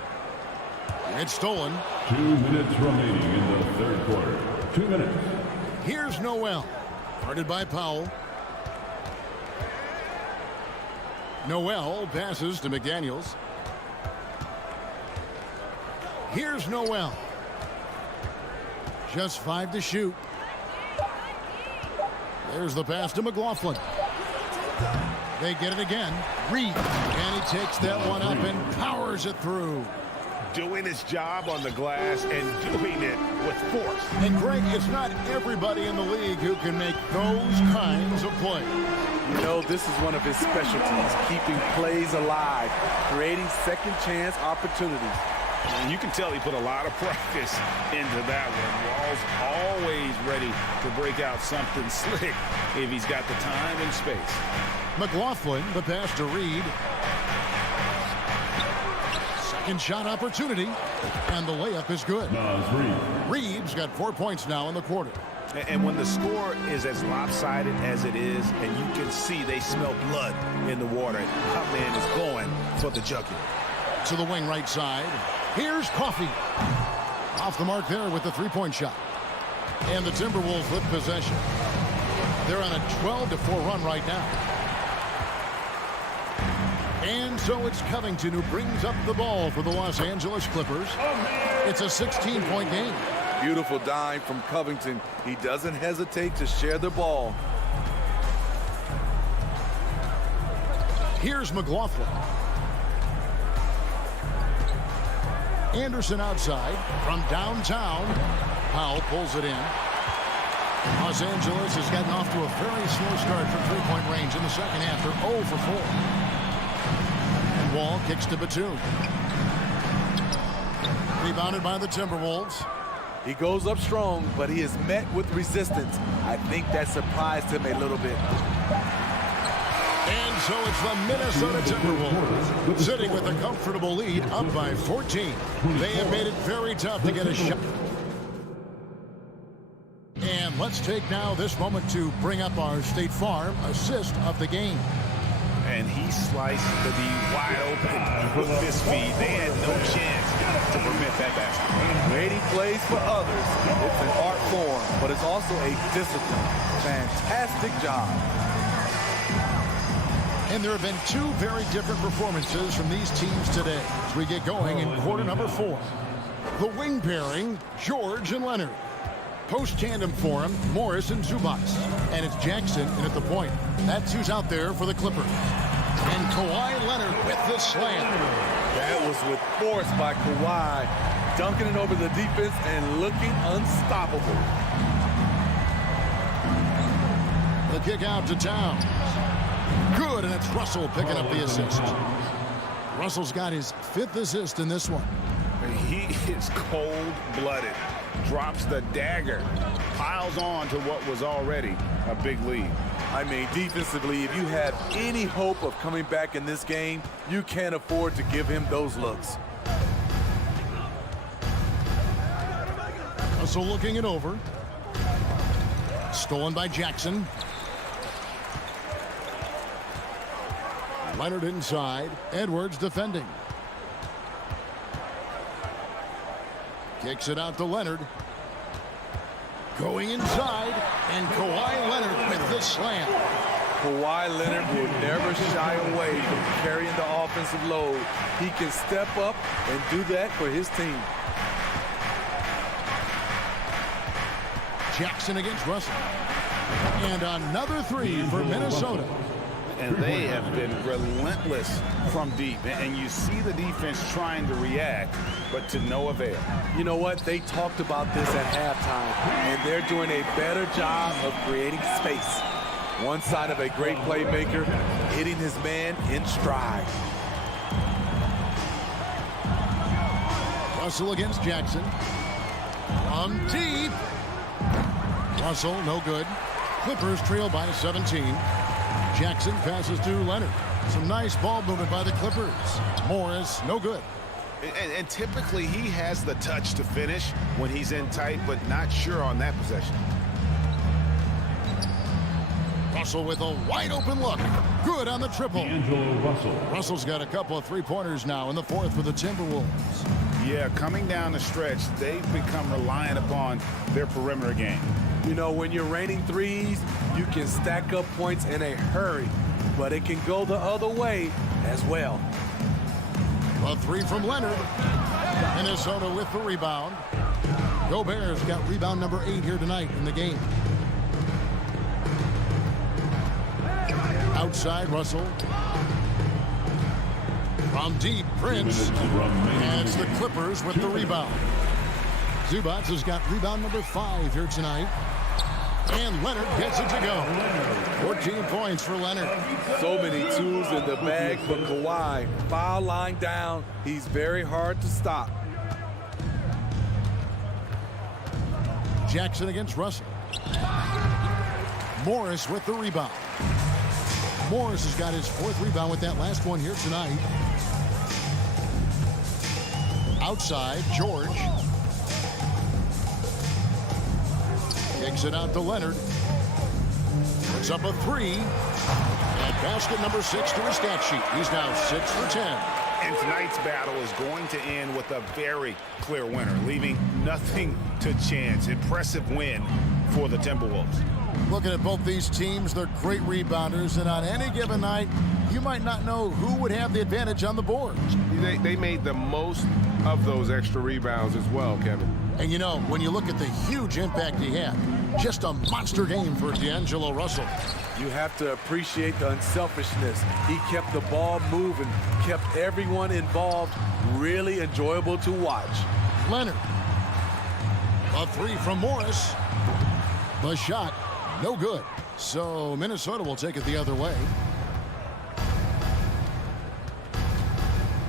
It's stolen. 2 minutes remaining in the third quarter. 2 minutes. Here's Noel. Guarded by Powell. Noel passes to McDaniels. Here's Noel. Just 5 to shoot. There's the pass to McLaughlin. They get it again. Reed. And he takes that one up and powers it through. Doing his job on the glass and doing it with force. And Greg, it's not everybody in the league who can make those kinds of plays. You know, this is one of his specialties, keeping plays alive, creating second chance opportunities. And you can tell he put a lot of practice into that one. Wall's always ready to break out something slick if he's got the time and space. McLaughlin, the pass to Reed. Second shot opportunity, and the layup is good. Reed's got 4 points now in the quarter. And when the score is as lopsided as it is, and you can see they smell blood in the water, that man is going for the jugular. To the wing right side. Here's Coffey. Off the mark there with the three-point shot. And the Timberwolves with possession. They're on a 12-4 run right now. And so it's Covington who brings up the ball for the Los Angeles Clippers. It's a 16-point game. Beautiful dime from Covington. He doesn't hesitate to share the ball. Here's McLaughlin. Anderson outside from downtown. Powell pulls it in. Los Angeles has gotten off to a very slow start from three-point range in the second half. They're 0 for 4. And Wall kicks to Batum. Rebounded by the Timberwolves. He goes up strong, but he is met with resistance. I think that surprised him a little bit. And And so it's the Minnesota Timberwolves sitting with a comfortable lead, up by 14. They have made it very tough to get a shot. And let's take now this moment to bring up our State Farm assist of the game. And he sliced the D wide open with this feed. They had no chance to prevent that basket. Creating plays for others. It's an art form, but it's also a discipline. Fantastic job. And there have been two very different performances from these teams today as we get going in quarter number 4. The wing pairing, George and Leonard. Post-tandem for him, Morris and Zubats. And it's Jackson in at the point. That's who's out there for the Clippers. And Kawhi Leonard with the slam. That was with force by Kawhi, dunking it over the defense and looking unstoppable. The kick out to Towns. Good, and it's Russell picking up the assist. Russell's got his 5th assist in this one. He is cold-blooded. Drops the dagger. Piles on to what was already a big lead. I mean, defensively, if you have any hope of coming back in this game, you can't afford to give him those looks. Russell looking it over. Stolen by Jackson. Leonard inside. Edwards defending. Kicks it out to Leonard. Going inside, and Kawhi Leonard with the slam. Kawhi Leonard will never shy away from carrying the offensive load. He can step up and do that for his team. Jackson against Russell. And another 3 for Minnesota. And they have been relentless from deep. And you see the defense trying to react, but to no avail. You know what? They talked about this at halftime, and they're doing a better job of creating space. One side of a great playmaker hitting his man in stride. Russell against Jackson. From deep. Russell, no good. Clippers trail by 17. Jackson passes to Leonard. Some nice ball movement by the Clippers. Morris, no good. And typically he has the touch to finish when he's in tight, but not sure on that possession. Russell with a wide open look. Good on the triple. Russell. Russell's got a couple of 3-pointers now in the 4th for the Timberwolves. Yeah, coming down the stretch, they've become reliant upon their perimeter game. You know, when you're raining threes, you can stack up points in a hurry, but it can go the other way as well. A 3 from Leonard. Minnesota with the rebound. Gobert's got rebound number 8 here tonight in the game. Outside, Russell. From deep, Prince. And it's the Clippers with the rebound. Zubats has got rebound number 5 here tonight. And Leonard gets it to go. 14 points for Leonard. So many tools in the bag for Kawhi. Foul line down. He's very hard to stop. Jackson against Russell. Morris with the rebound. Morris has got his 4th rebound with that last one here tonight. Outside, George. Kicks it out to Leonard. Puts up a 3. And basket number 6 to his stat sheet. He's now 6 for 10. And tonight's battle is going to end with a very clear winner, leaving nothing to chance. Impressive win for the Timberwolves. Looking at both these teams, they're great rebounders, and on any given night, you might not know who would have the advantage on the board. They made the most of those extra rebounds as well, Kevin. And you know, when you look at the huge impact he had, just a monster game for D'Angelo Russell. You have to appreciate the unselfishness. He kept the ball moving, kept everyone involved, really enjoyable to watch. Leonard. A 3 from Morris. The shot, no good. So Minnesota will take it the other way.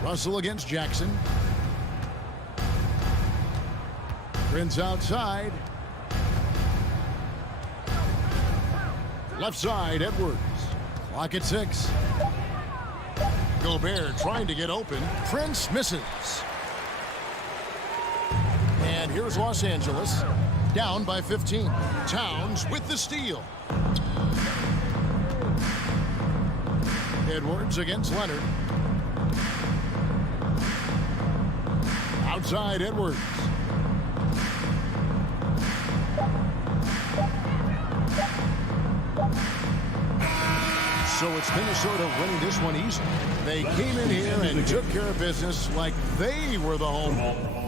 Russell against Jackson. Prince outside. Left side, Edwards. Clock at 6. Gobert trying to get open. Prince misses. And here's Los Angeles, down by 15. Towns with the steal. Edwards against Leonard. Outside Edwards. So it's Minnesota winning this one easy. They came in here and took care of business like they were the home.